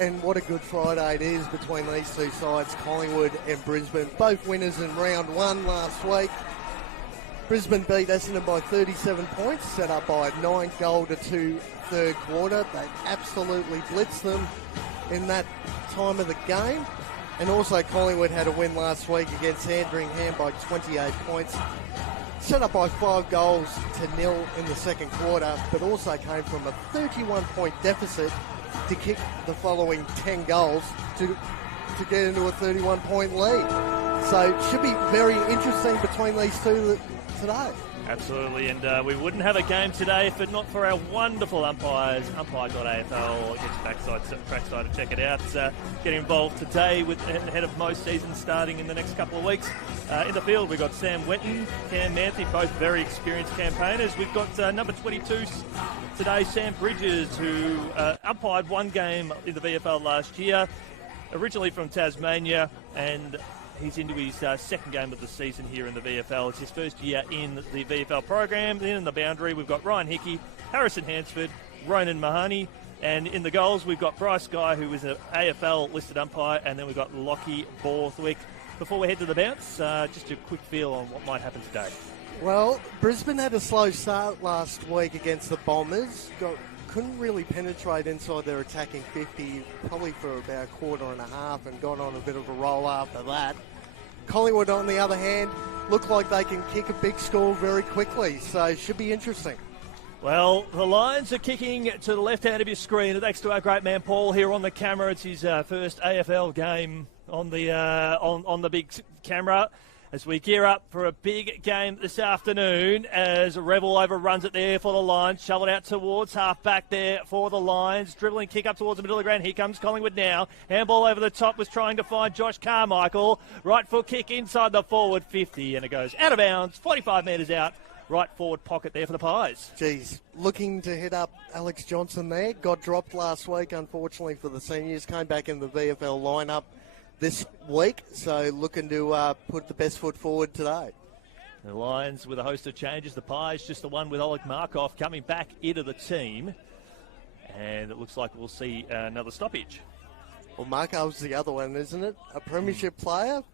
And what a good Friday it is between these two sides, Collingwood and Brisbane. Both winners in round one last week. Brisbane beat Essendon by 37 points, set up by a 9-2 third quarter. They absolutely blitzed them in that time of the game. And also Collingwood had a win last week against Sandringham by 28 points. Set up by 5 goals to 0 in the second quarter, but also came from a 31-point deficit to kick the following 10 goals to get into a 31-point lead. So it should be very interesting between these two today. Absolutely, and we wouldn't have a game today if it not for our wonderful umpires. Umpire.afl gets trackside to check it out. Get involved today with ahead of most seasons starting in the next couple of weeks. In the field, we've got Sam Wetton, Cam Manthey, both very experienced campaigners. We've got number 22 today, Sam Bridges, who umpired one game in the VFL last year, originally from Tasmania, and he's into his second game of the season here in the VFL. It's his first year in the VFL program. Then in the boundary, we've got Ryan Hickey, Harrison Hansford, Ronan Mahoney. And in the goals, we've got Bryce Guy, who is an AFL-listed umpire, and then we've got Lockie Borthwick. Before we head to the bounce, just a quick feel on what might happen today. Well, Brisbane had a slow start last week against the Bombers. Couldn't really penetrate inside their attacking 50, probably for about a quarter and a half, and got on a bit of a roll after that. Collingwood, on the other hand, look like they can kick a big score very quickly, so it should be interesting. Well, the Lions are kicking to the left hand of your screen. Thanks to our great man Paul here on the camera. It's his first AFL game on the big camera as we gear up for a big game this afternoon as Revel overruns it there for the Lions. Shovel it out towards half back there for the Lions. Dribbling kick up towards the middle of the ground. Here comes Collingwood now. Handball over the top was trying to find Josh Carmichael. Right foot kick inside the forward 50 and it goes out of bounds, 45 metres out. Right forward pocket there for the Pies. Geez, looking to hit up Alex Johnson there. Got dropped last week, unfortunately, for the seniors. Came back in the VFL lineup this week, so looking to put the best foot forward today. The Lions with a host of changes. The Pies just the one with Oleg Markov coming back into the team. And it looks like we'll see another stoppage. Well, Markov's the other one, isn't it? A premiership player,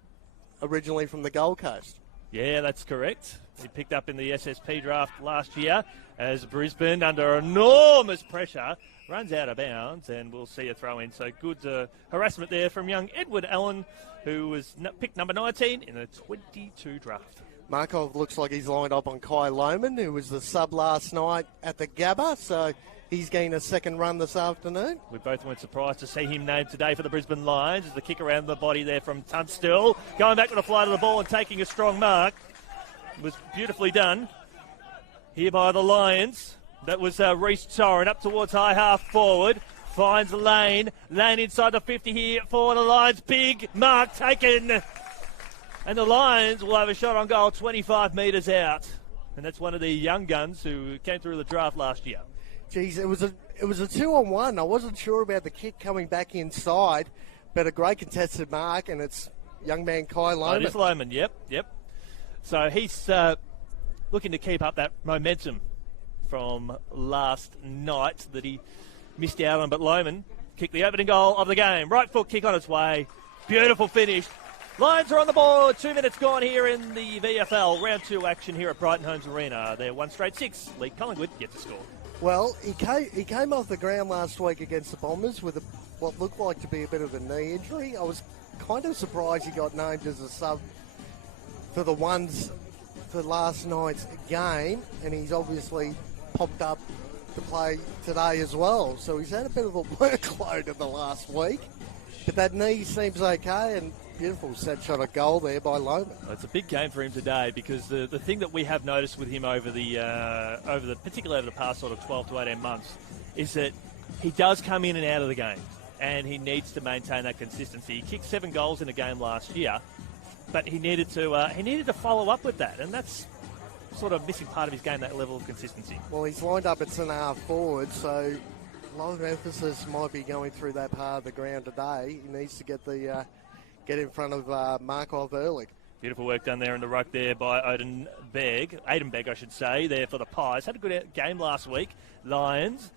originally from the Gold Coast. Yeah, that's correct. He picked up in the SSP draft last year as Brisbane, under enormous pressure, runs out of bounds, and we'll see a throw in. So good harassment there from young Edward Allen, who was picked number 19 in the 22 draft. Markov looks like he's lined up on Kai Lohman, who was the sub last night at the Gabba, so he's getting a second run this afternoon. We both weren't surprised to see him named today for the Brisbane Lions as the kick around the body there from Tunstall. Going back with a flight of the ball and taking a strong mark. It was beautifully done here by the Lions. That was Reece Torren up towards high half forward. Finds Lane. Lane inside the 50 here for the Lions. Big mark taken. And the Lions will have a shot on goal 25 metres out. And that's one of the young guns who came through the draft last year. Geez, it was a 2-on-1. I wasn't sure about the kick coming back inside, but a great contested mark, and it's young man Kai Lohman. It is Lohman, yep. So he's looking to keep up that momentum from last night that he missed out on, but Lohman kicked the opening goal of the game. Right foot kick on its way. Beautiful finish. Lions are on the board. 2 minutes gone here in the VFL. Round 2 action here at Brighton Homes Arena. They're 1 straight 6. Lee Collingwood gets a score. Well, he came off the ground last week against the Bombers with what looked like to be a bit of a knee injury. I was kind of surprised he got named as a sub for the ones for last night's game, and he's obviously popped up to play today as well. So he's had a bit of a workload in the last week, but that knee seems okay, and beautiful set shot at goal there by Lohman. Well, it's a big game for him today because the thing that we have noticed with him particularly over the past sort of 12 to 18 months is that he does come in and out of the game, and he needs to maintain that consistency. He kicked 7 goals in a game last year, but he needed to follow up with that, and that's sort of missing part of his game, that level of consistency. Well, he's lined up at centre half forward, so a lot of emphasis might be going through that part of the ground today. He needs to get in front of Markov early. Beautiful work done there in the ruck there by Aiden Begg, I should say, there for the Pies. Had a good game last week. Lions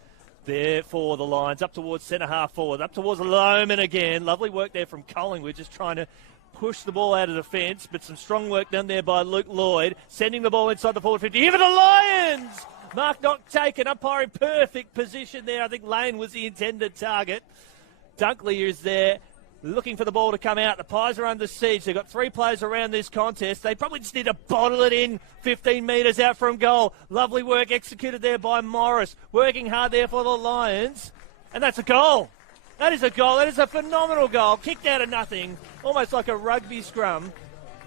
there for the Lions, up towards centre half forward, up towards Lohman again. Lovely work there from Collingwood, just trying to push the ball out of defence, but some strong work done there by Luke Lloyd, sending the ball inside the forward 50. Here for the Lions! Mark not taken, umpire in perfect position there. I think Lane was the intended target. Dunkley is there, looking for the ball to come out. The Pies are under siege. They've got 3 players around this contest. They probably just need to bottle it in 15 metres out from goal. Lovely work executed there by Morris. Working hard there for the Lions. And that's a goal. That is a goal. That is a phenomenal goal. Kicked out of nothing, almost like a rugby scrum.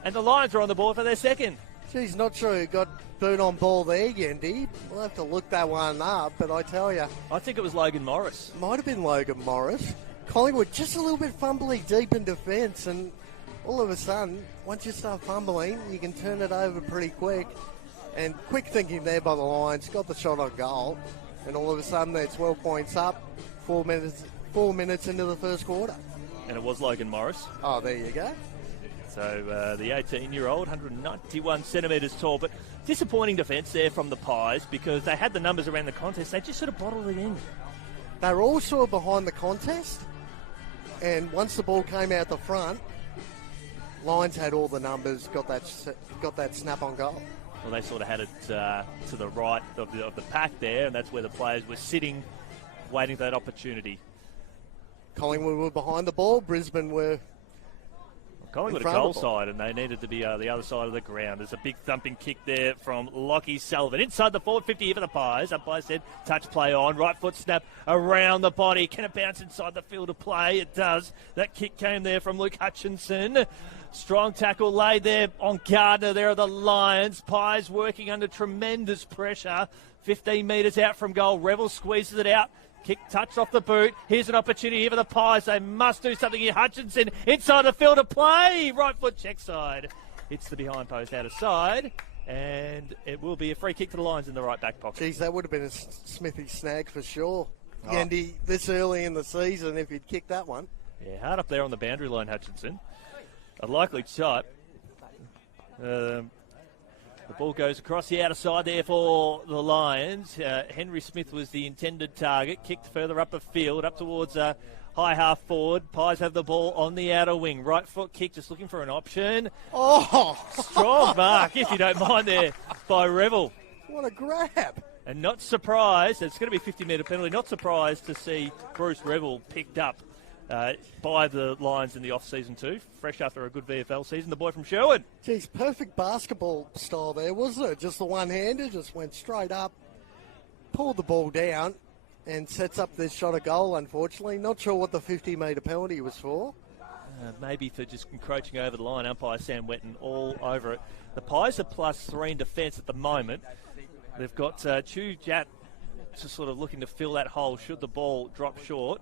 And the Lions are on the board for their second. Geez, not sure who got boot on ball there, Yendi. We'll have to look that one up, but I tell you. I think it was Logan Morris. Might have been Logan Morris. Collingwood just a little bit fumbly deep in defence, and all of a sudden, once you start fumbling, you can turn it over pretty quick. And quick thinking there by the Lions, got the shot on goal, and all of a sudden they're 12 points up, 4 minutes into the first quarter. And it was Logan Morris. Oh, there you go. So the 18-year-old, 191 centimetres tall, but disappointing defence there from the Pies because they had the numbers around the contest. They just sort of bottled it in. They were all sort of behind the contest, and once the ball came out the front, Lions had all the numbers, got that snap on goal. Well, they sort of had it to the right of the pack there, and that's where the players were sitting, waiting for that opportunity. Collingwood were behind the ball. Brisbane were Collingwood a goal side, and they needed to be the other side of the ground. There's a big thumping kick there from Lockie Sullivan. Inside the forward 50 here for the Pies. Umpire said touch play on. Right foot snap around the body. Can it bounce inside the field of play? It does. That kick came there from Luke Hutchinson. Strong tackle laid there on Gardner. There are the Lions. Pies working under tremendous pressure. 15 metres out from goal. Revel squeezes it out. Kick touched off the boot. Here's an opportunity here for the Pies. They must do something here. Hutchinson inside the field of play. Right foot check side. Hits the behind post out of side. And it will be a free kick to the Lions in the right back pocket. Geez, that would have been a Smithy snag for sure. Andy, this early in the season, if he'd kicked that one. Yeah, hard up there on the boundary line, Hutchinson. A likely shot. The ball goes across the outer side there for the Lions. Henry Smith was the intended target. Kicked further up the field, up towards high half forward. Pies have the ball on the outer wing. Right foot kick, just looking for an option. Oh! Strong mark, if you don't mind there, by Revel. What a grab. And not surprised, it's going to be a 50-metre penalty, not surprised to see Bruce Revel picked up by the Lions in the off-season too, fresh after a good VFL season, the boy from Sherwood. Geez, perfect basketball style there, wasn't it? Just the one-hander, just went straight up, pulled the ball down, and sets up this shot of goal, unfortunately. Not sure what the 50-metre penalty was for. Maybe for just encroaching over the line. Umpire Sam Wetton all over it. The Pies are +3 in defence at the moment. They've got Chu Jat just sort of looking to fill that hole should the ball drop short.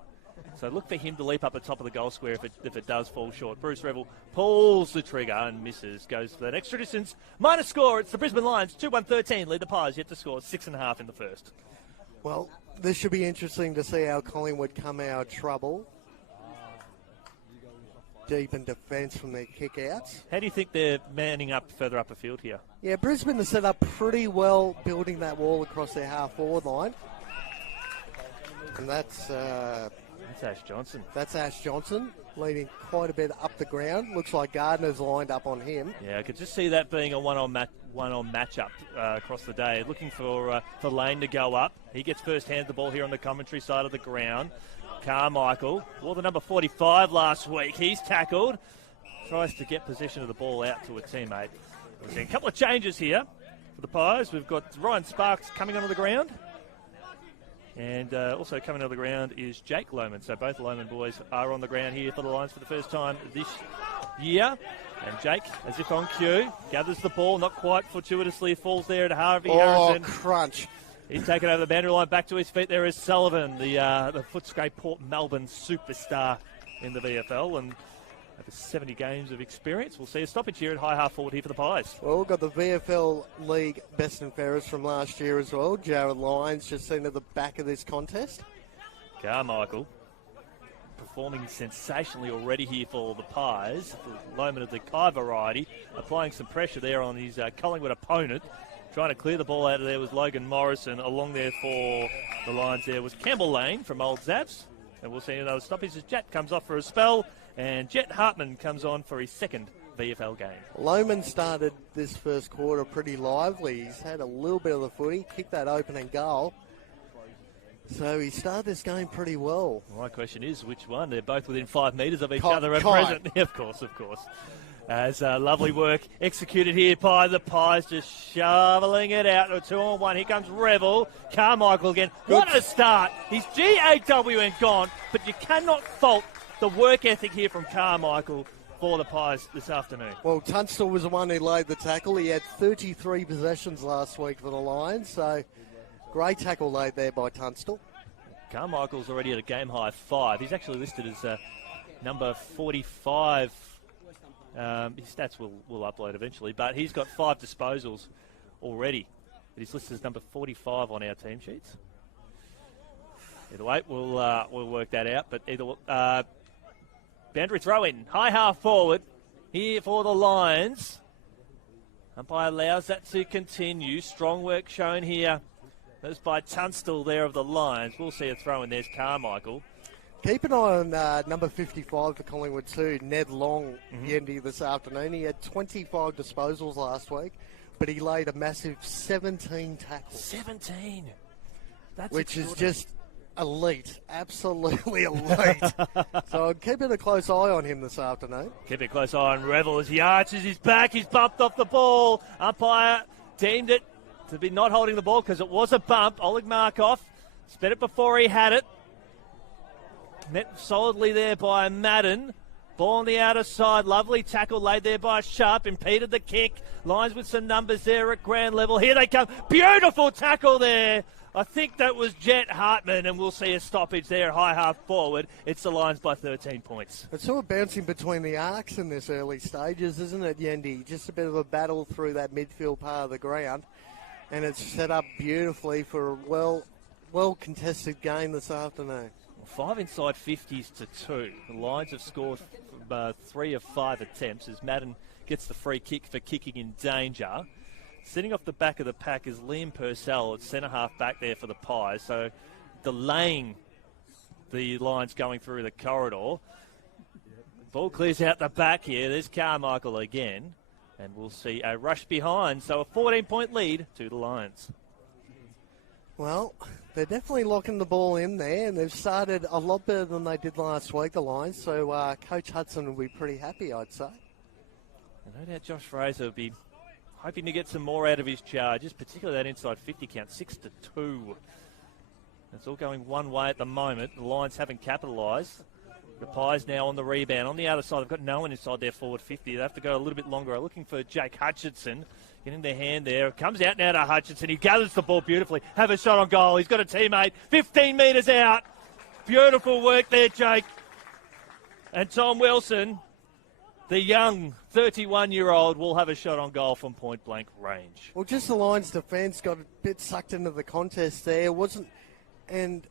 So look for him to leap up the top of the goal square if it does fall short. Bruce Revel pulls the trigger and misses. Goes for that extra distance. Minus score. It's the Brisbane Lions. 2-1-13. Lead the Pies yet to score 6.5 in the first. Well, this should be interesting to see how Collingwood come out of trouble. Deep in defence from their kick-outs. How do you think they're manning up further up the field here? Yeah, Brisbane are set up pretty well building that wall across their half-forward line. And that's Ash Johnson. That's Ash Johnson, leading quite a bit up the ground. Looks like Gardner's lined up on him. Yeah, I could just see that being a one-on matchup across the day. Looking for Lane to go up. He gets first-hand the ball here on the commentary side of the ground. Carmichael wore the number 45 last week. He's tackled. Tries to get possession of the ball out to a teammate. We're seeing a couple of changes here for the Pies. We've got Ryan Sparks coming onto the ground. And also coming onto the ground is Jake Lohman. So both Lohman boys are on the ground here for the Lions for the first time this year. And Jake, as if on cue, gathers the ball, not quite fortuitously, falls there at Harvey Harrison. Crunch. He's taken over the boundary line, back to his feet. There is Sullivan, the Footscray Port Melbourne superstar in the VFL. And over 70 games of experience. We'll see a stoppage here at high half forward here for the Pies. Well, we've got the VFL League best and fairest from last year as well. Jared Lyons just seen at the back of this contest. Carmichael performing sensationally already here for the Pies. The Lohman of the Kai variety, applying some pressure there on his Collingwood opponent. Trying to clear the ball out of there was Logan Morrison. Along there for the Lions there was Campbell Lane from Old Zaps. And we'll see another stoppage as Jet comes off for a spell. And Jet Hartman comes on for his second VFL game. Lohman started this first quarter pretty lively. He's had a little bit of the footy, kicked that opening goal. So he started this game pretty well. My question is, which one? They're both within 5 metres of each other at present. Of course. As lovely work executed here by the Pies, just shoveling it out to a 2-on-1. Here comes Revel. Carmichael again. What a start. He's GAW and gone, but you cannot fault the work ethic here from Carmichael for the Pies this afternoon. Well, Tunstall was the one who laid the tackle. He had 33 possessions last week for the Lions, so great tackle laid there by Tunstall. Carmichael's already at a game-high 5. He's actually listed as number 45. His stats will upload eventually, but he's got 5 disposals already. But he's listed as number 45 on our team sheets. Either way, we'll work that out. But boundary throw in, high half forward here for the Lions. Umpire allows that to continue. Strong work shown here. That's by Tunstall there of the Lions. We'll see a throw in. There's Carmichael. Keep an eye on number 55 for Collingwood too, Ned Long, Yendi, this afternoon. He had 25 disposals last week, but he laid a massive 17 tackles. 17? Which is just elite, absolutely elite. So I'm keeping a close eye on him this afternoon. Keep a close eye on Revel as he arches his back. He's bumped off the ball. Umpire deemed it to be not holding the ball because it was a bump. Oleg Markov sped it before he had it. Met solidly there by Madden. Ball on the outer side. Lovely tackle laid there by Sharp. Impeded the kick. Lions with some numbers there at ground level. Here they come. Beautiful tackle there. I think that was Jet Hartman, and we'll see a stoppage there, high half forward. It's the Lions by 13 points. It's sort of bouncing between the arcs in this early stages, isn't it, Yendi? Just a bit of a battle through that midfield part of the ground, and it's set up beautifully for a well-contested game this afternoon. 5 inside 50s to 2. The Lions have scored 3 of 5 attempts as Madden gets the free kick for kicking in danger. Sitting off the back of the pack is Liam Purcell at centre half back there for the Pies. So delaying the Lions going through the corridor. Ball clears out the back here. There's Carmichael again. And we'll see a rush behind. So a 14-point lead to the Lions. Well, they're definitely locking the ball in there, and they've started a lot better than they did last week, the Lions. So Coach Hudson will be pretty happy, I'd say. No doubt Josh Fraser will be hoping to get some more out of his charges, particularly that inside 50 count, 6-2. It's all going one way at the moment. The Lions haven't capitalised. The Pies now on the rebound. On the other side, they've got no one inside their forward 50. They have to go a little bit longer. They're looking for Jake Hutchinson. Getting their hand there. Comes out now to Hutchinson. He gathers the ball beautifully. Have a shot on goal. He's got a teammate. 15 metres out. Beautiful work there, Jake. And Tom Wilson, the young 31-year-old, will have a shot on goal from point-blank range. Well, just the Lions' defence got a bit sucked into the contest there. And,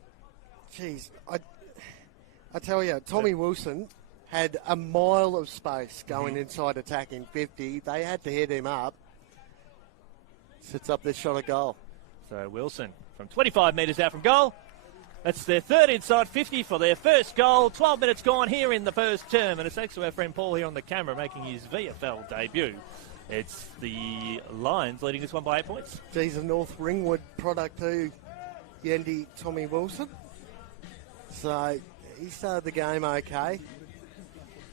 geez, I tell you, Tommy Wilson had a mile of space going inside attacking 50. They had to hit him up. Sets up this shot at goal. So Wilson from 25 metres out from goal. That's their third inside 50 for their first goal. 12 minutes gone here in the first term. And it's thanks to our friend Paul here on the camera making his VFL debut. It's the Lions leading this one by 8 points. Geez, a North Ringwood product too, Yendi, Tommy Wilson. So he started the game okay.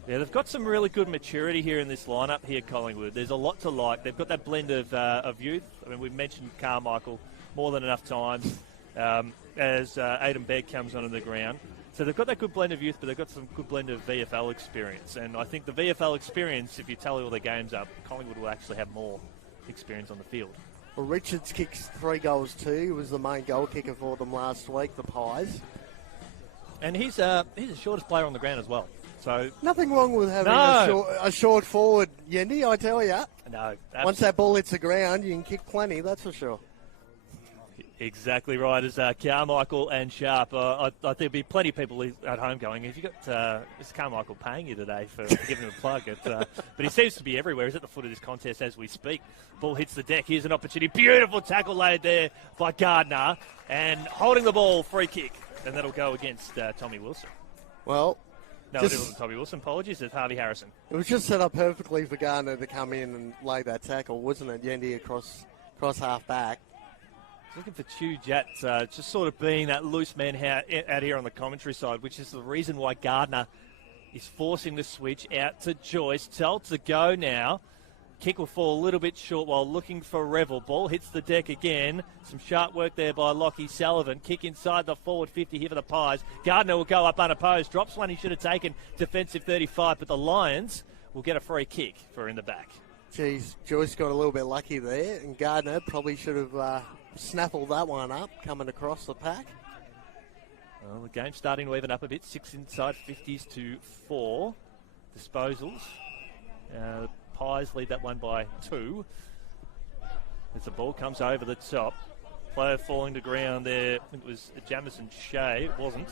Yeah, they've got some really good maturity here in this lineup here, Collingwood. There's a lot to like. They've got that blend of youth. I mean, we've mentioned Carmichael more than enough times as Aidan Begg comes onto the ground. So they've got that good blend of youth, but they've got some good blend of VFL experience. And I think the VFL experience, if you tally all their games up, Collingwood will actually have more experience on the field. Well, Richards kicks 3 goals too. He was the main goal kicker for them last week, the Pies. And he's the shortest player on the ground as well. So nothing wrong with having a short forward, Yendi, I tell you. No. Once that ball hits the ground, you can kick plenty, that's for sure. Exactly right, as Carmichael and Sharp. I there'll be plenty of people at home going, have you got, is Carmichael paying you today for giving him a plug? But he seems to be everywhere. He's at the foot of this contest as we speak. Ball hits the deck. Here's an opportunity. Beautiful tackle laid there by Gardner. And holding the ball, free kick. And that'll go against Tommy Wilson. Well, no, it wasn't Tommy Wilson. Apologies. It's Harvey Harrison. It was just set up perfectly for Gardner to come in and lay that tackle, wasn't it? Yendi across half back. Looking for Chu Jat, just sort of being that loose man out here on the commentary side, which is the reason why Gardner is forcing the switch out to Joyce. Told to go now. Kick will fall a little bit short while looking for Revel. Ball hits the deck again. Some sharp work there by Lockie Sullivan. Kick inside the forward 50 here for the Pies. Gardner will go up unopposed. Drops one he should have taken. Defensive 35, but the Lions will get a free kick for in the back. Geez, Joyce got a little bit lucky there, and Gardner probably should have snaffled that one up coming across the pack. Well, the game's starting to even up a bit. 6 inside 50s to 4 disposals. The Pies lead that one by 2. As the ball comes over the top. Player falling to ground there. I think it was Jamison Shea. It wasn't.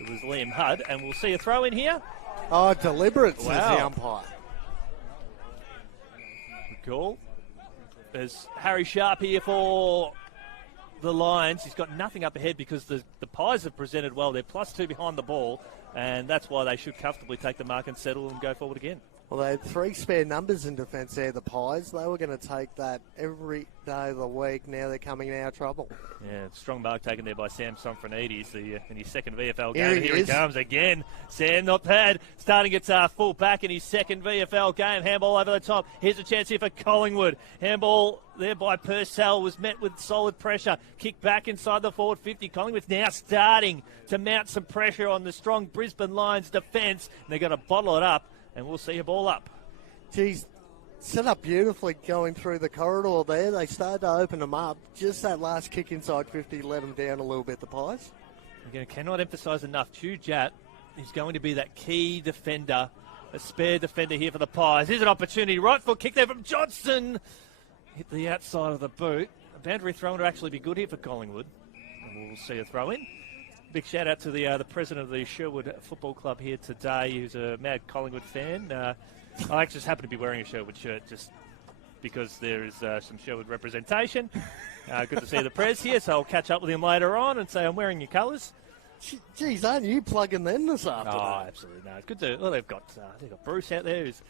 It was Liam Hudd. And we'll see a throw in here. Oh, deliberate, says the umpire. Good call. There's Harry Sharp here for the Lions. He's got nothing up ahead because the Pies have presented well. They're +2 behind the ball, and that's why they should comfortably take the mark and settle and go forward again. Well, they had 3 spare numbers in defence there, the Pies. They were going to take that every day of the week. Now they're coming in our trouble. Yeah, strong mark taken there by Sam Somfronides in his second VFL game. Here he comes again. Sam, not bad. Starting at full back in his second VFL game. Handball over the top. Here's a chance here for Collingwood. Handball there by Purcell was met with solid pressure. Kick back inside the forward 50. Collingwood's now starting to mount some pressure on the strong Brisbane Lions defence. And they're going to bottle it up. And we'll see a ball up. Geez, set up beautifully going through the corridor there. They started to open them up. Just that last kick inside 50 let them down a little bit, the Pies. Again, cannot emphasise enough. Chu Jat is going to be that key defender, a spare defender here for the Pies. Here's an opportunity. Right foot kick there from Johnson. Hit the outside of the boot. A boundary throw to actually be good here for Collingwood. And we'll see a throw in. Big shout out to the president of the Sherwood Football Club here today, who's a mad Collingwood fan. I just happen to be wearing a Sherwood shirt just because there is some Sherwood representation. Good to see the Prez here, so I'll catch up with him later on and say I'm wearing your colours. Geez, aren't you plugging them this afternoon? Oh, absolutely no. It's good to. Well, they've got Bruce out there who's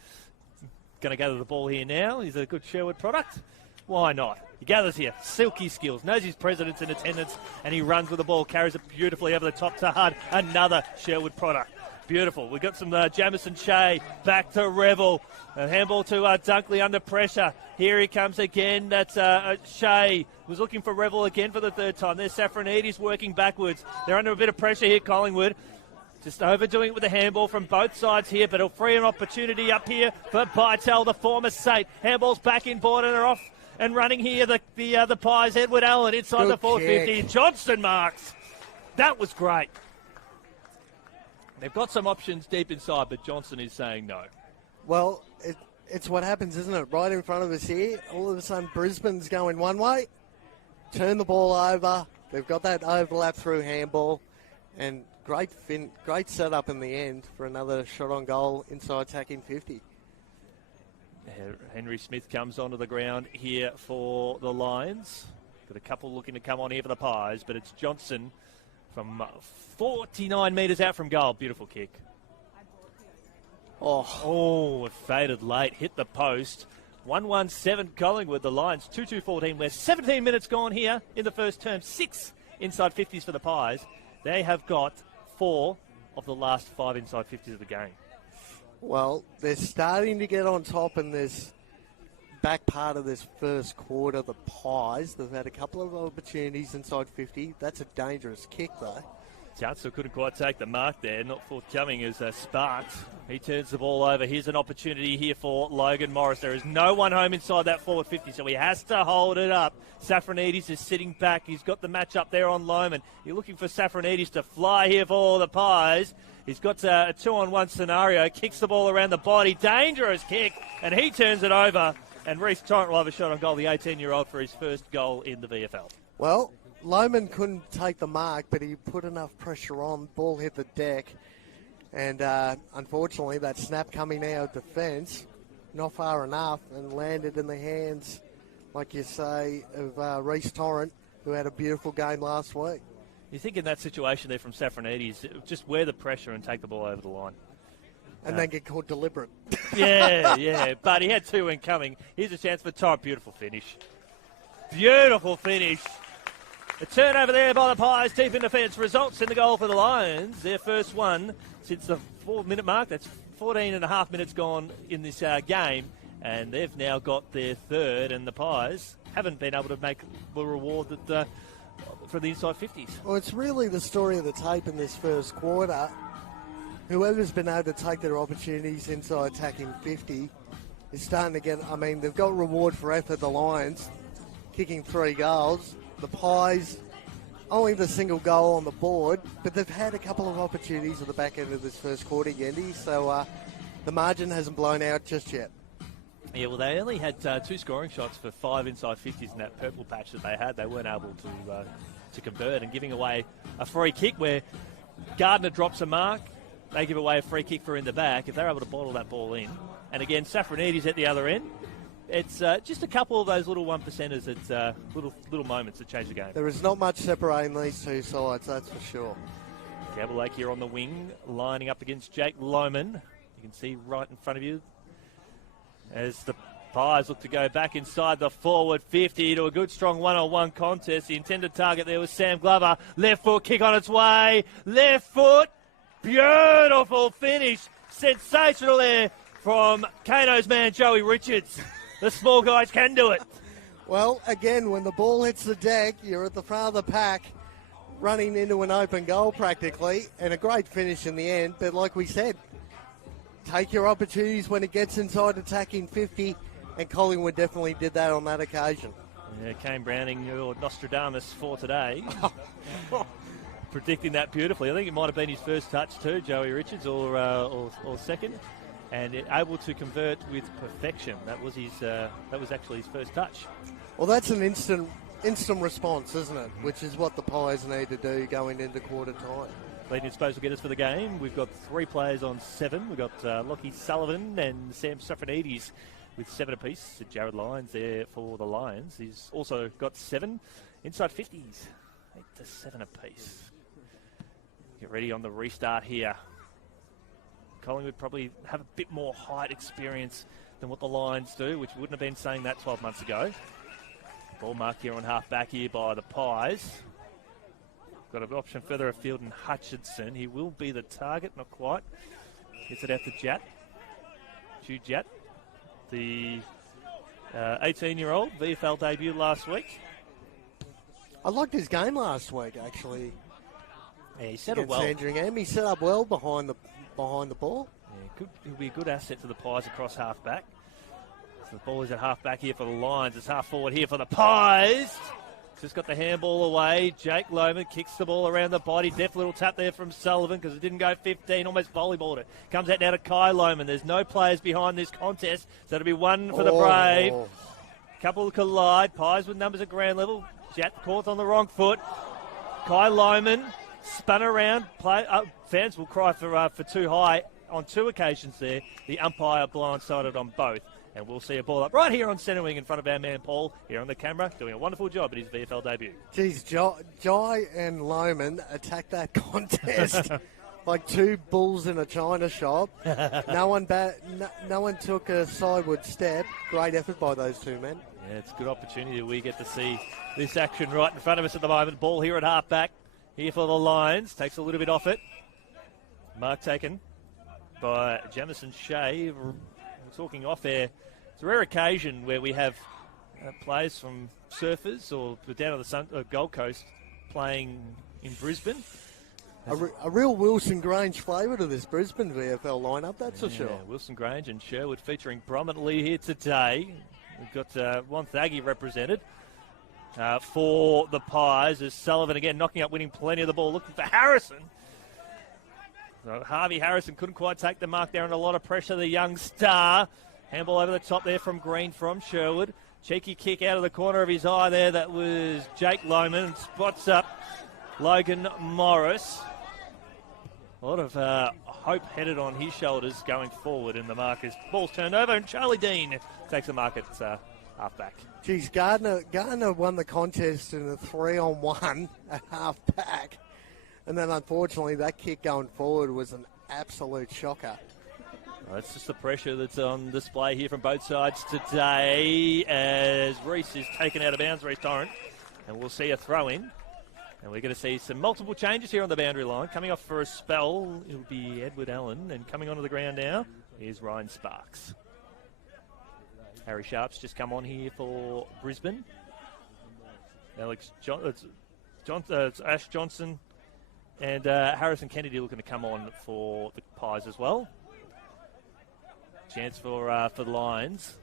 going to gather the ball here now. He's a good Sherwood product. Why not? He gathers here, silky skills, knows his president's in attendance, and he runs with the ball, carries it beautifully over the top to Hudd. Another Sherwood product. Beautiful. We've got some Jamison Shea back to Revel. A handball to Dunkley under pressure. Here he comes again. That's Shea. Was looking for Revel again for the third time. There's Safranidis working backwards. They're under a bit of pressure here, Collingwood. Just overdoing it with the handball from both sides here, but it'll free an opportunity up here for Bytel, the former Sate. Handball's back in board and they're off. And running here, the Pies, Edward Allen inside Good the 450. kick. Johnston marks. That was great. They've got some options deep inside, but Johnson is saying no. Well, it's what happens, isn't it? Right in front of us here, all of a sudden Brisbane's going one way, turn the ball over. They've got that overlap through handball, and great setup in the end for another shot on goal inside attacking 50. Henry Smith comes onto the ground here for the Lions. Got a couple looking to come on here for the Pies, but it's Johnson from 49 metres out from goal. Beautiful kick. Oh, it faded late. Hit the post. 1-1-7 Collingwood. The Lions 2-2-14. We're 17 minutes gone here in the first term. 6 inside 50s for the Pies. They have got 4 of the last 5 inside 50s of the game. Well, they're starting to get on top in this back part of this first quarter. The Pies, they've had a couple of opportunities inside 50. That's a dangerous kick, though. Chancellor couldn't quite take the mark there. Not forthcoming as Sparks. He turns the ball over. Here's an opportunity here for Logan Morris. There is no one home inside that forward 50, so he has to hold it up. Safranidis is sitting back. He's got the match up there on Loman. You're looking for Safranidis to fly here for the Pies. He's got a 2-on-1 scenario. Kicks the ball around the body. Dangerous kick. And he turns it over. And Reece Torrent will have a shot on goal, the 18-year-old, for his first goal in the VFL. Well, Lohman couldn't take the mark, but he put enough pressure on. Ball hit the deck. And unfortunately, that snap coming out of defence, not far enough, and landed in the hands, like you say, of Reece Torrent, who had a beautiful game last week. You think in that situation there from Safranides, just wear the pressure and take the ball over the line. And then get caught deliberate. Yeah. But he had two incoming. Here's a chance for Torrent. Beautiful finish. Beautiful finish. A turnover there by the Pies, deep in defence. Results in the goal for the Lions. Their first one since the 4-minute mark. That's 14 and a half minutes gone in this game. And they've now got their third. And the Pies haven't been able to make the reward that for the inside 50s. Well, it's really the story of the tape in this first quarter. Whoever's been able to take their opportunities inside attacking 50 is starting to get, I mean, they've got reward for effort, the Lions, kicking 3 goals. The Pies, only the single goal on the board, but they've had a couple of opportunities at the back end of this first quarter, Yendi, so the margin hasn't blown out just yet. Yeah, well, they only had 2 scoring shots for 5 inside 50s in that purple patch that they had. They weren't able to convert, and giving away a free kick where Gardner drops a mark. They give away a free kick for in the back. If they're able to bottle that ball in, and again, Safranides at the other end, it's just a couple of those little 1%ers, it's little moments that change the game. There is not much separating these two sides, that's for sure. Gabalake here on the wing, lining up against Jake Lohman. You can see right in front of you as the Pies look to go back inside the forward 50 to a good, strong one-on-one contest. The intended target there was Sam Glover. Left foot kick on its way. Left foot. Beautiful finish. Sensational there from Kano's man, Joey Richards. The small guys can do it. Well, again, when the ball hits the deck, you're at the front of the pack, running into an open goal practically, and a great finish in the end. But like we said, take your opportunities when it gets inside attacking 50, and Collingwood definitely did that on that occasion. Yeah, Kane Browning, your Nostradamus for today. Predicting that beautifully. I think it might have been his first touch too, Joey Richards, or second, and able to convert with perfection. That was actually his first touch. Well, that's an instant response, isn't it? Which is what the Pies need to do going into quarter time. Leading disposal getters for the game. We've got 3 players on 7. We've got Lockie Sullivan and Sam Safranides with 7 apiece. Jared Lyons there for the Lions. He's also got 7 inside 50s. 8 to 7 apiece. Get ready on the restart here. Collingwood probably have a bit more height experience than what the Lions do, which we wouldn't have been saying that 12 months ago. Ball marked here on half back here by the Pies. Got an option further afield in Hutchinson. He will be the target, not quite. Gets it out to Jat. Jude Jat, the 18-year-old, VFL debut last week. I liked his game last week, actually. Yeah, he settled well. Sandringham. He set up well behind the ball. Yeah, he'll be a good asset to the Pies across half back. So the ball is at half back here for the Lions. It's half forward here for the Pies. Just got the handball away. Jake Lohman kicks the ball around the body. Deft little tap there from Sullivan because it didn't go 15. Almost volleyballed it. Comes out now to Kai Lohman. There's no players behind this contest, so it'll be one for the Brave. Couple collide. Pies with numbers at ground level. Jat caught on the wrong foot. Kai Lohman spun around. Fans will cry for too high on 2 occasions there. The umpire blindsided on both. And we'll see a ball up right here on centre wing in front of our man Paul, here on the camera, doing a wonderful job at his VFL debut. Geez, Jai and Lohman attacked that contest like 2 bulls in a china shop. No one took a sideward step. Great effort by those 2 men. Yeah, it's a good opportunity that we get to see this action right in front of us at the moment. Ball here at half back, here for the Lions. Takes a little bit off it. Mark taken by Jamison Shea. We're talking off air. It's a rare occasion where we have players from Surfers or down on the Gold Coast playing in Brisbane. A real Wilson Grange flavour to this Brisbane VFL lineup, that's for sure. Wilson Grange and Sherwood featuring prominently here today. We've got Wonthaggi represented for the Pies as Sullivan again knocking up, winning plenty of the ball, looking for Harrison. So Harvey Harrison couldn't quite take the mark there, and a lot of pressure, the young star. Handball over the top there from Green from Sherwood. Cheeky kick out of the corner of his eye there. That was Jake Lohman. Spots up Logan Morris. A lot of hope headed on his shoulders going forward in the mark as ball's turned over, and Charlie Dean takes the mark at half-back. Geez, Gardner won the contest in a 3-on-1 at half-back. And then, unfortunately, that kick going forward was an absolute shocker. Well, that's just the pressure that's on display here from both sides today as Reese is taken out of bounds, Reese Torrent. And we'll see a throw-in. And we're going to see some multiple changes here on the boundary line. Coming off for a spell, it'll be Edward Allen. And coming onto the ground now is Ryan Sparks. Harry Sharp's just come on here for Brisbane. It's Ash Johnson and Harrison Kennedy looking to come on for the Pies as well. Chance for the Lions.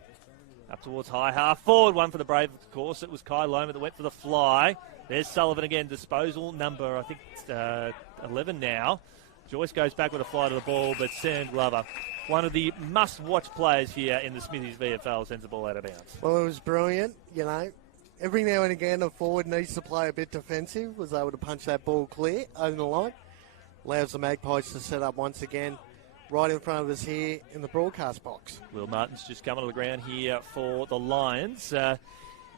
Up towards high half. Forward one for the Brave, of course. It was Kai Loma that went for the fly. There's Sullivan again. Disposal number, I think, 11 now. Joyce goes back with a fly to the ball, but Sam Glover, one of the must-watch players here in the Smithies VFL, sends the ball out of bounds. Well, it was brilliant. You know, every now and again a forward needs to play a bit defensive. Was able to punch that ball clear over the line. Allows the Magpies to set up once again right in front of us here in the broadcast box. Will Martin's just come onto the ground here for the Lions.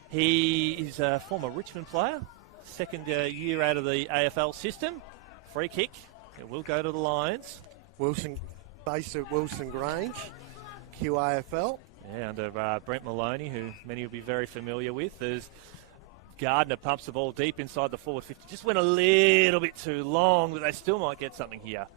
He is a former Richmond player, second year out of the AFL system. Free kick. It will go to the Lions. Wilson, based at Wilson Grange, QAFL. Yeah, under Brent Maloney, who many will be very familiar with. As Gardner pumps the ball deep inside the forward 50. Just went a little bit too long, but they still might get something here.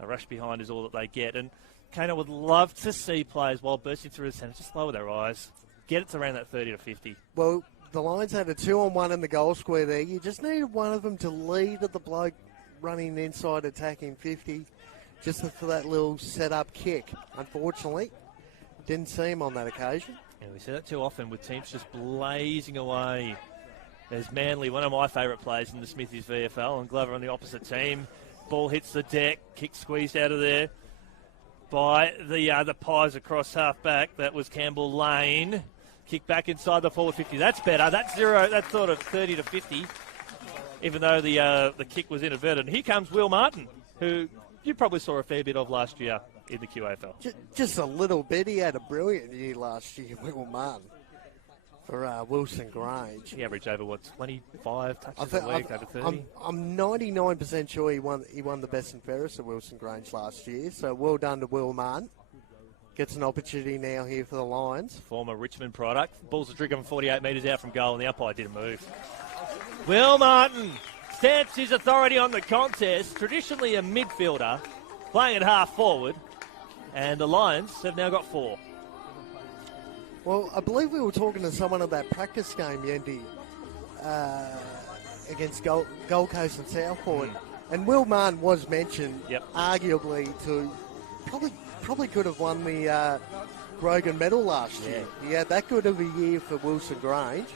A rush behind is all that they get. And Kano would love to see players, while bursting through the centre, just lower their eyes. Get it to around that 30 to 50. Well, the Lions had a 2-on-1 in the goal square there. You just needed one of them to lead at the bloke running inside, attacking 50, just for that little set-up kick. Unfortunately, didn't see him on that occasion. Yeah, we see that too often with teams just blazing away. There's Manly, one of my favourite players in the Smithies VFL, and Glover on the opposite team. Ball hits the deck, kick squeezed out of there by the Pies across half-back. That was Campbell Lane. Kick back inside the forward 50. That's better. That's sort of 30 to 50, even though the kick was inadvertent. Here comes Will Martin, who you probably saw a fair bit of last year in the QAFL. Just a little bit. He had a brilliant year last year, Will Martin, for Wilson Grange. He averaged over, 25 touches a week, over 30? I'm 99% sure he won the best and fairest at Wilson Grange last year, so well done to Will Martin. Gets an opportunity now here for the Lions. Former Richmond product. Ball's a trigger from 48 metres out from goal, and the umpire didn't move. Will Martin stamps his authority on the contest. Traditionally a midfielder, playing at half forward, and the Lions have now got 4. Well, I believe we were talking to someone at that practice game, Yendi, against Gold Coast and Southport, and Will Martin was mentioned, arguably to probably could have won the Grogan medal last year. Yeah, that could have a year for Wilson Grange.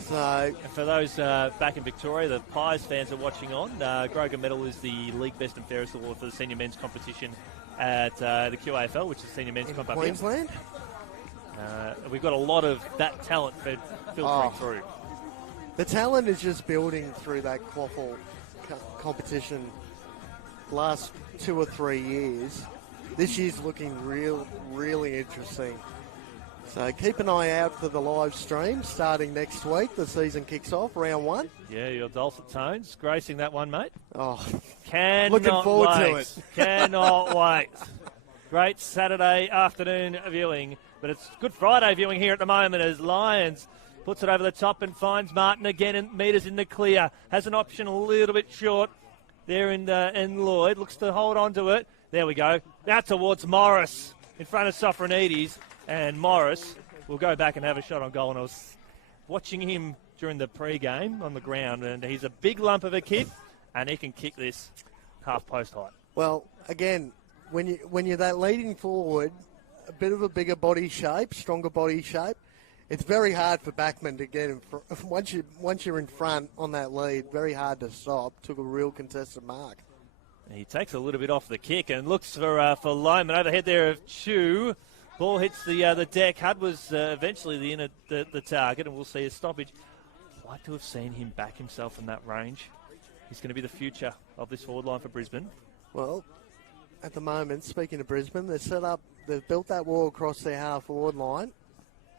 So, and for those back in Victoria, the Pies fans are watching on. Grogan medal is the league best and fairest award for the senior men's competition at the QAFL, which is senior men's comp up here. Queensland. We've got a lot of that talent filtering through. The talent is just building through that quaffle competition last 2 or 3 years. This year's looking really interesting. So keep an eye out for the live stream starting next week. The season kicks off, round 1. Yeah, your dulcet tones gracing that one, mate. Oh, looking forward to it. Cannot wait. Great Saturday afternoon viewing, but it's Good Friday viewing here at the moment as Lions puts it over the top and finds Martin again and meters in the clear. Has an option a little bit short there in Lloyd. Looks to hold on to it. There we go. Now towards Morris in front of Sofronides. And Morris will go back and have a shot on goal. And I was watching him during the pre-game on the ground, and he's a big lump of a kid, and he can kick this half-post height. Well, again, when you're that leading forward, a bit of a bigger body shape, stronger body shape, it's very hard for backmen to get in front. Once you're in front on that lead, very hard to stop. Took a real contested mark. He takes a little bit off the kick and looks for Loman overhead there of Chu. Ball hits the deck. Hudd was eventually the target, and we'll see a stoppage. I'd like to have seen him back himself from that range. He's going to be the future of this forward line for Brisbane. Well, at the moment, speaking of Brisbane, they've built that wall across their half-forward line.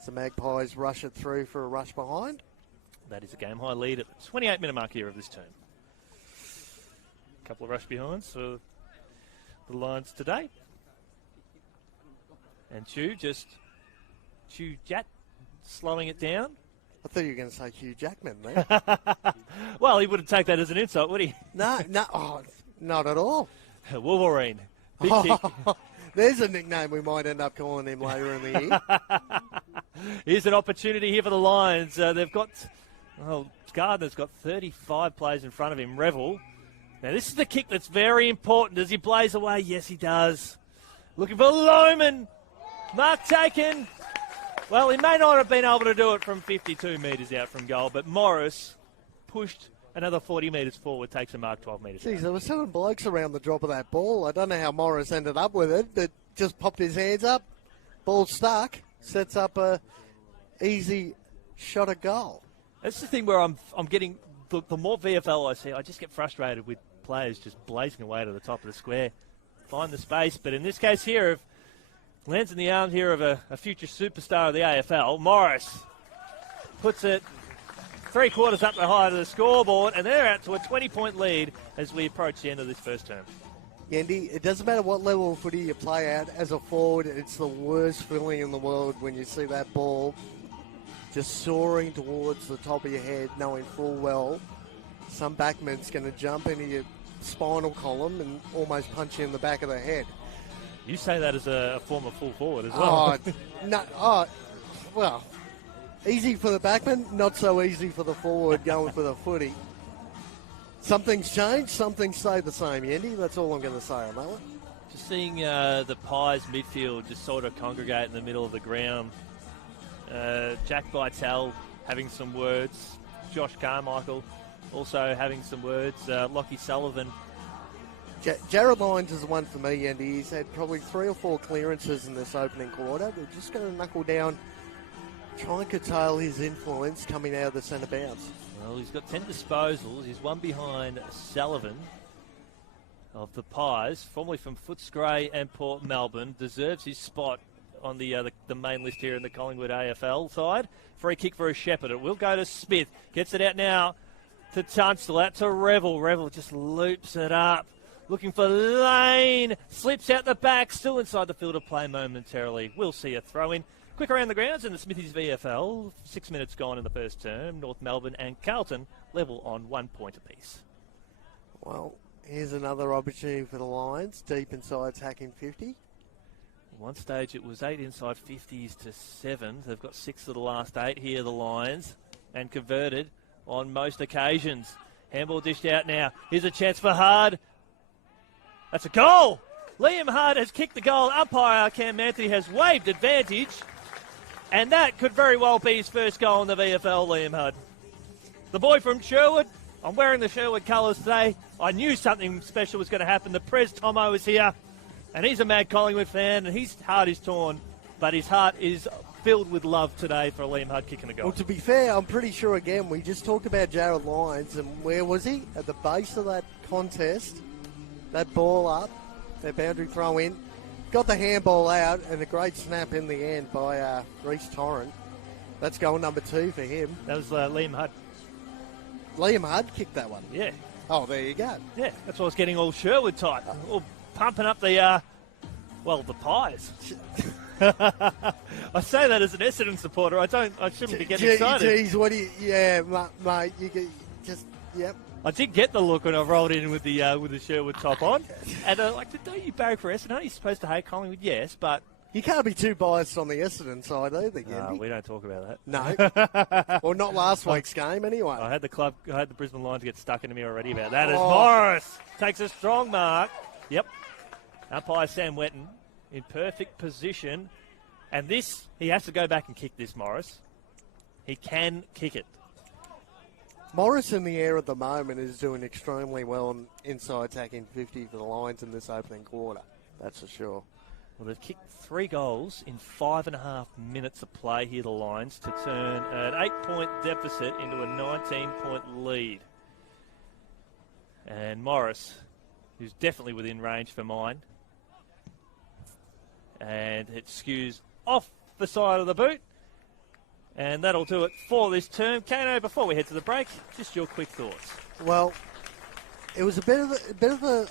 So Magpies rush it through for a rush behind. That is a game-high lead at the 28-minute mark here of this term. A couple of rush behinds for the Lions today. And Chew Jat slowing it down. I thought you were going to say Hugh Jackman there. Well, he wouldn't take that as an insult, would he? No, not at all. Wolverine. Big kick. There's a nickname we might end up calling him later in the year. Here's an opportunity here for the Lions. They've got, Gardner's got 35 players in front of him. Revel. Now, this is the kick that's very important. Does he blaze away? Yes, he does. Looking for Lohman. Mark taken. Well, he may not have been able to do it from 52 metres out from goal, but Morris pushed another 40 metres forward, takes a mark 12 metres out. Geez, there were 7 blokes around the drop of that ball. I don't know how Morris ended up with it, but just popped his hands up. Ball stuck. Sets up a easy shot at goal. That's the thing where I'm getting, the more VFL I see, I just get frustrated with players just blazing away to the top of the square. Find the space, but in this case here, if lands in the arms here of a future superstar of the AFL, Morris puts it 3/4 up the height of the scoreboard, and they're out to a 20-point lead as we approach the end of this first term. Yendi, it doesn't matter what level of footy you play at. As a forward, it's the worst feeling in the world when you see that ball just soaring towards the top of your head, knowing full well some backman's going to jump into your spinal column and almost punch you in the back of the head. You say that as a former full forward as well. Well, easy for the backman, not so easy for the forward going for the footy. Something's changed, something stayed the same, Yendi. That's all I'm going to say on that one. Just seeing the Pies midfield just sort of congregate in the middle of the ground. Jack Vitale having some words. Josh Carmichael also having some words. Lockie Sullivan. Jared Lyons is the one for me, Yendi. He's had probably 3 or 4 clearances in this opening quarter. We're just going to knuckle down, try and curtail his influence coming out of the centre bounce. Well, he's got 10 disposals. He's one behind Sullivan of the Pies, formerly from Footscray and Port Melbourne. Deserves his spot on the main list here in the Collingwood AFL side. Free kick for a Shepherd. It will go to Smith. Gets it out now to Tunstall. Out to Revel. Revel just loops it up. Looking for Lane. Slips out the back. Still inside the field of play momentarily. We'll see a throw in. Quick around the grounds in the Smithies VFL. 6 minutes gone in the first term. North Melbourne and Carlton level on 1 point apiece. Well, here's another opportunity for the Lions. Deep inside, attacking 50. One stage it was 8 inside 50s to 7. They've got 6 of the last 8 here, the Lions, and converted on most occasions. Handball dished out now. Here's a chance for Hard. That's a goal! Liam Hard has kicked the goal. Umpire Cam Anthony has waved advantage. And that could very well be his first goal in the VFL, Liam Hard. The boy from Sherwood. I'm wearing the Sherwood colours today. I knew something special was going to happen. The Prez Tomo is here. And he's a mad Collingwood fan, and his heart is torn. But his heart is filled with love today for Liam Hard kicking a goal. Well, to be fair, I'm pretty sure, again, we just talked about Jared Lyons, and where was he? At the base of that contest. That ball up, that boundary throw in. Got the handball out, and a great snap in the end by Reece Torrent. That's goal number 2 for him. That was Liam Hard. Liam Hard kicked that one. Yeah. Oh, there you go. Yeah, that's why I was getting all Sherwood type. All pumping up the Pies. I say that as an Essendon supporter. I shouldn't be getting excited. Geez, what do you... Yeah, mate, you just... Yep. I did get the look when I rolled in with the Sherwood top on. And don't you barrack for Essendon? Are you supposed to hate Collingwood? Yes, but... You can't be too biased on the Essendon side either, No, we don't talk about that. No. Or not last week's game, anyway. I had the Brisbane Lions get stuck into me already about that. As Morris takes a strong mark. Yep. Umpire Sam Wetton in perfect position. And this, he has to go back and kick this, Morris. He can kick it. Morris in the air at the moment is doing extremely well on inside attacking 50 for the Lions in this opening quarter. That's for sure. Well, they've kicked 3 goals in 5.5 minutes of play here, the Lions, to turn an 8-point deficit into a 19-point lead. And Morris, who's definitely within range for mine. And it skews off the side of the boot. And that'll do it for this term. Kano, before we head to the break, just your quick thoughts. Well, it was a bit of a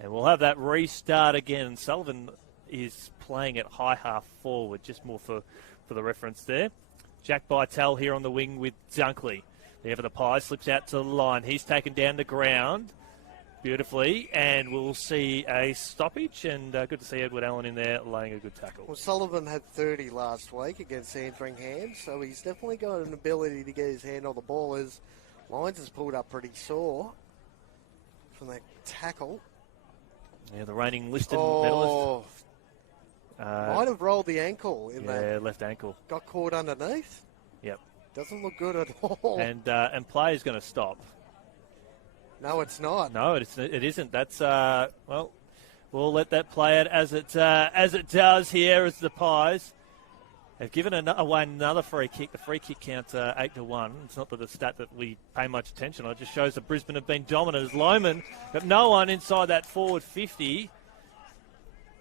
And we'll have that restart again. Sullivan is playing at high half forward, just more for the reference there. Jack Bytel here on the wing with Dunkley. There for the Pies, slips out to the line. He's taken down the ground beautifully, and we'll see a stoppage. And good to see Edward Allen in there laying a good tackle. Well, Sullivan had 30 last week against Sandringham, so he's definitely got an ability to get his hand on the ball. As Lyons has pulled up pretty sore from that tackle. Yeah, the reigning listed medalist. Might have rolled the ankle in that. Yeah, left ankle. Got caught underneath. Yep. Doesn't look good at all. And play is going to stop. No, it's not. No, it isn't. That's well, we'll let that play out as it does here as the Pies have given away another free kick. The free kick count 8-1. It's not that a stat that we pay much attention on. It just shows that Brisbane have been dominant as Lohman got no one inside that forward 50.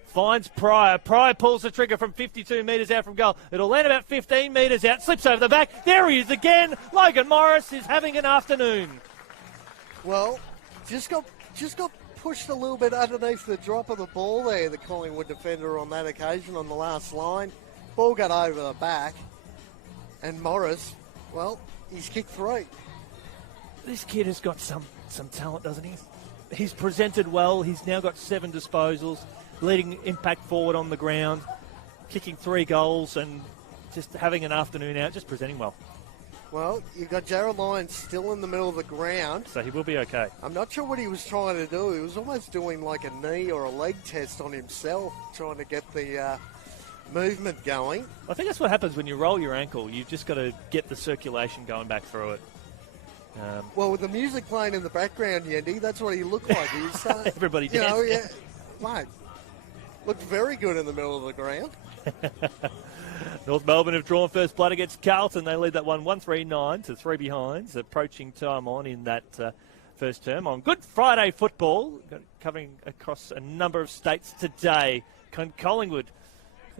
Finds Pryor. Pryor pulls the trigger from 52 metres out from goal. It'll land about 15 metres out. Slips over the back. There he is again. Logan Morris is having an afternoon. Well, just got pushed a little bit underneath the drop of the ball there, the Collingwood defender on that occasion on the last line. Ball got over the back. And Morris, well, he's kicked 3. This kid has got some talent, doesn't he? He's presented well. He's now got 7 disposals. Leading impact forward on the ground, kicking 3 goals and just having an afternoon out, just presenting well. Well, you've got Jared Lyons still in the middle of the ground. So he will be okay. I'm not sure what he was trying to do. He was almost doing like a knee or a leg test on himself, trying to get the movement going. I think that's what happens when you roll your ankle. You've just got to get the circulation going back through it. Well, with the music playing in the background, Yendi, that's what he looked like. He was, everybody did. Yeah, mate. Looked very good in the middle of the ground. North Melbourne have drawn first blood against Carlton. They lead that one 1-3-9 to 3 behinds. Approaching time on in that first term. On Good Friday football, covering across a number of states today. Collingwood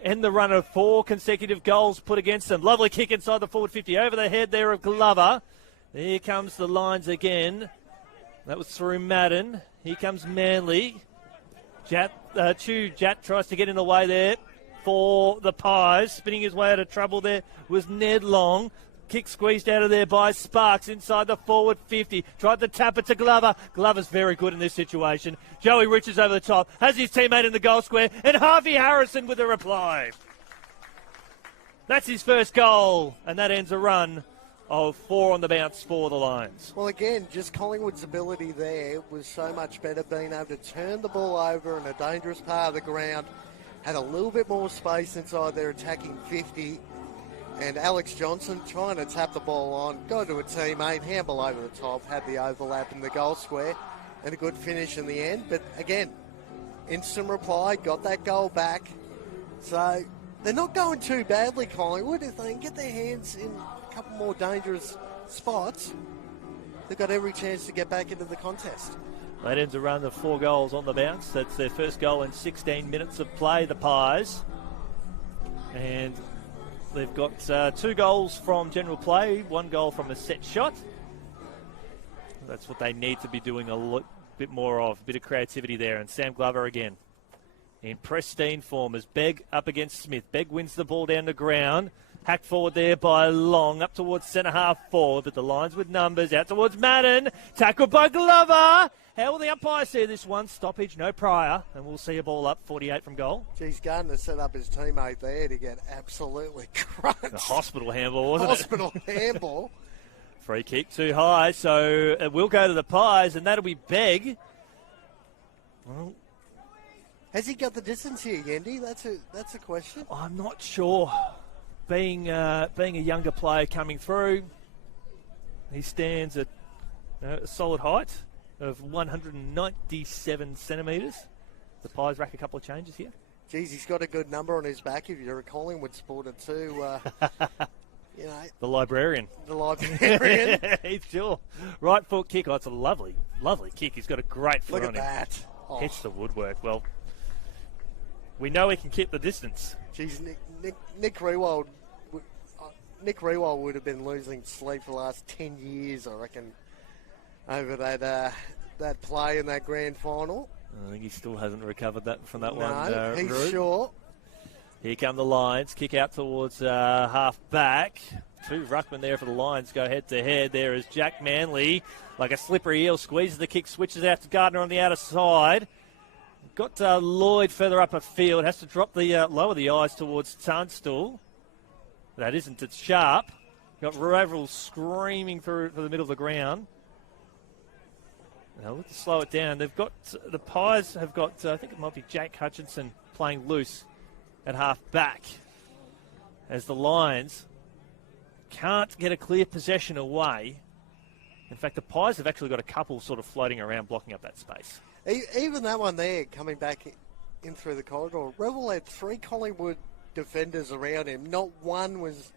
end the run of 4 consecutive goals put against them. Lovely kick inside the forward 50. Over the head there of Glover. Here comes the Lions again. That was through Madden. Here comes Manly. Jat tries to get in the way there for the Pies. Spinning his way out of trouble there was Ned Long. Kick squeezed out of there by Sparks inside the forward 50. Tried to tap it to Glover. Glover's very good in this situation. Joey Richards over the top. Has his teammate in the goal square. And Harvey Harrison with a reply. That's his first goal. And that ends a run of 4 on the bounce for the Lions. Well, again, just Collingwood's ability there was so much better, being able to turn the ball over in a dangerous part of the ground, had a little bit more space inside their attacking 50, and Alex Johnson trying to tap the ball on, go to a teammate, handball over the top, had the overlap in the goal square, and a good finish in the end. But again, instant reply, got that goal back. So they're not going too badly, Collingwood. If they can get their hands in couple more dangerous spots, they've got every chance to get back into the contest. That ends a run of 4 goals on the bounce. That's their first goal in 16 minutes of play, the Pies. And they've got 2 goals from general play, 1 goal from a set shot. That's what they need to be doing a bit more of, a bit of creativity there. And Sam Glover again in pristine form as Begg up against Smith. Begg wins the ball down the ground. Hacked forward there by Long, up towards centre half forward, but the Lions with numbers, out towards Madden, tackled by Glover. How will the umpire see this one? Stoppage, no prior, and we'll see a ball up, 48 from goal. Geez, Gardner set up his teammate there to get absolutely crunched. The hospital handball, wasn't Hospital handball. Free kick too high, so it will go to the Pies, and that'll be Begg. Well, has he got the distance here, Yendi? That's a question. I'm not sure. Being a younger player coming through, he stands at a solid height of 197 centimetres. The Pies rack a couple of changes here. Geez, he's got a good number on his back if you're a Collingwood supporter too. You know, The librarian. the librarian. He's sure. Right foot kick. Oh, it's a lovely, lovely kick. He's got a great foot Look on at him. that. Oh, Hits the woodwork. Well, we know he can keep the distance. geez, Nick Rewald. Nick Rewald would have been losing sleep for the last 10 years, I reckon, over that play in that grand final. I think he still hasn't recovered that from that No, one. he's Rube. sure. Here come the Lions. Kick out towards half back. Two ruckmen there for the Lions go head to head. There is Jack Manley, like a slippery eel, squeezes the kick, switches out to Gardner on the outer side. Got Lloyd further up a field. Has to drop the lower the eyes towards Tunstall. That isn't. It's Sharp. Got Ravril screaming for the middle of the ground. Now look to slow it down. They've got the Pies have got. I think it might be Jake Hutchinson playing loose at half back, as the Lions can't get a clear possession away. In fact, the Pies have actually got a couple sort of floating around, blocking up that space. Even that one there, coming back in through the corridor, Revel had 3 Collingwood defenders around him. Not one was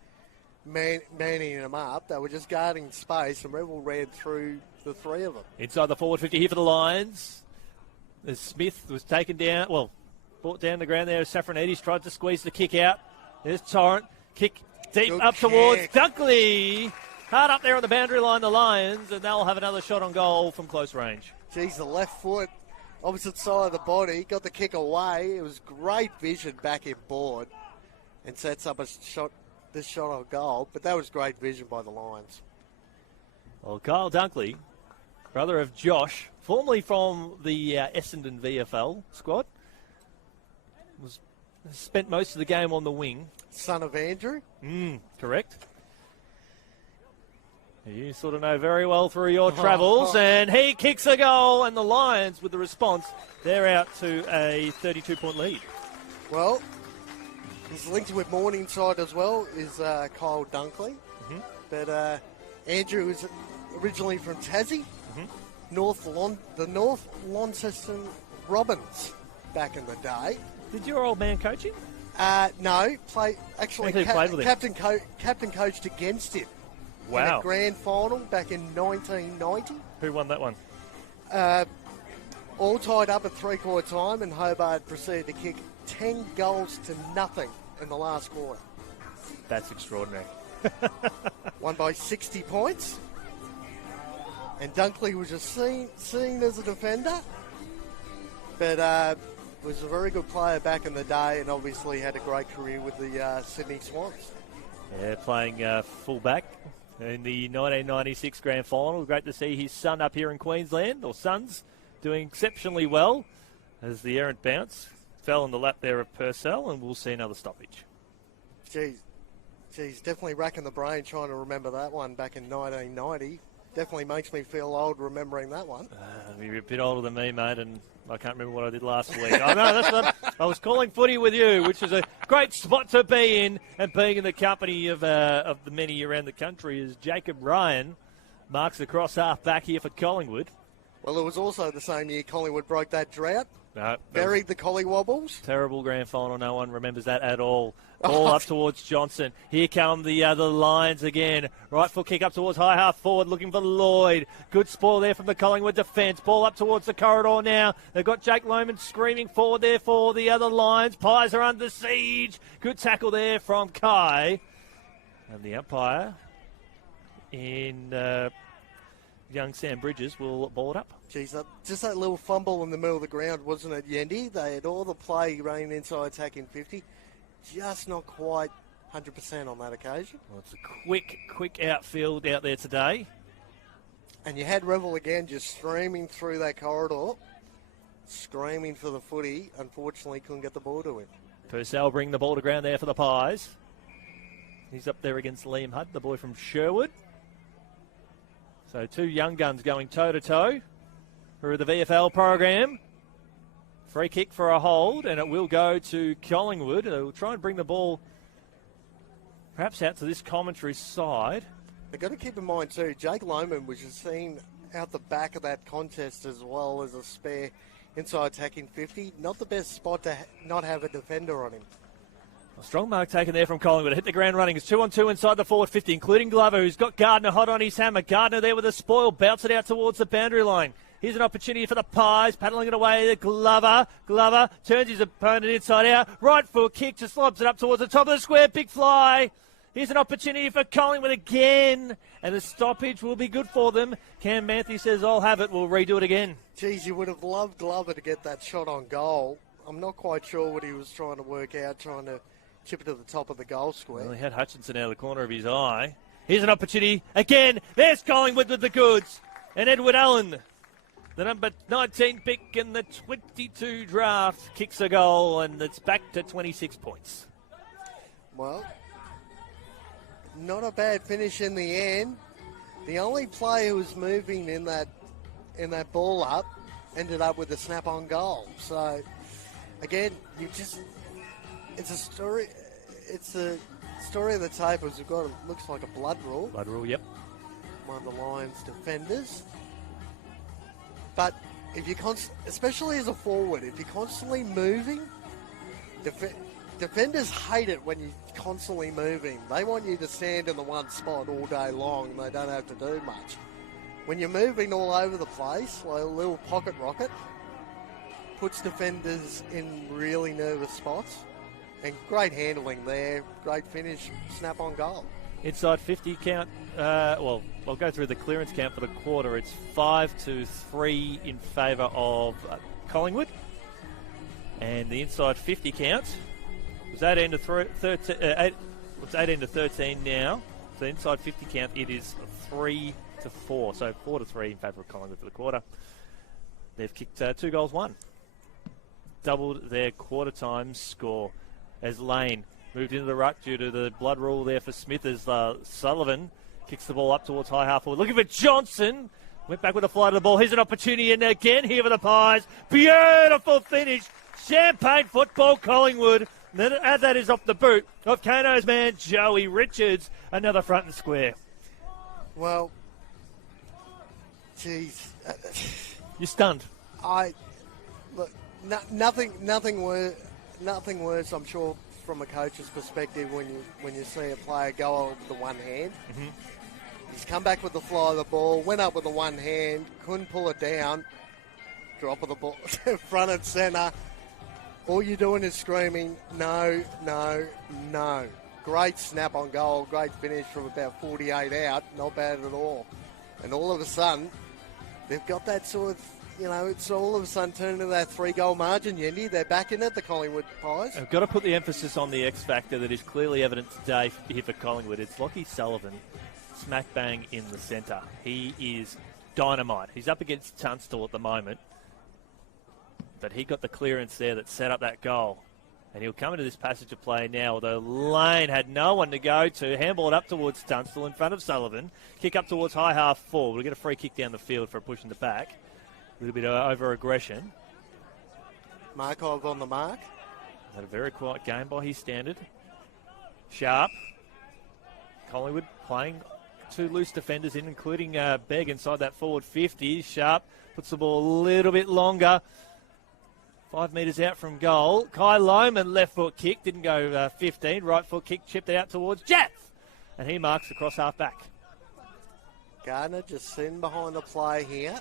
manning him up. They were just guarding space, and Revel ran through the 3 of them. Inside the forward 50 here for the Lions. As Smith was taken down, brought down the ground there. Safranides tried to squeeze the kick out. There's Torrent. Kick deep Good up kick. towards Dunkley. Hard up there on the boundary line, the Lions, and they'll have another shot on goal from close range. Geez, the left foot, opposite side of the body, got the kick away. It was great vision back in board and sets up this shot on goal. But that was great vision by the Lions. Well, Kyle Dunkley, brother of Josh, formerly from the Essendon VFL squad, spent most of the game on the wing. Son of Andrew. Correct. You sort of know very well through your travels, and he kicks a goal, and the Lions, with the response, they're out to a 32-point lead. Well, he's linked with Morningside as well, is Kyle Dunkley. But Andrew is originally from Tassie, the North Launceston Robins back in the day. Did your old man coach him? No, played played with him? captain coached against him. Wow. In a grand final back in 1990. Who won that one? All tied up at 3-quarter time, and Hobart proceeded to kick 10 goals to nothing in the last quarter. That's extraordinary. Won by 60 points. And Dunkley was just seen as a defender, but was a very good player back in the day, and obviously had a great career with the Sydney Swans. Yeah, playing fullback in the 1996 grand final. Great to see his son up here in Queensland, or sons, doing exceptionally well as the errant bounce fell in the lap there of Purcell, and we'll see another stoppage. Geez, definitely racking the brain trying to remember that one back in 1990. Definitely makes me feel old remembering that one. You're a bit older than me, mate, and I can't remember what I did last week. I know, that's what I was calling footy with you, which is a great spot to be in, and being in the company of the many around the country as Jacob Ryan marks the cross half back here for Collingwood. Well, it was also the same year Collingwood broke that drought. No, Buried the Collywobbles. Terrible grand final. No one remembers that at all. Ball up towards Johnson. Here come the other Lions again. Right foot kick up towards high half forward, looking for Lloyd. Good spoil there from the Collingwood defence. Ball up towards the corridor now. They've got Jake Lohman screaming forward there for the other Lions. Pies are under siege. Good tackle there from Kai. And the umpire in young Sam Bridges will ball it up. Geez, just that little fumble in the middle of the ground, wasn't it, Yendi? They had all the play running inside attacking 50. Just not quite 100% on that occasion. Well, it's a quick outfield out there today. And you had Revel again just streaming through that corridor, screaming for the footy. Unfortunately, couldn't get the ball to him. Purcell bring the ball to ground there for the Pies. He's up there against Liam Hudd, the boy from Sherwood. So 2 young guns going toe-to-toe through the VFL program. Free kick for a hold, and it will go to Collingwood. They'll try and bring the ball perhaps out to this commentary side. They've got to keep in mind too, Jake Lohman was just seen out the back of that contest as well as a spare. inside attacking 50. Not the best spot to not have a defender on him. A strong mark taken there from Collingwood. Hit the ground running. It's 2-on-2 inside the forward 50, including Glover, who's got Gardner hot on his hammer. Gardner there with a spoil. Bounce it out towards the boundary line. Here's an opportunity for the Pies. Paddling it away. Glover turns his opponent inside out. Right foot kick. Just lobs it up towards the top of the square. Big fly. Here's an opportunity for Collingwood again. And the stoppage will be good for them. Cam Manthe says, I'll have it. We'll redo it again. Geez, you would have loved Glover to get that shot on goal. I'm not quite sure what he was trying to work out, trying to chip it to the top of the goal square. Well, he had Hutchinson out of the corner of his eye. Here's an opportunity. Again, there's Collingwood with the goods. And Edward Allen, the number 19 pick in the 22 draft, kicks a goal, and it's back to 26 points. Well, not a bad finish in the end. The only player who was moving in that ball up ended up with a snap-on goal. So, again, it's a story. It's a story of the tape. We've got, it looks like a blood rule. Blood rule, yep. One of the Lions' defenders. But if you especially as a forward, if you're constantly moving, defenders hate it when you're constantly moving. They want you to stand in the one spot all day long, and they don't have to do much. When you're moving all over the place, like a little pocket rocket, puts defenders in really nervous spots. And great handling there, great finish, snap-on goal. Inside 50 count, I'll go through the clearance count for the quarter. It's 5-3 in favour of Collingwood. And the inside 50 count was 18 to 13. It's 18 to 13 now. So the inside 50 count, it is 3-4. So 4-3 in favour of Collingwood for the quarter. They've kicked 2 goals, 1. Doubled their quarter time score as Lane moved into the ruck due to the blood rule there for Smith as Sullivan kicks the ball up towards high half forward. Looking for Johnson. Went back with a fly to the ball. Here's an opportunity, and again here for the Pies. Beautiful finish. Champagne football, Collingwood. And that is off the boot of Kano's man, Joey Richards. Another front and square. Well, geez. You're stunned. Nothing worse, I'm sure, from a coach's perspective when you see a player go with the one hand. Mm-hmm. He's come back with the fly of the ball, went up with the one hand, couldn't pull it down, drop of the ball, front and centre. All you're doing is screaming, no, no, no. Great snap on goal, great finish from about 48 out, not bad at all. And all of a sudden, they've got that sort of, it's all of a sudden turned into that 3-goal margin, Yendi. They're back in it, the Collingwood Pies. I've got to put the emphasis on the X factor that is clearly evident today here for Collingwood. It's Lachie Sullivan, smack bang in the centre. He is dynamite. He's up against Tunstall at the moment, but he got the clearance there that set up that goal. And he'll come into this passage of play now, although Lane had no one to go to. Handball it up towards Tunstall in front of Sullivan. Kick up towards high half forward. We'll get a free kick down the field for a push in the back. A little bit of over-aggression. Markov on the mark. Had a very quiet game by his standard. Sharp. Collingwood playing 2 loose defenders in, including Begg inside that forward 50. Sharp puts the ball a little bit longer. 5 metres out from goal. Kai Lohman, left foot kick. Didn't go 15. Right foot kick chipped it out towards Jaff. And he marks across half back. Gardner just sitting behind the play here.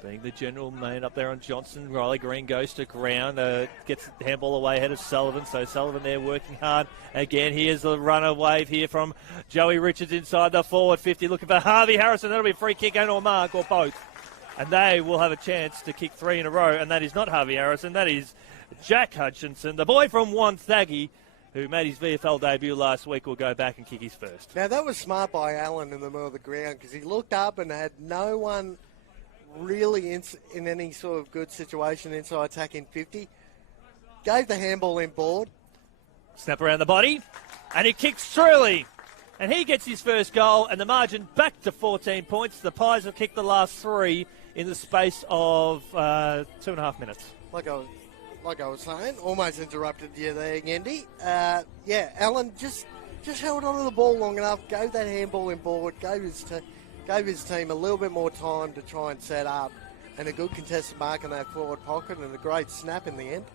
Being the general man up there on Johnson. Riley Green goes to ground. Gets the handball away ahead of Sullivan. So Sullivan there working hard. Again, here's the runner wave here from Joey Richards inside the forward 50. Looking for Harvey Harrison. That'll be a free kick and or mark or both. And they will have a chance to kick 3 in a row. And that is not Harvey Harrison. That is Jack Hutchinson, the boy from Wonthaggi, who made his VFL debut last week, will go back and kick his first. Now, that was smart by Allen in the middle of the ground because he looked up and had no one really in any sort of good situation inside attacking 50. Gave the handball in board. Snap around the body. And he kicks truly. And he gets his first goal. And the margin back to 14 points. The Pies have kicked the last 3 in the space of 2.5 minutes. Like I was saying, almost interrupted you there, Yendi. Allen just held on to the ball long enough, gave that handball in board, gave his team a little bit more time to try and set up, and a good contested mark in that forward pocket and a great snap in the end.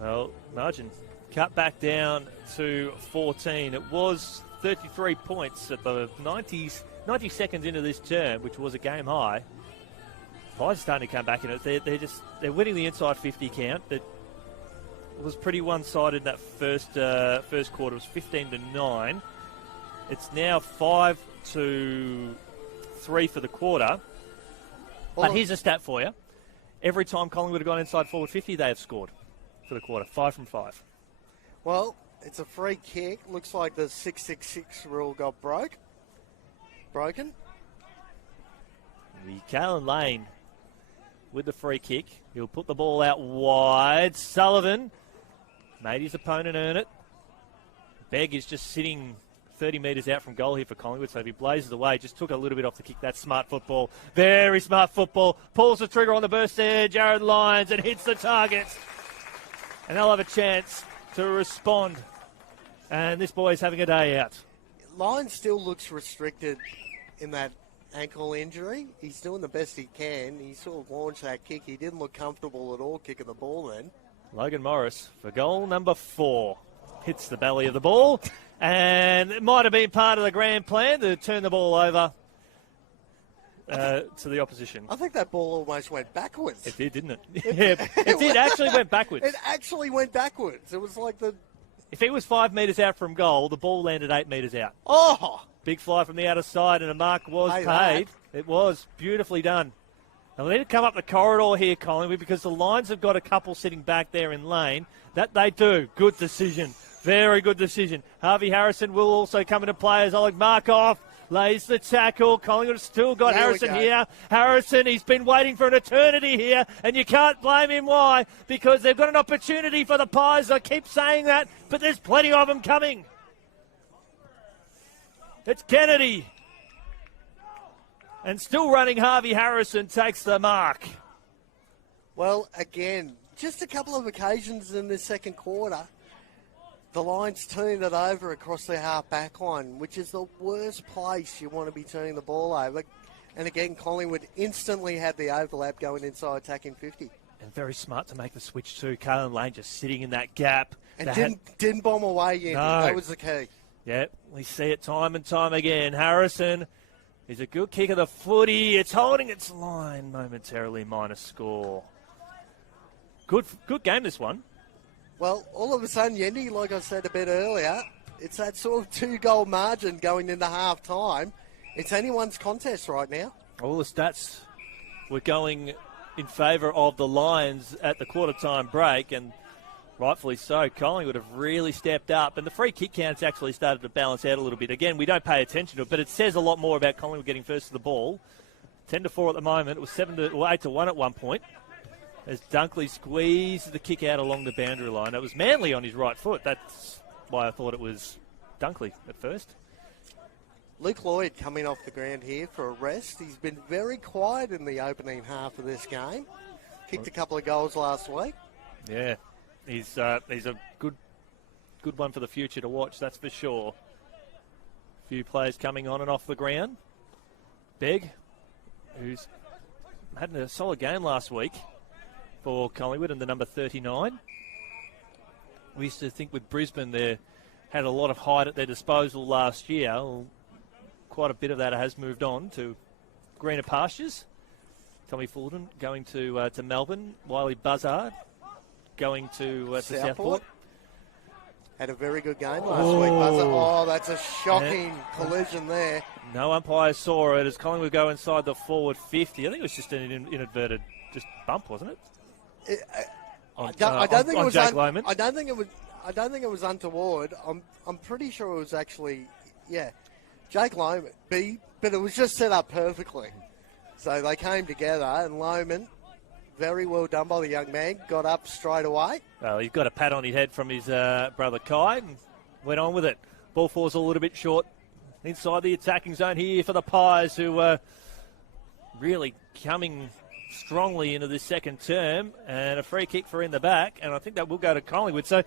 Well, margin cut back down to 14. It was 33 points at the 90 seconds into this term, which was a game high. Pies are starting to come back in it. They're winning the inside 50 count, but it was pretty one-sided in that first quarter. It was 15-9. It's now 5-3 for the quarter. But here's a stat for you. Every time Collingwood have gone inside forward 50, they have scored for the quarter. 5 from 5. Well, it's a free kick. Looks like the 666 rule got broken. The Kalen Lane with the free kick. He'll put the ball out wide. Sullivan made his opponent earn it. Begg is just sitting 30 metres out from goal here for Collingwood, so if he blazes away, just took a little bit off the kick. That's smart football. Very smart football. Pulls the trigger on the burst there. Jared Lyons and hits the target. And they'll have a chance to respond. And this boy's having a day out. Lyons still looks restricted in that ankle injury. He's doing the best he can. He sort of launched that kick. He didn't look comfortable at all kicking the ball then. Logan Morris for goal number 4. Hits the belly of the ball. And it might have been part of the grand plan to turn the ball over to the opposition. I think that ball almost went backwards. It did, didn't it? It did actually went backwards. It actually went backwards. It was like the... If he was 5 metres out from goal, the ball landed 8 metres out. Oh! Big fly from the outer side, and a mark was paid. It was beautifully done. Now, we need to come up the corridor here, Collingwood, because the Lions have got a couple sitting back there in lane. That they do. Good decision. Very good decision. Harvey Harrison will also come into play as Oleg Markov lays the tackle. Collingwood has still got Harrison here. Harrison, he's been waiting for an eternity here, and you can't blame him. Why? Because they've got an opportunity for the Pies. I keep saying that, but there's plenty of them coming. It's Kennedy. And still running, Harvey Harrison takes the mark. Well, again, just a couple of occasions in the second quarter, the Lions turned it over across their half-back line, which is the worst place you want to be turning the ball over. And again, Collingwood instantly had the overlap going inside attacking 50. And very smart to make the switch too. Kalen Lane just sitting in that gap. And didn't bomb away, Andy. No. That was the key. Yeah, we see it time and time again. Harrison is a good kick of the footy. It's holding its line momentarily, minus score. Good game, this one. Well, all of a sudden, Yendi, like I said a bit earlier, it's that sort of 2-goal margin going into half-time. It's anyone's contest right now. All the stats were going in favour of the Lions at the quarter-time break, and rightfully so. Collingwood have really stepped up, and the free kick counts actually started to balance out a little bit. Again, we don't pay attention to it, but it says a lot more about Collingwood getting first to the ball. 10-4 at the moment. It was 8-1 at one point, as Dunkley squeezed the kick out along the boundary line. It was Manley on his right foot. That's why I thought it was Dunkley at first. Luke Lloyd coming off the ground here for a rest. He's been very quiet in the opening half of this game. Kicked a couple of goals last week. Yeah, he's a good one for the future to watch, that's for sure. A few players coming on and off the ground. Begg, who's had a solid game last week for Collingwood, and the number 39. We used to think with Brisbane they had a lot of height at their disposal last year. Well, quite a bit of that has moved on to greener pastures. Tommy Fulton going to Melbourne. Wiley Buzzard going to Southport. Had a very good game last week, Buzzard. Oh, that's a shocking collision there. No umpire saw it as Collingwood go inside the forward 50. I think it was just an inadverted bump, wasn't it? I don't think it was untoward. I'm pretty sure it was actually, Jake Lohman. But it was just set up perfectly. So they came together, and Lohman, very well done by the young man, got up straight away. Well, he's got a pat on his head from his brother Kai and went on with it. Ball falls a little bit short inside the attacking zone here for the Pies, who were really coming strongly into this second term, and a free kick for in the back, and I think that will go to Collingwood. So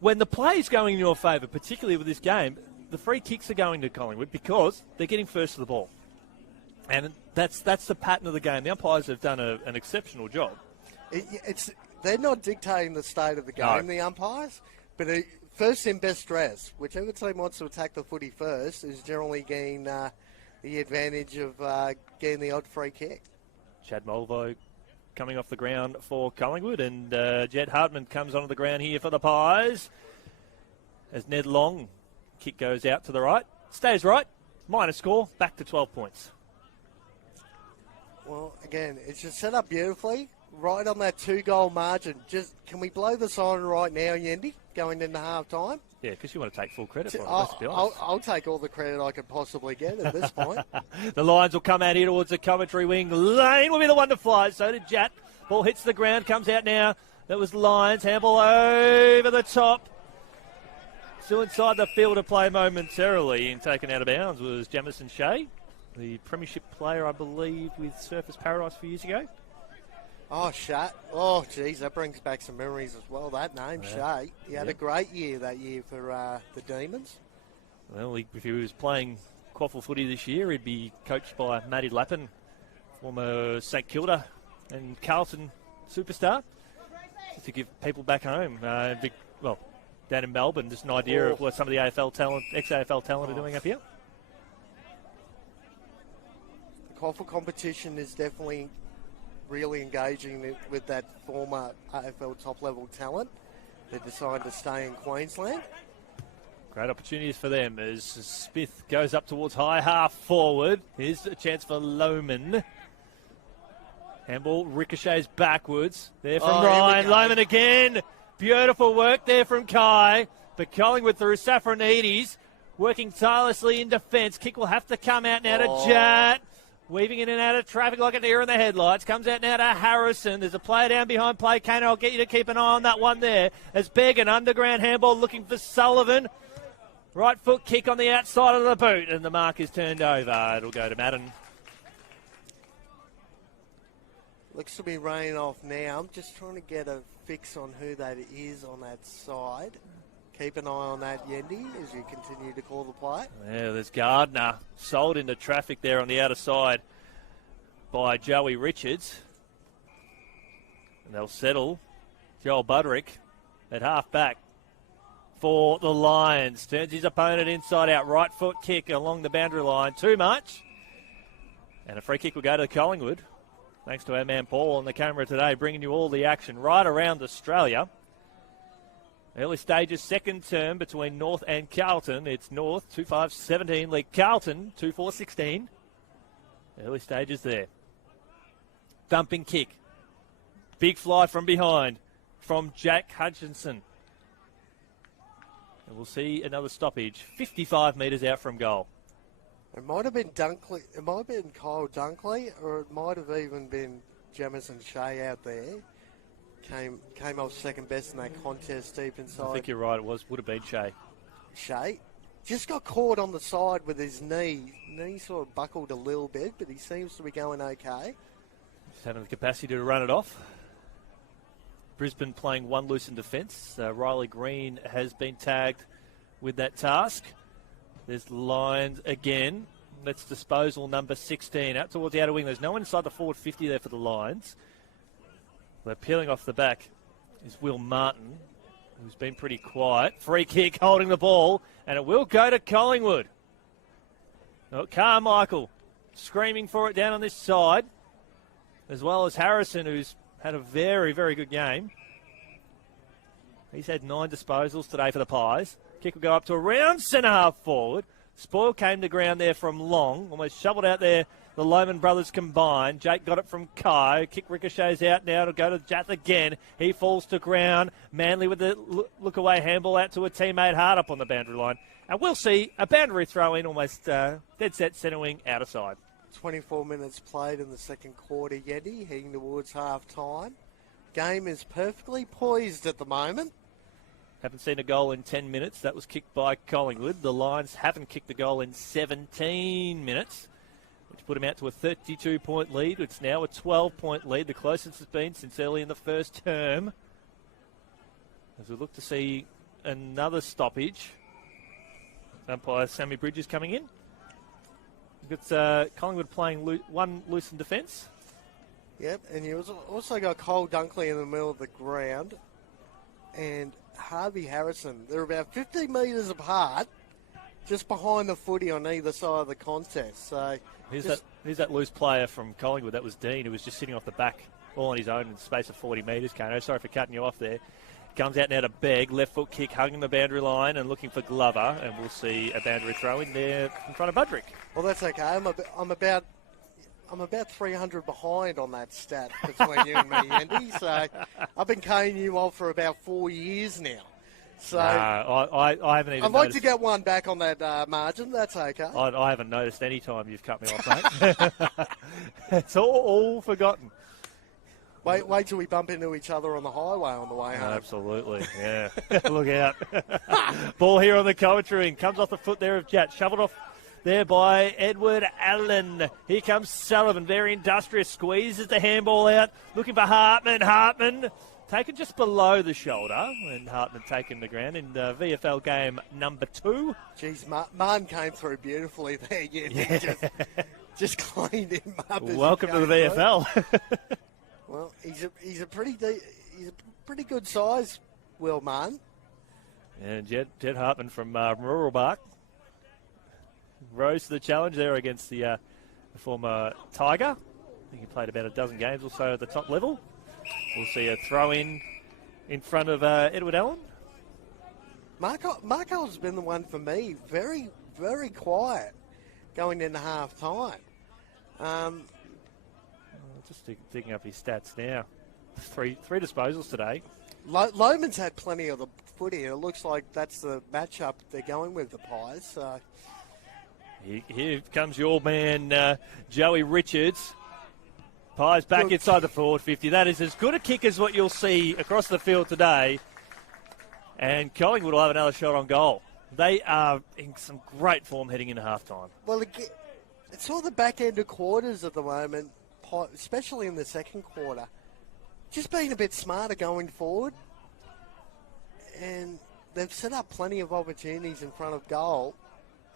when the play's going in your favour, particularly with this game, the free kicks are going to Collingwood because they're getting first to the ball. And that's the pattern of the game. The umpires have done an exceptional job. They're not dictating the state of the game, the umpires, but first in best dress. Whichever team wants to attack the footy first is generally getting the advantage of getting the odd free kick. Chad Mulvo coming off the ground for Collingwood, and Jed Hartman comes onto the ground here for the Pies. As Ned Long, kick goes out to the right, stays right, minor score, back to 12 points. Well, again, it's just set up beautifully, right on that 2-goal margin. Just can we blow the siren right now, Yendi, going into half-time? Yeah, because you want to take full credit for it, let's be honest. I'll take all the credit I could possibly get at this point. The Lions will come out here towards the commentary wing. Lane will be the one to fly. So did Jat. Ball hits the ground, comes out now. That was Lions. Handball over the top. Still inside the field of play momentarily, and taken out of bounds was Jamison Shea, the premiership player, I believe, with Surfers Paradise a few years ago. Oh, Shea. Oh, geez, that brings back some memories as well, that name, Shea. He had a great year that year for the Demons. Well, if he was playing quaffle footy this year, he'd be coached by Matty Lappin, former St Kilda and Carlton superstar, just to give people back home, down in Melbourne, just an idea of what some of the AFL talent, ex-AFL talent are doing up here. The quaffle competition is definitely really engaging with that former AFL top-level talent. They decided to stay in Queensland. Great opportunities for them as Smith goes up towards high half forward. Here's a chance for Lohman. Handball ricochets backwards. There from Ryan. Lohman again. Beautiful work there from Kai. But Collingwood through Safranides. Working tirelessly in defence. Kick will have to come out now to Jat. Weaving in and out of traffic like a deer in the headlights. Comes out now to Harrison. There's a player down behind play. Kane, I'll get you to keep an eye on that one there. As Begg, an underground handball looking for Sullivan. Right foot kick on the outside of the boot. And the mark is turned over. It'll go to Madden. Looks to be raining off now. I'm just trying to get a fix on who that is on that side. Keep an eye on that, Yendi, as you continue to call the play. Yeah, there's Gardner sold into traffic there on the outer side by Joey Richards. And they'll settle Joel Budrick at half back for the Lions. Turns his opponent inside out. Right foot kick along the boundary line. Too much. And a free kick will go to Collingwood. Thanks to our man Paul on the camera today, bringing you all the action right around Australia. Early stages, second term between North and Carlton. It's North 2-5-17, lead Carlton 2-4-16. Early stages there. Dumping kick. Big fly from behind from Jack Hutchinson. And we'll see another stoppage 55 metres out from goal. It might have been Dunkley. It might have been Kyle Dunkley, or it might have even been Jamison Shea out there. Came off second best in that contest deep inside. I think you're right. It would have been Shea. Shea just got caught on the side with his knee. Knee sort of buckled a little bit, but he seems to be going okay. Just having the capacity to run it off. Brisbane playing one loose in defence. Riley Green has been tagged with that task. There's Lions again. That's disposal number 16 out towards the outer wing. There's no one inside the forward 50 there for the Lions. They're peeling off the back is Will Martin, who's been pretty quiet. Free kick holding the ball, and it will go to Collingwood. Carmichael screaming for it down on this side, as well as Harrison, who's had a very, very good game. He's had 9 disposals today for the Pies. Kick will go up to around centre half forward. Spoil came to ground there from Long, almost shoveled out there. The Lohman brothers combined. Jake got it from Kai. Kick ricochets out now to go to Jath again. He falls to ground. Manly with the look away handball out to a teammate hard up on the boundary line. And we'll see a boundary throw in almost dead set centre wing outer side. 24 minutes played in the second quarter, Yeti, heading towards half time. Game is perfectly poised at the moment. Haven't seen a goal in 10 minutes. That was kicked by Collingwood. The Lions haven't kicked a goal in 17 minutes, which put them out to a 32-point lead. It's now a 12-point lead, the closest it's been since early in the first term. As we look to see another stoppage. Umpire Sammy Bridges coming in. We've got Collingwood playing one loose in defence. Yep, and you also got Cole Dunkley in the middle of the ground and Harvey Harrison. They're about 15 metres apart, just behind the footy on either side of the contest. So Who's that loose player from Collingwood? That was Dean, who was just sitting off the back all on his own in the space of 40 metres, Kano. Sorry for cutting you off there. Comes out now to Begg, left foot kick, hugging the boundary line and looking for Glover, and we'll see a boundary throw in there in front of Budrick. Well, that's okay. I'm about 300 behind on that stat between you and me, Andy. So I've been carrying you off for about 4 years now. So I haven't even. I'd like to get one back on that margin. That's okay. I haven't noticed any time you've cut me off, mate. It's all forgotten. Wait till we bump into each other on the highway on the way home. Absolutely, yeah. Look out. Ball here on the commentary ring. Comes off the foot there of Jat. Shoveled off there by Edward Allen. Here comes Sullivan, very industrious. Squeezes the handball out. Looking for Hartman. Hartman taken just below the shoulder. And Hartman taken the ground in VFL game number 2. Jeez, Martin came through beautifully there. Yeah. Just cleaned him up. Welcome to the VFL. Well, he's a pretty good size, Will Martin. And Jed Hartman from Rural Bark rose to the challenge there against the former Tiger. I think he played about a dozen games or so at the top level. We'll see a throw in front of Edward Allen. Marco's been the one for me. Very, very quiet going into half time. Just digging up his stats now. Three disposals today. Loman's had plenty of the footy. It looks like that's the matchup they're going with, the Pies. So here comes your man, Joey Richards. Pies back inside the forward 50. That is as good a kick as what you'll see across the field today. And Collingwood will have another shot on goal. They are in some great form heading into halftime. Well, it's all the back end of quarters at the moment, especially in the second quarter. Just being a bit smarter going forward. And they've set up plenty of opportunities in front of goal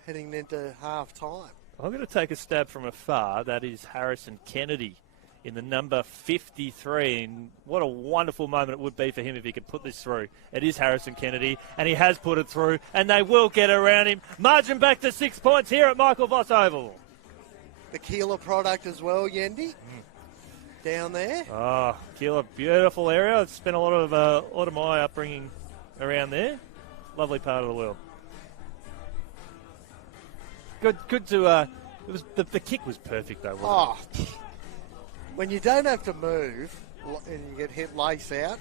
heading into half time. I'm going to take a stab from afar. That is Harrison Kennedy in the number 53. And what a wonderful moment it would be for him if he could put this through. It is Harrison Kennedy, and he has put it through, and they will get around him. Margin back to 6 points here at Michael Voss Oval. The Keeler product as well, Yendi. Down there. Oh, Keeler, beautiful area. I've spent a lot of my upbringing around there. Lovely part of the world. Good to. It was the kick was perfect though, wasn't it? When you don't have to move and you get hit lace out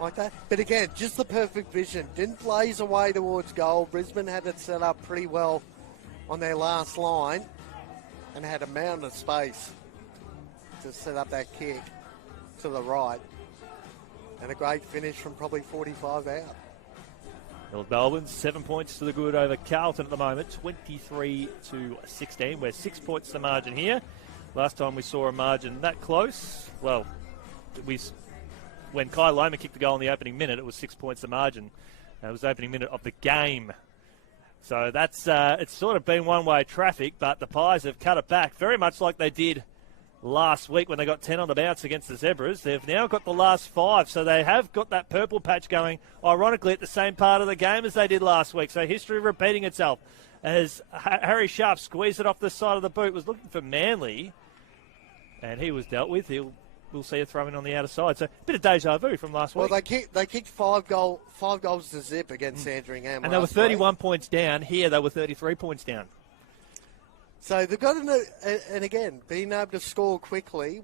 like that. But again, just the perfect vision. Didn't blaze away towards goal. Brisbane had it set up pretty well on their last line and had a mountain of space to set up that kick to the right. And a great finish from probably 45 out. North Melbourne, 7 points to the good over Carlton at the moment, 23-16. We're 6 points to the margin here. Last time we saw a margin that close, well, when Kai Loma kicked the goal in the opening minute, it was 6 points to margin. It was the opening minute of the game. So that's it's sort of been one-way traffic, but the Pies have cut it back, very much like they did last week when they got 10 on the bounce against the Zebras. They've now got the last 5, so they have got that purple patch going, ironically, at the same part of the game as they did last week. So history repeating itself as Harry Sharp squeezed it off the side of the boot, was looking for Manly, and he was dealt with. We'll see a throw-in on the outer side. So a bit of deja vu from last week. Well, they kicked 5 goals to zip against Sandringham. And they were 31 points down. Here they were 33 points down. So they've got to, and again, being able to score quickly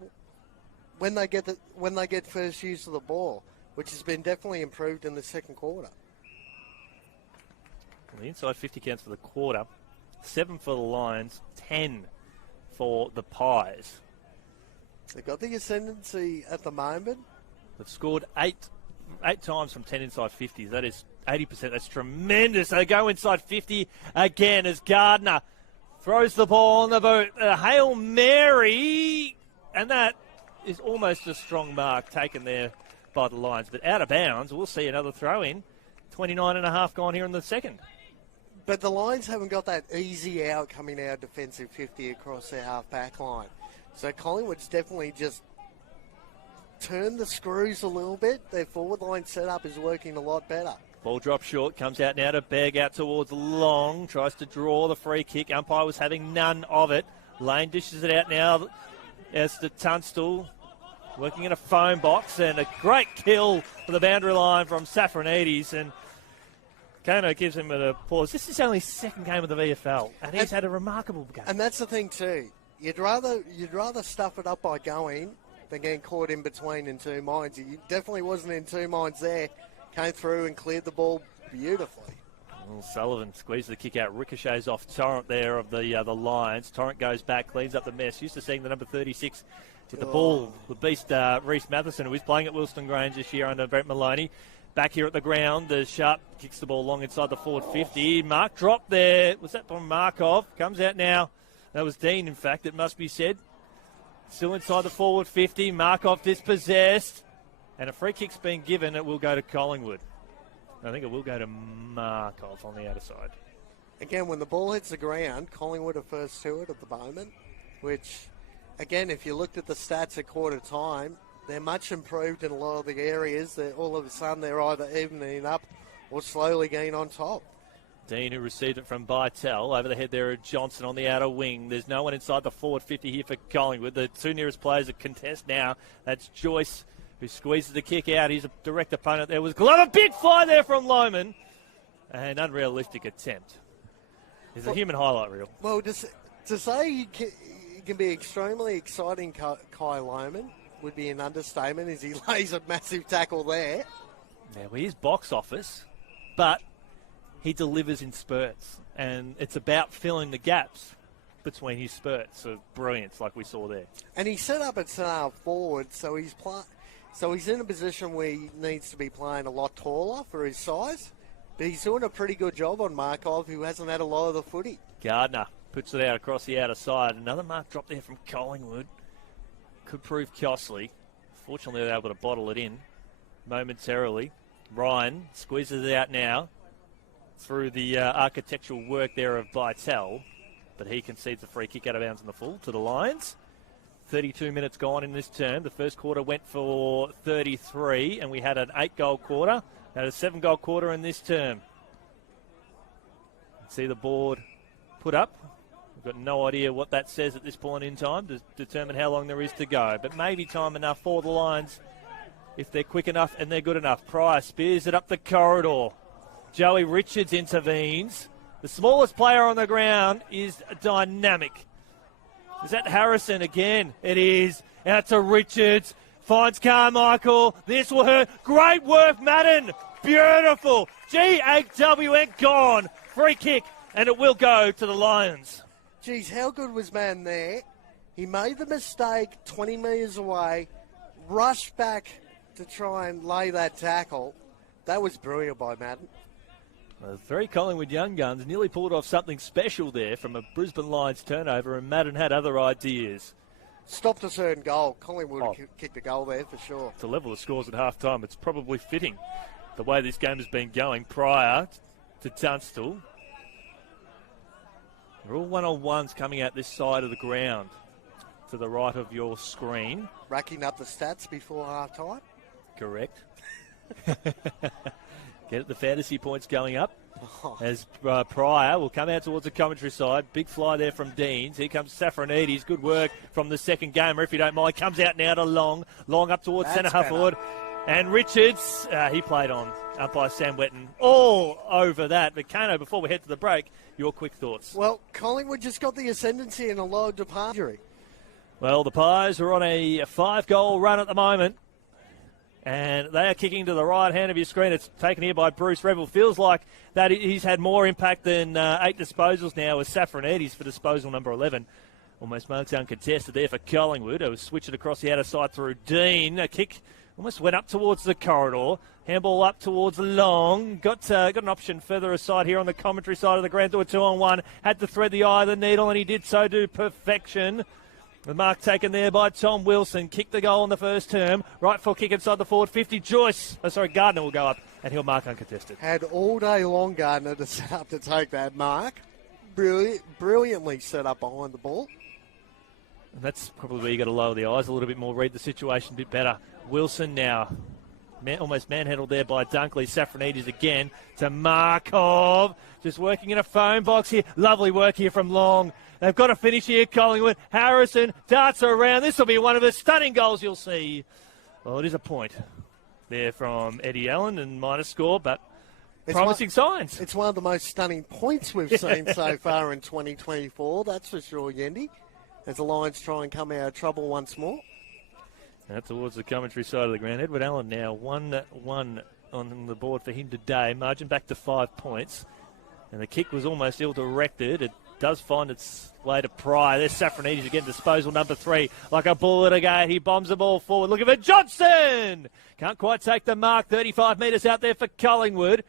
when they get first use of the ball, which has been definitely improved in the second quarter. Well, the inside 50 counts for the quarter, 7 for the Lions, 10 for the Pies. They've got the ascendancy at the moment. They've scored eight times from 10 inside 50s. That is 80%. That's tremendous. They go inside 50 again as Gardner throws the ball on the boot. A Hail Mary. And that is almost a strong mark taken there by the Lions. But out of bounds, we'll see another throw in. 29.5 gone here in the second. But the Lions haven't got that easy out coming out defensive 50 across their half-back line. So Collingwood's definitely just turned the screws a little bit. Their forward line setup is working a lot better. Ball drop short, comes out now to Begg, out towards Long, tries to draw the free kick. Umpire was having none of it. Lane dishes it out now as to Tunstall, working in a phone box, and a great kill for the boundary line from Safranides, and Kano gives him a pause. This is only his second game of the VFL, and he's had a remarkable game. And that's the thing too. You'd rather stuff it up by going than getting caught in between in two minds. He definitely wasn't in two minds there. Came through and cleared the ball beautifully. Well, Sullivan squeezed the kick out, ricochets off Torrent there of the Lions. Torrent goes back, cleans up the mess. Used to seeing the number 36 with the ball, the beast Reece Matheson, who is playing at Wilston Grange this year under Brett Maloney. Back here at the ground, the Sharp kicks the ball long inside the forward 50. Mark dropped there. Was that from Markov? Comes out now. That was Dean, in fact, it must be said. Still inside the forward 50. Markov dispossessed. And a free kick's been given. It will go to Collingwood. I think it will go to Markov on the outer side. Again, when the ball hits the ground, Collingwood are first to it at the moment, which, again, if you looked at the stats at quarter time, they're much improved in a lot of the areas. All of a sudden, they're either evening up or slowly getting on top. Dean, who received it from Bytel. Over the head there of Johnson on the outer wing. There's no one inside the forward 50 here for Collingwood. The two nearest players at contest now. That's Joyce, who squeezes the kick out. He's a direct opponent. There was Glover. Big fly there from Lohman. An unrealistic attempt. It's a human highlight reel. Well, to say he can be extremely exciting, Kai Lohman, would be an understatement as he lays a massive tackle there. Yeah, well, he's box office, but he delivers in spurts. And it's about filling the gaps between his spurts of brilliance like we saw there. And he's set up at centre forward, so he's in a position where he needs to be playing a lot taller for his size. But he's doing a pretty good job on Markov, who hasn't had a lot of the footy. Gardner puts it out across the outer side. Another mark drop there from Collingwood. Could prove costly. Fortunately, they're able to bottle it in momentarily. Ryan squeezes it out now through the architectural work there of Bytel. But he concedes a free kick out of bounds in the full to the Lions. 32 minutes gone in this term. The first quarter went for 33, and we had an 8-goal quarter. Had a 7-goal quarter in this term. See the board put up. We've got no idea what that says at this point in time to determine how long there is to go. But maybe time enough for the Lions if they're quick enough and they're good enough. Pryor spears it up the corridor. Joey Richards intervenes. The smallest player on the ground is dynamic. Is that Harrison again? It is. Out to Richards. Finds Carmichael. This will hurt. Great work, Madden. Beautiful. GAWN gone. Free kick, and it will go to the Lions. Geez, how good was Madden there? He made the mistake 20 metres away, rushed back to try and lay that tackle. That was brilliant by Madden. The three Collingwood young guns nearly pulled off something special there from a Brisbane Lions turnover, and Madden had other ideas. Stopped a certain goal. Collingwood kicked a goal there for sure. To level the scores at half-time, it's probably fitting the way this game has been going prior to Tunstall. They're all one-on-ones coming out this side of the ground to the right of your screen. Racking up the stats before half-time. Correct. Get the fantasy points going up as Pryor will come out towards the commentary side. Big fly there from Deans. Here comes Safranides. Good work from the second gamer, if you don't mind. Comes out now to Long. Long up towards centre half forward. And Richards, he played on umpire Sam Wetton all over that. But Kano, before we head to the break, your quick thoughts. Well, Collingwood just got the ascendancy in a low departure. Well, the Pies are on a 5-goal run at the moment. And they are kicking to the right hand of your screen. It's taken here by Bruce Revel. Feels like that he's had more impact than 8 disposals now with Safranides for disposal number 11. Almost marks uncontested there for Collingwood. It was switched across the outer side through Dean. A kick almost went up towards the corridor. Handball up towards Long. Got an option further aside here on the commentary side of the ground to a 2-on-1. Had to thread the eye of the needle, and he did so to perfection. The mark taken there by Tom Wilson. Kicked the goal in the first term. Right foot kick inside the forward 50. Gardner will go up and he'll mark uncontested. Had all day long Gardner to set up to take that mark. Brilliantly set up behind the ball. And that's probably where you got to lower the eyes a little bit more, read the situation a bit better. Wilson now. Almost manhandled there by Dunkley. Safranides again to Markov. Just working in a phone box here. Lovely work here from Long. They've got to finish here, Collingwood. Harrison darts around. This will be one of the stunning goals you'll see. Well, it is a point there from Eddie Allen and minus score, but promising signs. It's one of the most stunning points we've seen so far in 2024, that's for sure, Yendi. As the Lions try and come out of trouble once more. Now towards the commentary side of the ground. Edward Allen now 1-1 on the board for him today. Margin back to 5 points. And the kick was almost ill-directed. It does find its way to Pry. There's Safranides again, disposal number 3. Like a bullet again, he bombs the ball forward. Looking for Johnson! Can't quite take the mark. 35 metres out there for Collingwood.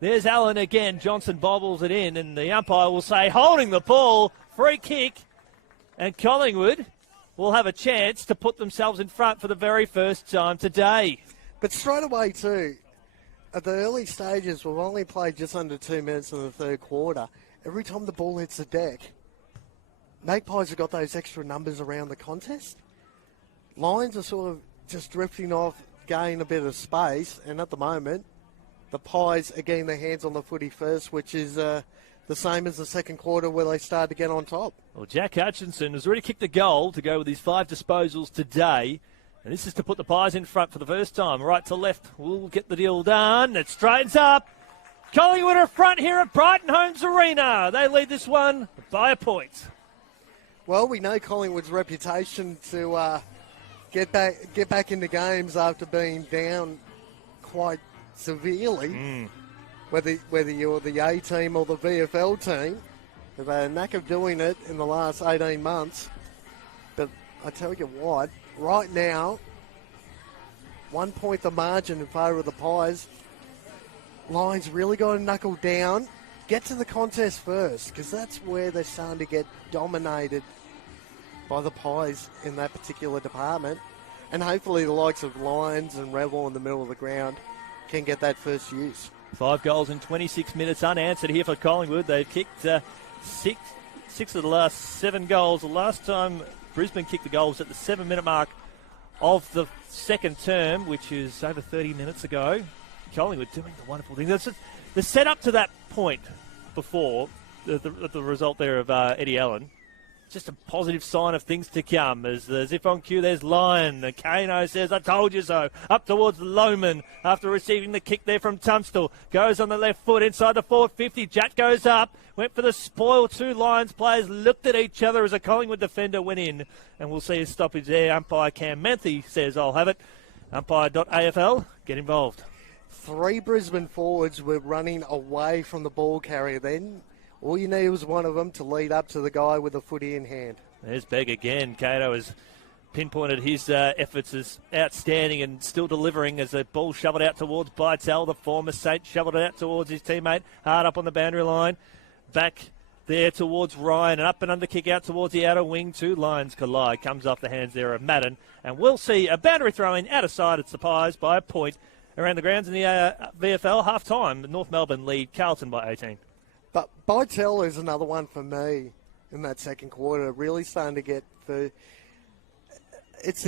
There's Allen again. Johnson bobbles it in, and the umpire will say, holding the ball, free kick. And Collingwood will have a chance to put themselves in front for the very first time today. But straight away too, at the early stages, we've only played just under 2 minutes in the third quarter. Every time the ball hits the deck, Magpies have got those extra numbers around the contest. Lions are sort of just drifting off, gain a bit of space, and at the moment, the Pies are getting their hands on the footy first, which is the same as the second quarter where they started to get on top. Well, Jack Hutchinson has already kicked a goal to go with his 5 disposals today. And this is to put the Pies in front for the first time. Right to left will get the deal done. It straightens up. Collingwood are front here at Brighton Homes Arena. They lead this one by a point. Well, we know Collingwood's reputation to get back into games after being down quite severely. Whether you're the A team or the VFL team, they've had a knack of doing it in the last 18 months. But I tell you what, right now, 1 point the margin in favour of the Pies. Lions really got to knuckle down, get to the contest first, because that's where they're starting to get dominated by the Pies in that particular department. And hopefully the likes of Lions and Rebel in the middle of the ground can get that first use. 5 goals in 26 minutes unanswered here for Collingwood. They've kicked six of the last 7 goals. The last time Brisbane kicked the goals at the 7-minute mark of the second term, which is over 30 minutes ago. Collingwood doing the wonderful thing. The set up to that point before the result there of Eddie Allen, just a positive sign of things to come. As if on cue, there's Lyon. Kano says, I told you so. Up towards Lohman after receiving the kick there from Tunstall. Goes on the left foot inside the forward 50. Jack goes up. Went for the spoil. 2 Lions players looked at each other as a Collingwood defender went in. And we'll see a stoppage there. Umpire Cam Menthe says, I'll have it. Umpire.afl, get involved. 3 Brisbane forwards were running away from the ball carrier then. All you need was one of them to lead up to the guy with the footy in hand. There's Begg again. Cato has pinpointed his efforts as outstanding and still delivering as the ball shoveled out towards Bytel. The former Saint shoveled it out towards his teammate. Hard up on the boundary line. Back there towards Ryan. And up and under kick out towards the outer wing. 2 Lions collide. Comes off the hands there of Madden. And we'll see a boundary throw in out of side. It's the Pies by a point around the grounds in the VFL. Half time. North Melbourne lead Carlton by 18. But Bytel is another one for me in that second quarter. Really starting to get it's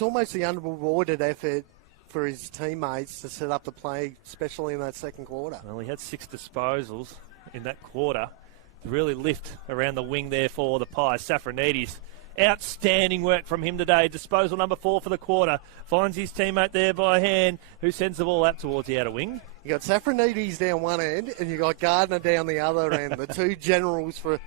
almost the unrewarded effort for his teammates to set up the play, especially in that second quarter. Well, he had 6 disposals in that quarter to really lift around the wing there for the Pies. Safranides, outstanding work from him today. Disposal number 4 for the quarter. Finds his teammate there by hand, who sends the ball out towards the outer wing. You got Safranides down one end, and you got Gardner down the other end. The 2 generals for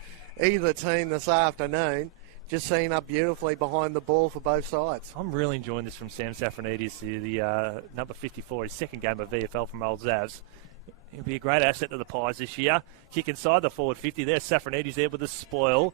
either team this afternoon, just setting up beautifully behind the ball for both sides. I'm really enjoying this from Sam Safranides, the number 54, his second game of VFL from Old Zavs. He'll be a great asset to the Pies this year. Kick inside the forward 50 there. Safranides there with the spoil.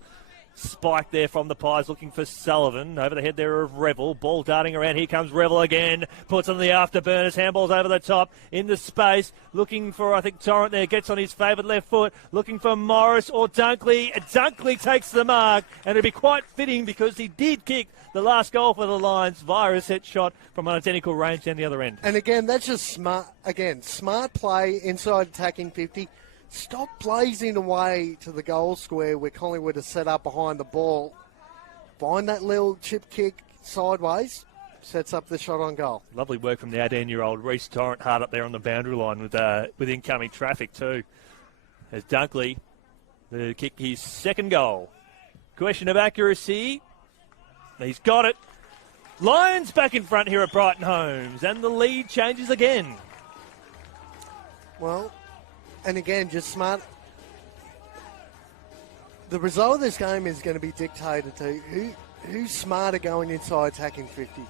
Spike there from the Pies, looking for Sullivan. Over the head there of Revel. Ball darting around. Here comes Revel again. Puts on the afterburners. Handballs over the top. Into space. Looking for, I think, Torrent there. Gets on his favoured left foot. Looking for Morris or Dunkley. Dunkley takes the mark. And it'd be quite fitting because he did kick the last goal for the Lions via a set shot from an identical range down the other end. And again, that's just smart. Again, smart play inside attacking 50. Stop blazing away to the goal square where Collingwood is set up behind the ball. Find that little chip kick sideways, sets up the shot on goal. Lovely work from the 18-year-old Reece Torrent, hard up there on the boundary line with incoming traffic too. As Dunkley to kick his second goal. Question of accuracy. He's got it. Lions back in front here at Brighton Homes, and the lead changes again. Well, and again, just smart. The result of this game is going to be dictated to who's smarter going inside attacking 50.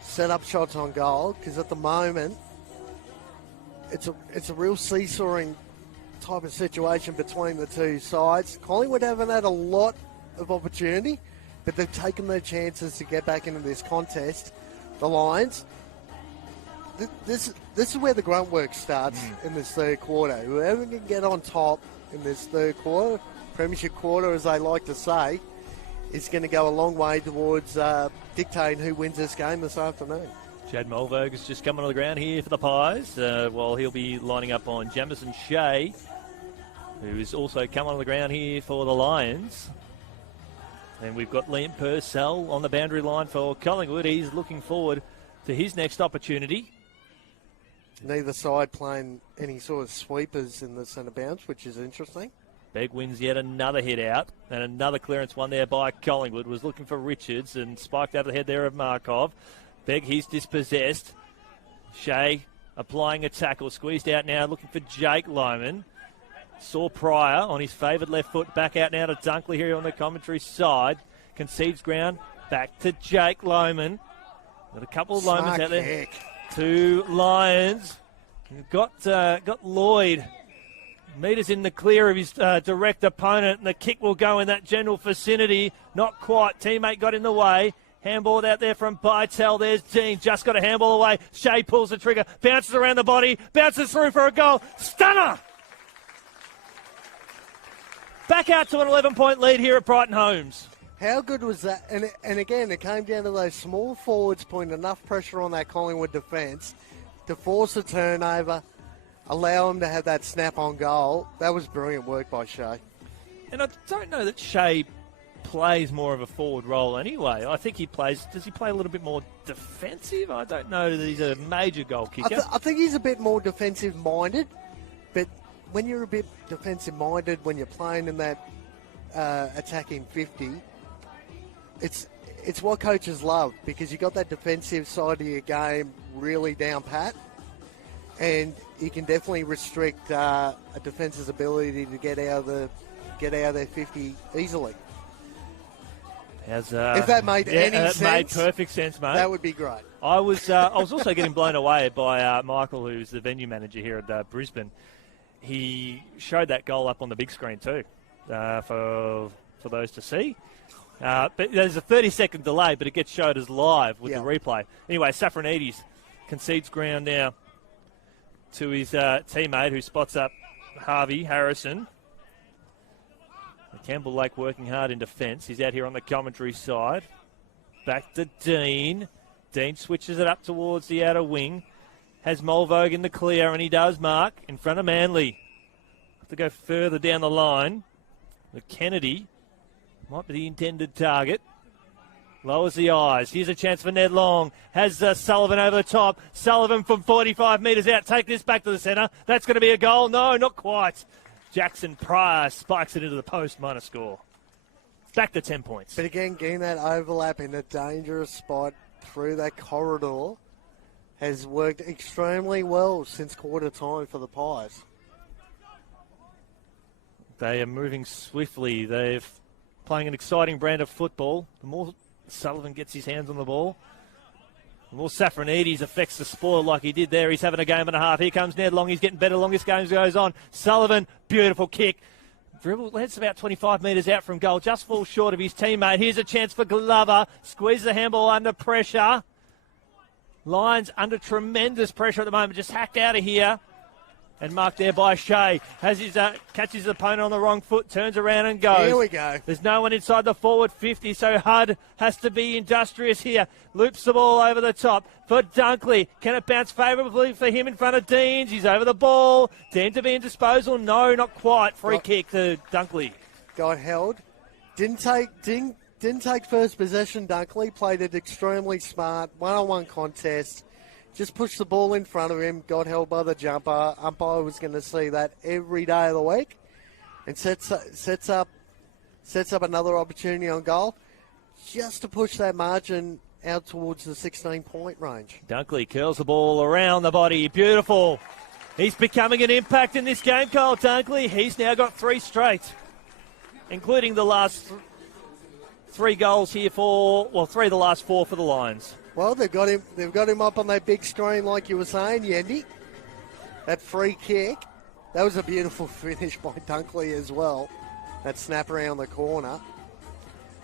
Set up shots on goal, because at the moment, it's a real seesawing type of situation between the two sides. Collingwood haven't had a lot of opportunity, but they've taken their chances to get back into this contest. The Lions, this is where the grunt work starts in this third quarter. Whoever can get on top in this third quarter, premiership quarter as they like to say, is going to go a long way towards dictating who wins this game this afternoon. Chad Mulberg has just come on the ground here for the Pies, while he'll be lining up on Jamison Shea, who has also come on the ground here for the Lions. And we've got Liam Purcell on the boundary line for Collingwood. He's looking forward to his next opportunity. Neither side playing any sort of sweepers in the centre bounce, which is interesting. Begg wins yet another hit out, and another clearance won there by Collingwood. Was looking for Richards and spiked over the head there of Markov. Begg, he's dispossessed. Shea applying a tackle, squeezed out now, looking for Jake Lohman. Saw Pryor on his favoured left foot, back out now to Dunkley here on the commentary side. Concedes ground, back to Jake Lohman. Got a couple of Lohmans out there. Two Lions. Got Lloyd meters in the clear of his direct opponent, and the kick will go in that general vicinity. Not quite. Teammate got in the way. Handball out there from Bytel. There's Dean. Just got a handball away. Shea pulls the trigger. Bounces around the body. Bounces through for a goal. Stunner! Back out to an 11-point lead here at Brighton Homes. How good was that? And again, it came down to those small forwards putting enough pressure on that Collingwood defence to force a turnover, allow them to have that snap on goal. That was brilliant work by Shea. And I don't know that Shea plays more of a forward role anyway. I think does he play a little bit more defensive? I don't know that he's a major goal kicker. I think he's a bit more defensive-minded, but when you're a bit defensive-minded, when you're playing in that attacking 50, it's what coaches love, because you got that defensive side of your game really down pat, and you can definitely restrict a defence's ability to get out of their 50 easily. If that made any sense, made perfect sense, mate. That would be great. I was also getting blown away by Michael, who's the venue manager here at Brisbane. He showed that goal up on the big screen too, for those to see. But there's a 30-second delay, but it gets showed as live with the replay. Anyway, Safranides concedes ground now to his teammate, who spots up Harvey Harrison. Campbell Lake working hard in defence. He's out here on the commentary side. Back to Dean. Dean switches it up towards the outer wing. Has Mulvogue in the clear, and he does mark in front of Manly. Have to go further down the line. But Kennedy might be the intended target. Lowers the eyes. Here's a chance for Ned Long. Has Sullivan over the top. Sullivan from 45 metres out. Take this back to the centre. That's going to be a goal. No, not quite. Jackson Pryor spikes it into the post, minus score. Back to 10 points. But again, getting that overlap in a dangerous spot through that corridor has worked extremely well since quarter time for the Pies. They are moving swiftly. They're playing an exciting brand of football. The more Sullivan gets his hands on the ball, the more Safranides affects the spoil like he did there. He's having a game and a half. Here comes Ned Long. He's getting better long as game goes on. Sullivan, beautiful kick. Dribble, that's about 25 metres out from goal. Just falls short of his teammate. Here's a chance for Glover. Squeezes the handball under pressure. Lions under tremendous pressure at the moment. Just hacked out of here. And marked there by Shea. Has his catches his opponent on the wrong foot, turns around and goes. Here we go. There's no one inside the forward 50, so Hudd has to be industrious here. Loops the ball over the top for Dunkley. Can it bounce favourably for him in front of Deans? He's over the ball. Dean to be in disposal. No, not quite. Free kick to Dunkley. Got held. Didn't take first possession, Dunkley. Played it extremely smart. One-on-one contest. Just pushed the ball in front of him, got held by the jumper. Umpire was going to see that every day of the week, and sets up another opportunity on goal, just to push that margin out towards the 16-point range. Dunkley curls the ball around the body, beautiful. He's becoming an impact in this game, Cole Dunkley. He's now got 3 straight, including the last 3 goals here 3 of the last 4 for the Lions. Well, they've got him up on that big screen like you were saying, Yendi. That free kick. That was a beautiful finish by Dunkley as well. That snap around the corner.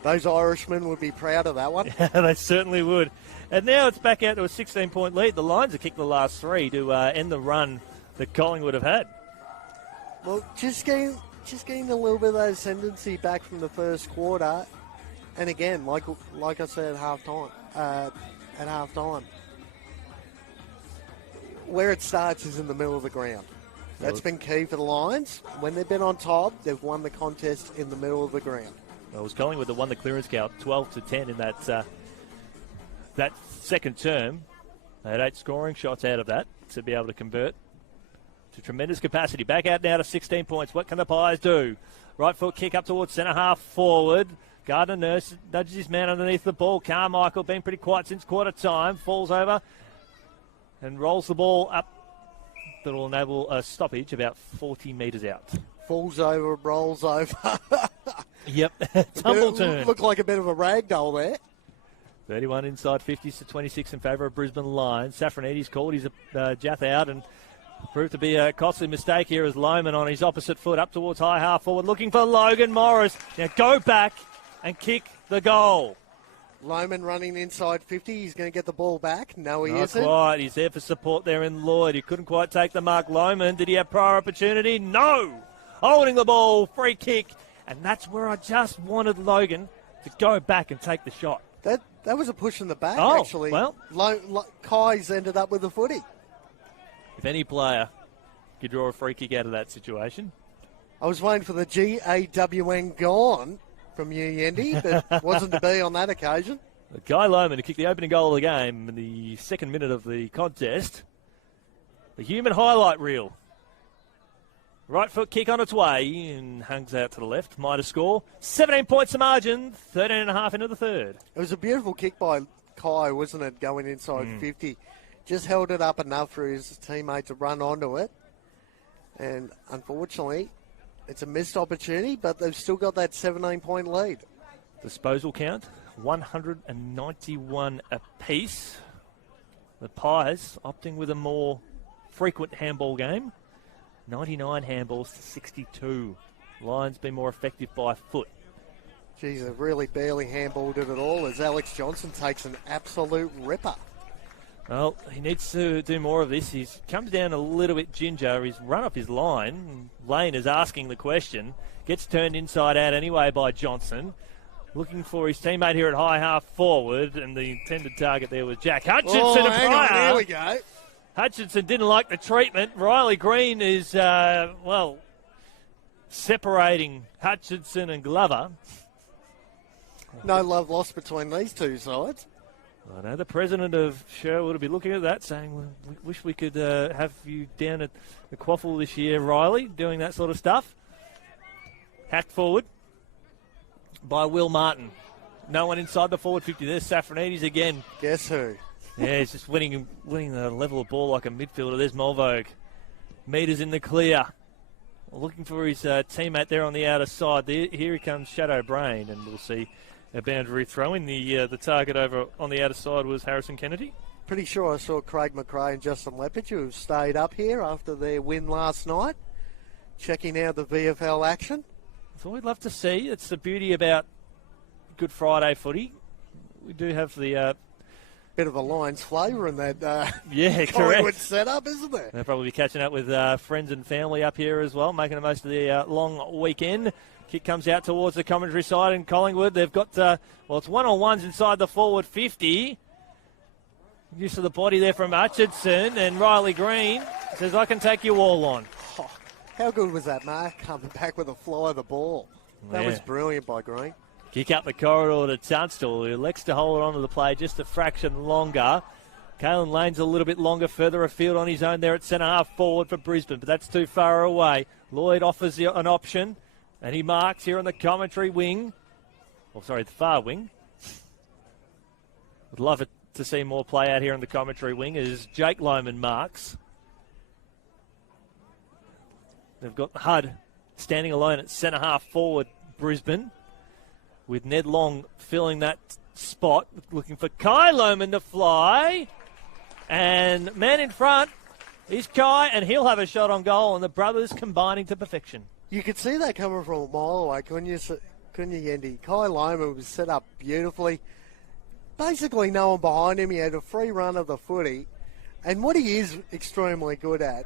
Those Irishmen would be proud of that one. Yeah, they certainly would. And now it's back out to a 16-point lead. The Lions have kicked the last 3 to end the run that Collingwood have had. Well, just getting a little bit of that ascendancy back from the first quarter. And again, like I said at halftime, where it starts is in the middle of the ground. That's been key for the Lions. When they've been on top, they've won the contest in the middle of the ground. Well, it was Collingwood that won the clearance count 12-10 in that second term. They had 8 scoring shots out of that to be able to convert to tremendous capacity. Back out now to 16 points. What can the Pies do? Right foot kick up towards centre half forward. Gardner nudges his man underneath the ball. Carmichael being pretty quiet since quarter time. Falls over and rolls the ball up. That will enable a stoppage about 40 metres out. Falls over, rolls over. Yep, tumble turn. Looked like a bit of a ragdoll there. 31 inside 50s to 26 in favour of Brisbane Lions. Safranides called his Jath out and proved to be a costly mistake here as Lohman on his opposite foot up towards high half forward looking for Logan Morris. Now go back and kick the goal. Lohman running inside 50. He's going to get the ball back. No, he isn't. Not quite. He's there for support there in Lloyd. He couldn't quite take the mark. Lohman, did he have prior opportunity? No. Holding the ball, free kick. And that's where I just wanted Logan to go back and take the shot. That was a push in the back, actually. Well. Kai's ended up with the footy. If any player could draw a free kick out of that situation. I was waiting for the GAWN gone from you, Yendi, but wasn't to be on that occasion. Guy Lohman to kick the opening goal of the game in the second minute of the contest. The human highlight reel. Right foot kick on its way and hangs out to the left. Might score. 17 points to margin, 13.5 into the third. It was a beautiful kick by Kai, wasn't it, going inside 50. Just held it up enough for his teammate to run onto it. And unfortunately, it's a missed opportunity, but they've still got that 17-point lead. Disposal count, 191 apiece. The Pies opting with a more frequent handball game. 99 handballs to 62. Lions been more effective by foot. Geez, they've really barely handballed it at all as Alex Johnson takes an absolute ripper. Well, he needs to do more of this. He comes down a little bit ginger. He's run off his line. Lane is asking the question. Gets turned inside out anyway by Johnson. Looking for his teammate here at high half forward. And the intended target there was Jack Hutchinson. Hang on, here we go. Hutchinson didn't like the treatment. Riley Green is, separating Hutchinson and Glover. No love lost between these two sides. I know the president of Sherwood will be looking at that saying, well, we wish we could have you down at the Quaffle this year, Riley, doing that sort of stuff. Hacked forward by Will Martin. No one inside the forward 50. There's Safranides again. Guess who? Yeah, he's just winning the level of ball like a midfielder. There's Mulvogue. Meters in the clear. Looking for his teammate there on the outer side. Here he comes, Shadow Brain, and we'll see a boundary throw in. The target over on the outer side was Harrison Kennedy. Pretty sure I saw Craig McRae and Justin Lepage, who have stayed up here after their win last night, checking out the VFL action. That's what we'd love to see. It's the beauty about Good Friday footy. We do have the... bit of a Lions flavour in that Collingwood Collingwood setup, isn't there? They'll probably be catching up with friends and family up here as well, making the most of the long weekend. Kick comes out towards the commentary side in Collingwood. They've got, it's one-on-ones inside the forward 50. Use of the body there from Hutchinson, and Riley Green says, I can take you all on. Oh, how good was that, Mark? Coming back with a fly of the ball. That was brilliant by Green. Kick up the corridor to Tunstall, who elects to hold on to the play just a fraction longer. Kalen Lane's a little bit longer, further afield on his own there at centre-half forward for Brisbane, but that's too far away. Lloyd offers an option, and he marks here on the commentary wing. The far wing. Would love it to see more play out here on the commentary wing as Jake Lohman marks. They've got Hud standing alone at centre-half forward, Brisbane, with Ned Long filling that spot, looking for Kai Lohman to fly. And man in front is Kai, and he'll have a shot on goal, and the brothers combining to perfection. You could see that coming from a mile away, couldn't you, Yendi? Kai Lohman was set up beautifully. Basically no one behind him. He had a free run of the footy. And what he is extremely good at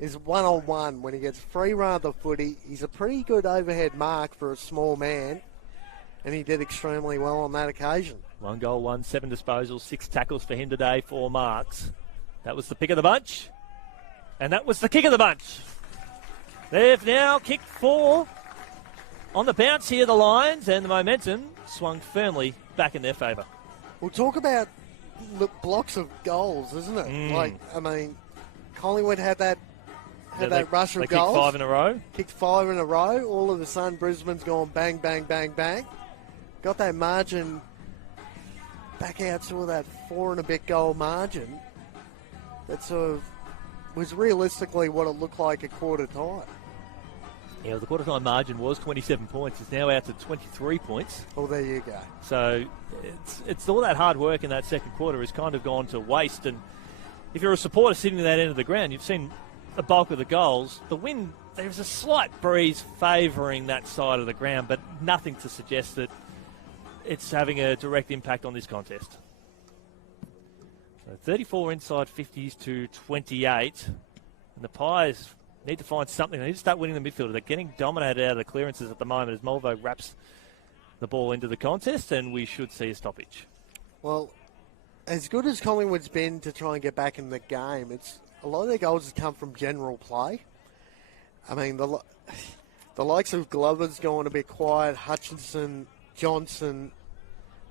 is one-on-one. When he gets free run of the footy, he's a pretty good overhead mark for a small man. And he did extremely well on that occasion. 1 goal, 7 disposals, 6 tackles for him today, 4 marks. That was the pick of the bunch. And that was the kick of the bunch. They've now kicked 4 on the bounce here, the Lions, and the momentum swung firmly back in their favour. We'll talk about the blocks of goals, isn't it? Collingwood had that rush of goals. Kicked 5 in a row. Kicked 5 in a row. All of a sudden, Brisbane's gone bang, bang, bang, bang. Got that margin back out to that 4 and a bit goal margin. That sort of was realistically what it looked like at quarter time. Yeah, the quarter time margin was 27 points. It's now out to 23 points. Well, there you go. So it's all that hard work in that second quarter has kind of gone to waste. And if you're a supporter sitting at that end of the ground, you've seen the bulk of the goals. The wind, there's a slight breeze favouring that side of the ground, but nothing to suggest that it's having a direct impact on this contest. So 34 inside 50s to 28. And the Pies need to find something. They need to start winning the midfield. They're getting dominated out of the clearances at the moment as Mulvo wraps the ball into the contest, and we should see a stoppage. Well, as good as Collingwood's been to try and get back in the game, a lot of their goals have come from general play. I mean, the likes of Glover's gone a bit quiet, Hutchinson, Johnson.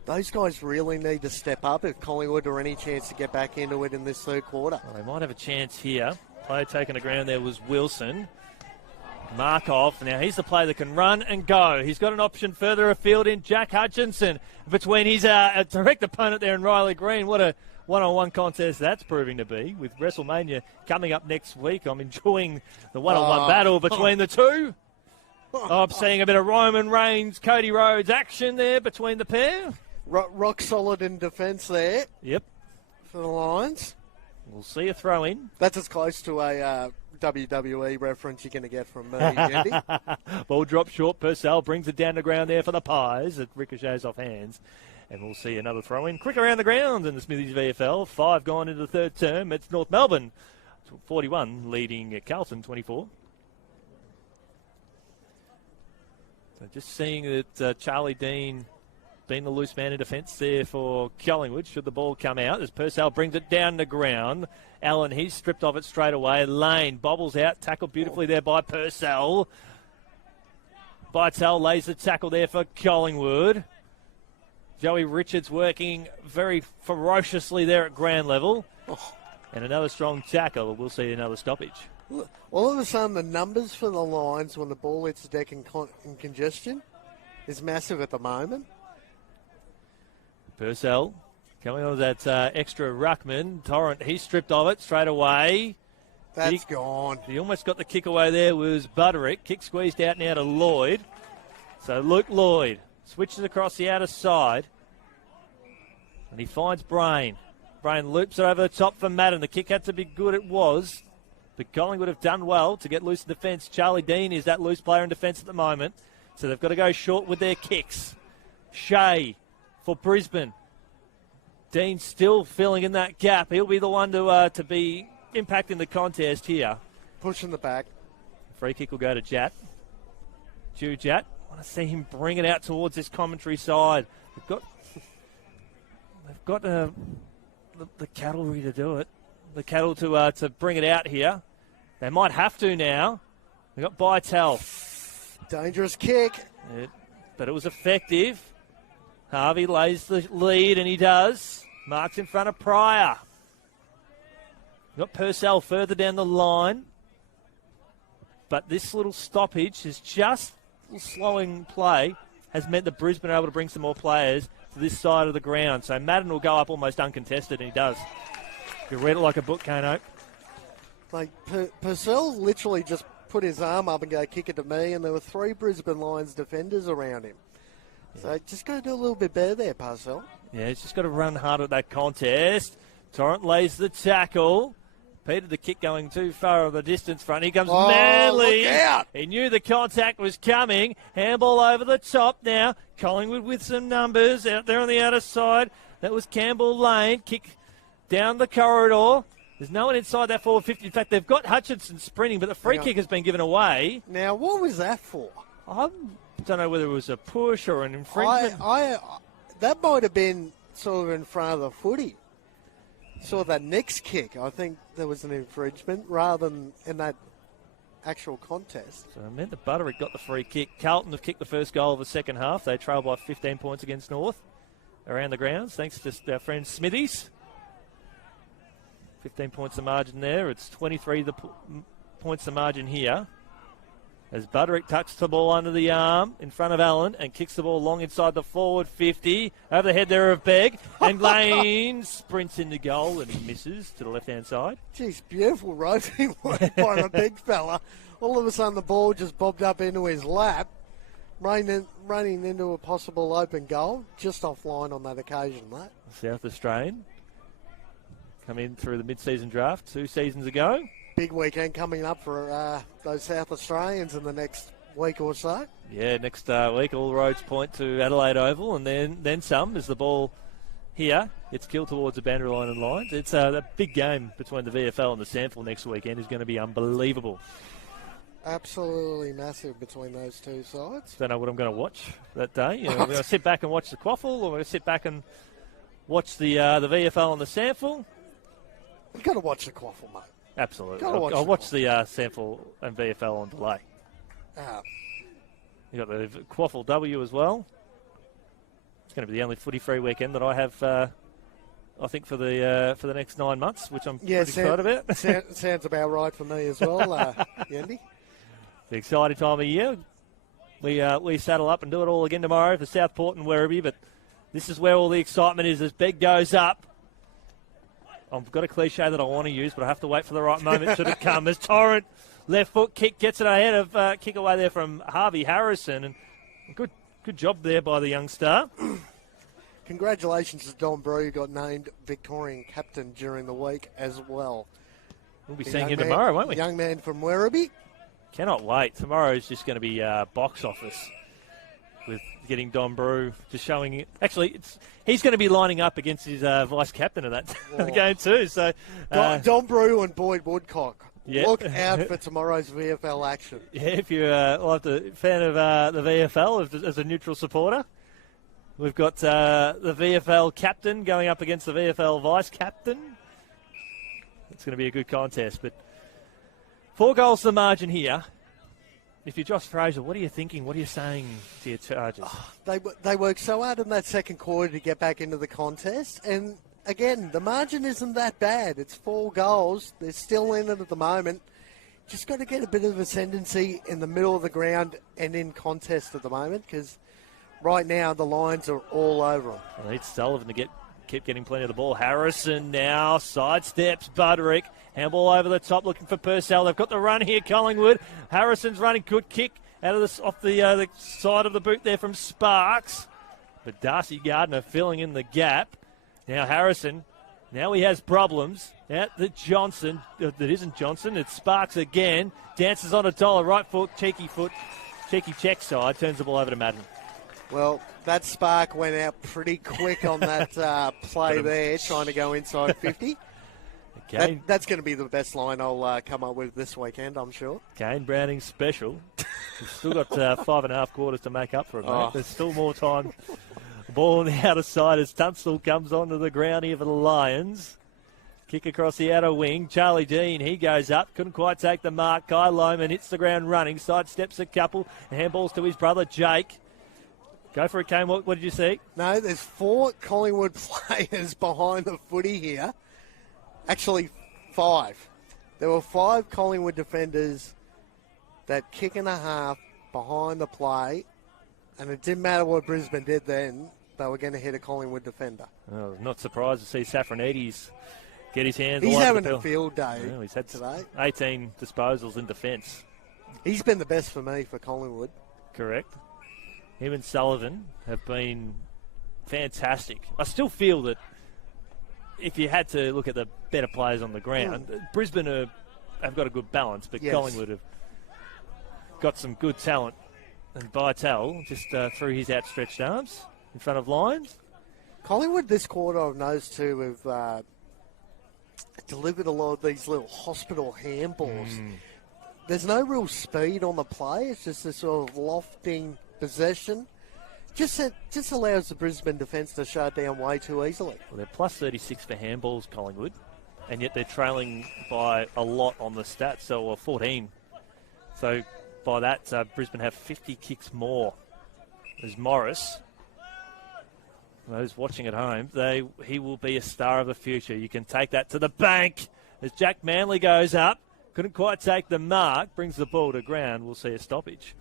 Those guys really need to step up if Collingwood are any chance to get back into it in this third quarter. Well, they might have a chance here. Player taking the ground there was Wilson. Markov. Now he's the player that can run and go. He's got an option further afield in Jack Hutchinson between his direct opponent there and Riley Green. What a one-on-one contest that's proving to be. With WrestleMania coming up next week, I'm enjoying the one-on-one battle between the two. I'm seeing a bit of Roman Reigns, Cody Rhodes action there between the pair. Rock solid in defence there. Yep. For the Lions. We'll see a throw in. That's as close to a WWE reference you're going to get from me, Andy. Ball dropped short. Purcell brings it down the ground there for the Pies. It ricochets off hands. And we'll see another throw in. Quick around the ground in the Smithies VFL. 5 gone into the third term. It's North Melbourne 41 leading Carlton 24. So just seeing that Charlie Dean being the loose man in defence there for Collingwood. Should the ball come out as Purcell brings it down the ground. Allen, he's stripped of it straight away. Lane bobbles out. Tackled beautifully there by Purcell. Bytel lays the tackle there for Collingwood. Joey Richards working very ferociously there at ground level. And another strong tackle. We'll see another stoppage. All of a sudden, the numbers for the Lions when the ball hits the deck in congestion is massive at the moment. Purcell coming on that extra ruckman. Torrent, he's stripped of it straight away. That's gone. He almost got the kick away there was Butterick. Kick squeezed out now to Lloyd. So Luke Lloyd switches across the outer side. And he finds Brain. Brain loops it over the top for Madden. The kick had to be good. It was. But Collingwood have done well to get loose in defence. Charlie Dean is that loose player in defence at the moment. So they've got to go short with their kicks. Shea for Brisbane. Dean still filling in that gap. He'll be the one to be impacting the contest here. Pushing the back. Free kick will go to Jat. Jat. I want to see him bring it out towards this commentary side. They've got the cavalry to do it. The cattle to bring it out here. They might have to now. They've got Bytel. Dangerous kick. But it was effective. Harvey lays the lead, and he does. Marks in front of Pryor. Got Purcell further down the line. But this little stoppage is just slowing play has meant that Brisbane are able to bring some more players to this side of the ground. So Madden will go up almost uncontested, and he does. You read it like a book, Kano. Like, Purcell literally just put his arm up and go, kick it to me, and there were 3 Brisbane Lions defenders around him. So just got to do a little bit better there, Purcell. Yeah, he's just got to run hard at that contest. Torrent lays the tackle. Peter, the kick going too far of the distance front. Here comes Manley. Look out. He knew the contact was coming. Handball over the top now. Collingwood with some numbers out there on the outer side. That was Campbell Lane. Kick down the corridor. There's no one inside that forward 50. In fact, they've got Hutchinson sprinting, but the free kick has been given away. Now, what was that for? I don't know whether it was a push or an infringement. That might have been sort of in front of the footy. Saw that next kick. I think there was an infringement rather than in that actual contest. So it meant that Butterick got the free kick. Carlton have kicked the first goal of the second half. They trail by 15 points against North around the grounds, thanks to our friend Smithies. 15 points the margin there. It's 23 points the margin here. As Butterick tucks the ball under the arm in front of Allen and kicks the ball long inside the forward 50. Over the head there of Begg. And Lane sprints into goal and he misses to the left-hand side. Geez, beautiful roving work by the big fella. All of a sudden the ball just bobbed up into his lap, running into a possible open goal. Just offline on that occasion, mate. South Australian come in through the mid-season draft 2 seasons ago. Big weekend coming up for those South Australians in the next week or so. Yeah, next week all roads point to Adelaide Oval, and then some as the ball here gets killed towards the boundary line and lines. It's a big game between the VFL and the SANFL next weekend is going to be unbelievable. Absolutely massive between those two sides. Don't know what I'm going to watch that day. I'm going to sit back and watch the Quaffle, or I'm going to sit back and watch the VFL and the SANFL. You've got to watch the Quaffle, mate. Absolutely. I'll watch the SANFL and VFL on delay. You've got the Quaffle W as well. It's going to be the only footy-free weekend that I have, I think, for the next 9 months, which I'm pretty excited about. Sounds about right for me as well, Yendi. The exciting time of year. We saddle up and do it all again tomorrow for Southport and Werribee, but this is where all the excitement is as Begg goes up. I've got a cliche that I want to use, but I have to wait for the right moment should it come. As Torrent, left foot kick, gets it ahead of kick away there from Harvey Harrison. And good job there by the young star. Congratulations to Don Brew, who got named Victorian captain during the week as well. We'll be seeing him tomorrow, won't we? Young man from Werribee. Cannot wait. Tomorrow's just going to be box office with getting Don Brew just showing it. Actually, he's going to be lining up against his vice captain of that game too. So Don Brew and Boyd Woodcock. Yep. Look out for tomorrow's VFL action. Yeah, if you're a fan of the VFL as a neutral supporter, we've got the VFL captain going up against the VFL vice captain. It's going to be a good contest. But 4 goals to the margin here. If you're Josh Fraser, what are you thinking? What are you saying to your Chargers? They worked so hard in that second quarter to get back into the contest. And, again, the margin isn't that bad. It's 4 goals. They're still in it at the moment. Just got to get a bit of ascendancy in the middle of the ground and in contest at the moment because right now the Lions are all over them. Well, they need Sullivan to keep getting plenty of the ball. Harrison now sidesteps Butterick. Handball over the top, looking for Purcell. They've got the run here, Collingwood. Harrison's running, good kick out of off the side of the boot there from Sparks. But Darcy Gardner filling in the gap. Now Harrison, now he has problems. Out the Johnson, that isn't Johnson, it's Sparks again. Dances on a dollar, right foot, cheeky foot. check side turns the ball over to Madden. Well, that spark went out pretty quick on that play there, trying to go inside 50. Okay. That's going to be the best line I'll come up with this weekend, I'm sure. Kane Browning's special. We've still got 5.5 quarters to make up for it, mate. Oh. There's still more time. Ball on the outer side as Tunstall comes onto the ground here for the Lions. Kick across the outer wing. Charlie Dean, he goes up. Couldn't quite take the mark. Kai Loman hits the ground running. Sidesteps a couple. Handballs to his brother, Jake. Go for it, Kane. What did you see? No, there's 4 Collingwood players behind the footy here. Actually, 5. There were 5 Collingwood defenders that kick and a half behind the play, and it didn't matter what Brisbane did then. They were going to hit a Collingwood defender. Oh, not surprised to see Safranides get his hands. He's all over having the a field day he's had today. 18 disposals in defence. He's been the best for me for Collingwood. Correct. Him and Sullivan have been fantastic. I still feel that if you had to look at the better players on the ground, Brisbane have got a good balance, but Yes. Collingwood have got some good talent. And Vital just threw his outstretched arms in front of Lions. Collingwood this quarter, I've noticed too, have delivered a lot of these little hospital handballs. There's no real speed on the play. It's just this sort of lofting possession. Just allows the Brisbane defence to shut down way too easily. Well, they're plus 36 for handballs, Collingwood, and yet they're trailing by a lot on the stats, so 14. So by that, Brisbane have 50 kicks more. There's Morris. Those watching at home, he will be a star of the future. You can take that to the bank as Jack Manley goes up. Couldn't quite take the mark, brings the ball to ground. We'll see a stoppage.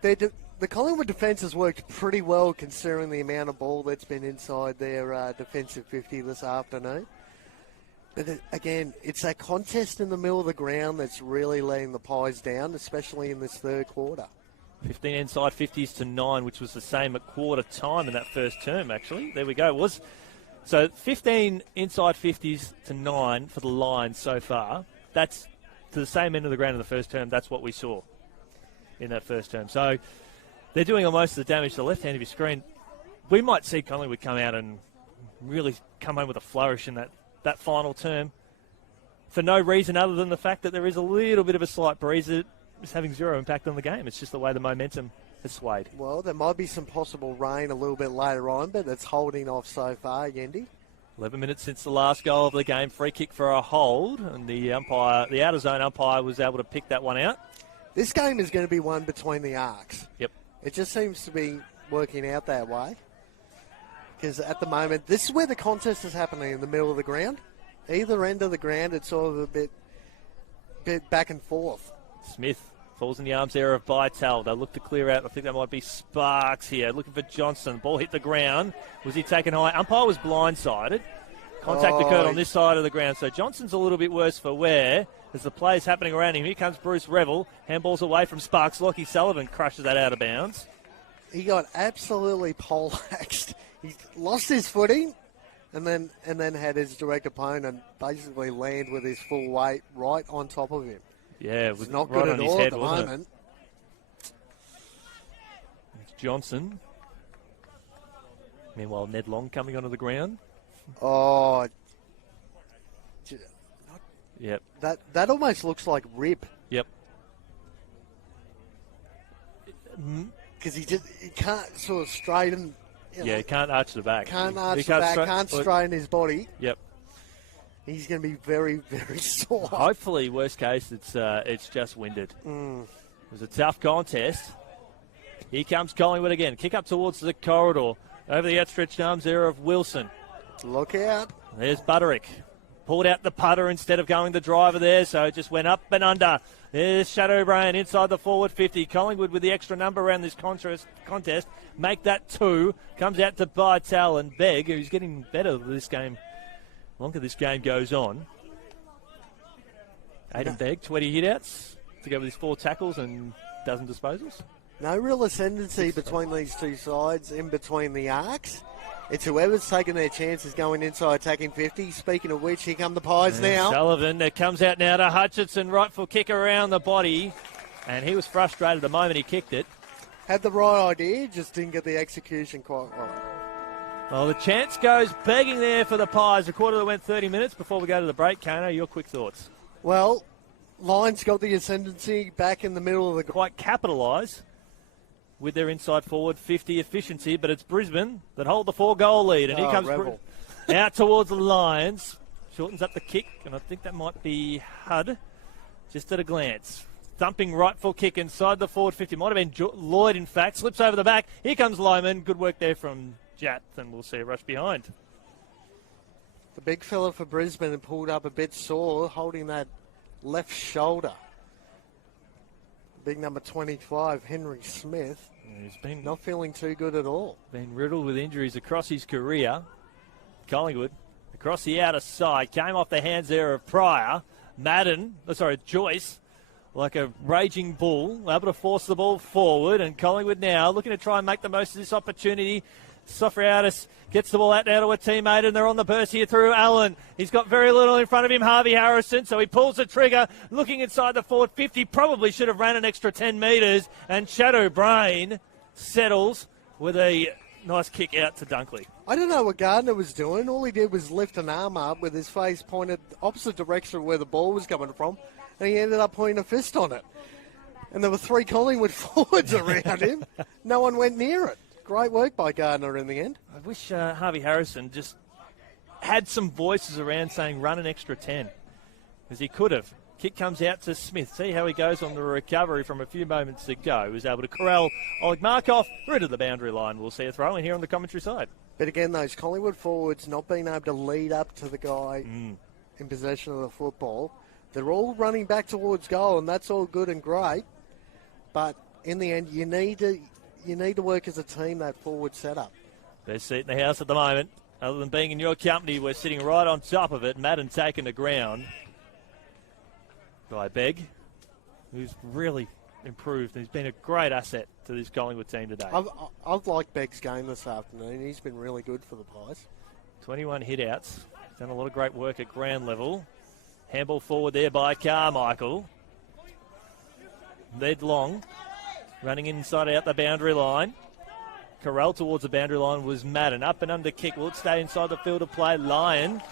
The Collingwood defence has worked pretty well considering the amount of ball that's been inside their defensive 50 this afternoon. But again, it's that contest in the middle of the ground that's really letting the Pies down, especially in this third quarter. 15 inside 50s to 9, which was the same at quarter time in that first term, actually. There we go. So 15 inside 50s to 9 for the Lions so far. That's to the same end of the ground in the first term. That's what we saw in that first term. So they're doing almost the damage to the left hand of your screen. We might see Collingwood come out and really come home with a flourish in that final term for no reason other than the fact that there is a little bit of a slight breeze that is having zero impact on the game. It's just the way the momentum has swayed. Well, there might be some possible rain a little bit later on, but it's holding off so far, Yendi. 11 minutes since the last goal of the game. Free kick for a hold, and the outer zone umpire was able to pick that one out. This game is going to be one between the arcs. Yep. It just seems to be working out that way. Because at the moment, this is where the contest is happening, in the middle of the ground. Either end of the ground, it's sort of a bit back and forth. Smith falls in the arms there of Vital. They look to clear out. I think that might be Sparks here. Looking for Johnson. Ball hit the ground. Was he taken high? Umpire was blindsided. Contact occurred on this side of the ground. So Johnson's a little bit worse for wear as the play's happening around him. Here comes Bruce Revel. Handballs away from Sparks. Lockie Sullivan crushes that out of bounds. He got absolutely poleaxed. He lost his footing and then had his direct opponent basically land with his full weight right on top of him. Yeah, it was not right good on at his all head, at the wasn't moment. It's Johnson. Meanwhile, Ned Long coming onto the ground. Oh, Yep. that almost looks like rib. Yep. Because he can't sort of straighten. Yeah, he can't arch the back. Can't arch the back, can't straighten his body. Yep. He's going to be very, very sore. Hopefully, worst case, it's just winded. It was a tough contest. Here comes Collingwood again. Kick up towards the corridor. Over the outstretched arms there of Wilson. Look out. There's Butterick. Pulled out the putter instead of going the driver there, so it just went up and under. There's Shadowbrain inside the forward 50. Collingwood with the extra number around this contest. Make that 2. Comes out to Vital and Begg, who's getting better this game. Longer this game goes on. Aiden Begg, 20 hitouts to go with his 4 tackles and dozen disposals. No real ascendancy between these two sides, in between the arcs. It's whoever's taking their chances going inside attacking 50. Speaking of which, here come the Pies now. Sullivan, that comes out now to Hutchinson. Right foot kick around the body. And he was frustrated the moment he kicked it. Had the right idea, just didn't get the execution quite right. Well, the chance goes begging there for the Pies. A quarter that went 30 minutes before we go to the break. Kano, your quick thoughts? Well, Lions got the ascendancy back in the middle of the... Quite capitalise with their inside forward 50 efficiency, but it's Brisbane that hold the 4-goal lead. And here comes out towards the Lions. Shortens up the kick, and I think that might be Hudd, just at a glance. Thumping right full kick inside the forward 50. Might have been Lloyd, in fact. Slips over the back. Here comes Lyman. Good work there from Jath, and we'll see a rush behind. The big fella for Brisbane pulled up a bit sore, holding that left shoulder. Big number 25, Henry Smith. He's been not feeling too good at all. Been riddled with injuries across his career. Collingwood, across the outer side, came off the hands there of Pryor. Joyce, like a raging bull, able to force the ball forward, and Collingwood now looking to try and make the most of this opportunity. Sofriatis gets the ball out now to a teammate, and they're on the burst here through Allen. He's got very little in front of him, Harvey Harrison, so he pulls the trigger, looking inside the forward 50. Probably should have ran an extra 10 metres, and Shadow Brain settles with a nice kick out to Dunkley. I don't know what Gardner was doing. All he did was lift an arm up with his face pointed opposite direction of where the ball was coming from, and he ended up putting a fist on it. And there were 3 Collingwood forwards around him. No one went near it. Great work by Gardner in the end. I wish Harvey Harrison just had some voices around saying run an extra 10, because he could have. Kick comes out to Smith. See how he goes on the recovery from a few moments ago. He was able to corral Oleg Markov through to the boundary line. We'll see a throw in here on the commentary side. But again, those Collingwood forwards not being able to lead up to the guy in possession of the football. They're all running back towards goal, and that's all good and great. But in the end, you need to work as a team, that forward setup. Best seat in the house at the moment. Other than being in your company, we're sitting right on top of it. Madden taking the ground by Begg, who's really improved. He's been a great asset to this Collingwood team today. I've liked Begg's game this afternoon. He's been really good for the Pies. 21 hit-outs. Done a lot of great work at ground level. Handball forward there by Carmichael. Led long. Running inside out the boundary line. Corral towards the boundary line was Madden. Up and under kick. Will it stay inside the field of play? Lyon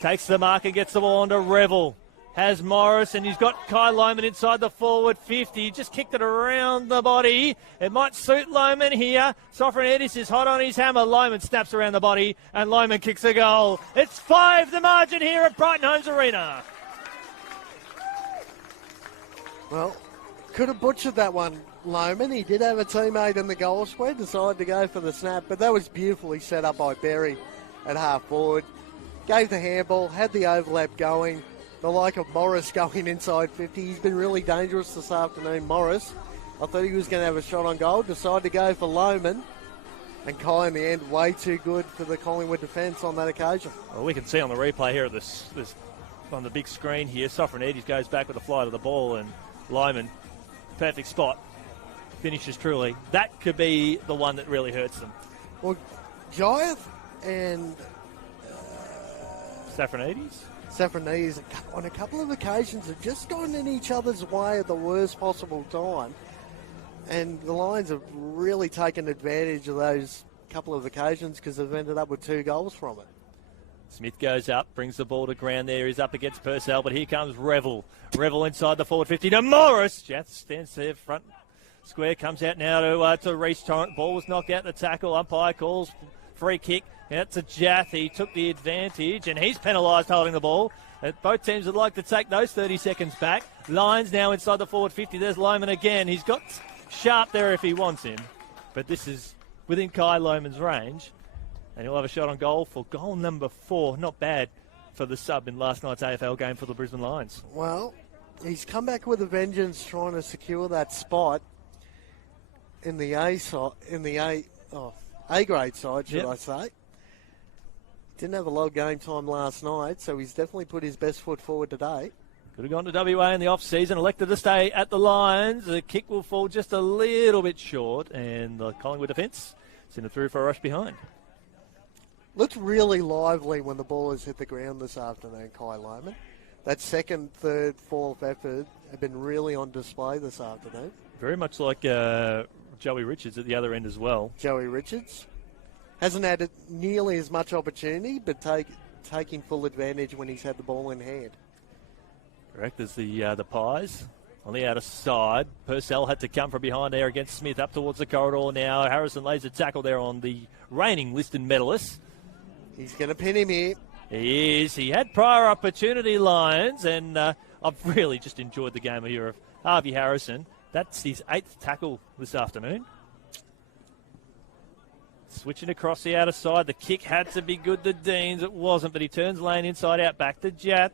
takes the marker, gets the ball onto Revel. Has Morris, and he's got Kai Loman inside the forward 50. Just kicked it around the body. It might suit Loman here. Sofronidis is hot on his hammer. Loman snaps around the body, and Loman kicks a goal. It's 5 the margin here at Brighton Homes Arena. Well, could have butchered that one, Loman. He did have a teammate in the goal square, decided to go for the snap, but that was beautifully set up by Berry at half forward. Gave the handball, had the overlap going. The like of Morris going inside 50. He's been really dangerous this afternoon, Morris. I thought he was going to have a shot on goal. Decided to go for Loman. And Kai in the end, way too good for the Collingwood defence on that occasion. Well, we can see on the replay here at this on the big screen here, Sofronidis goes back with a fly to the ball, and Loman, perfect spot, finishes truly. That could be the one that really hurts them. Well, Giath and Safronidis on a couple of occasions have just gone in each other's way at the worst possible time. And the Lions have really taken advantage of those couple of occasions because they've ended up with 2 goals from it. Smith goes up, brings the ball to ground there. He's up against Purcell, but here comes Revel. Revel inside the forward 50 to Morris. Jath stands there front square, comes out now to Reece Torrent. Ball was knocked out the tackle. Umpire calls free kick. Out to Jath. He took the advantage, and he's penalised holding the ball. Both teams would like to take those 30 seconds back. Lions now inside the forward 50. There's Loman again. He's got Sharp there if he wants him. But this is within Kai Loman's range. And he'll have a shot on goal for goal number 4. Not bad for the sub in last night's AFL game for the Brisbane Lions. Well, he's come back with a vengeance trying to secure that spot in the A grade side, should I say. Didn't have a lot of game time last night, so he's definitely put his best foot forward today. Could have gone to WA in the off-season, elected to stay at the Lions. The kick will fall just a little bit short, and the Collingwood defence send it through for a rush behind. Looked really lively when the ball has hit the ground this afternoon, Kai Loman. that second, third, fourth effort have been really on display this afternoon. Very much like Joey Richards at the other end as well. Joey Richards hasn't had nearly as much opportunity, but taking full advantage when he's had the ball in hand. Correct, there's the Pies on the outer side. Purcell had to come from behind there against Smith up towards the corridor now. Harrison lays a tackle there on the reigning listed medalist. He's going to pin him here. He is. He had prior opportunity, Lions, and I've really just enjoyed the game here of Harvey Harrison. That's his 8th tackle this afternoon. Switching across the outer side. The kick had to be good to Deans. It wasn't, but he turns lane inside out back to Jat.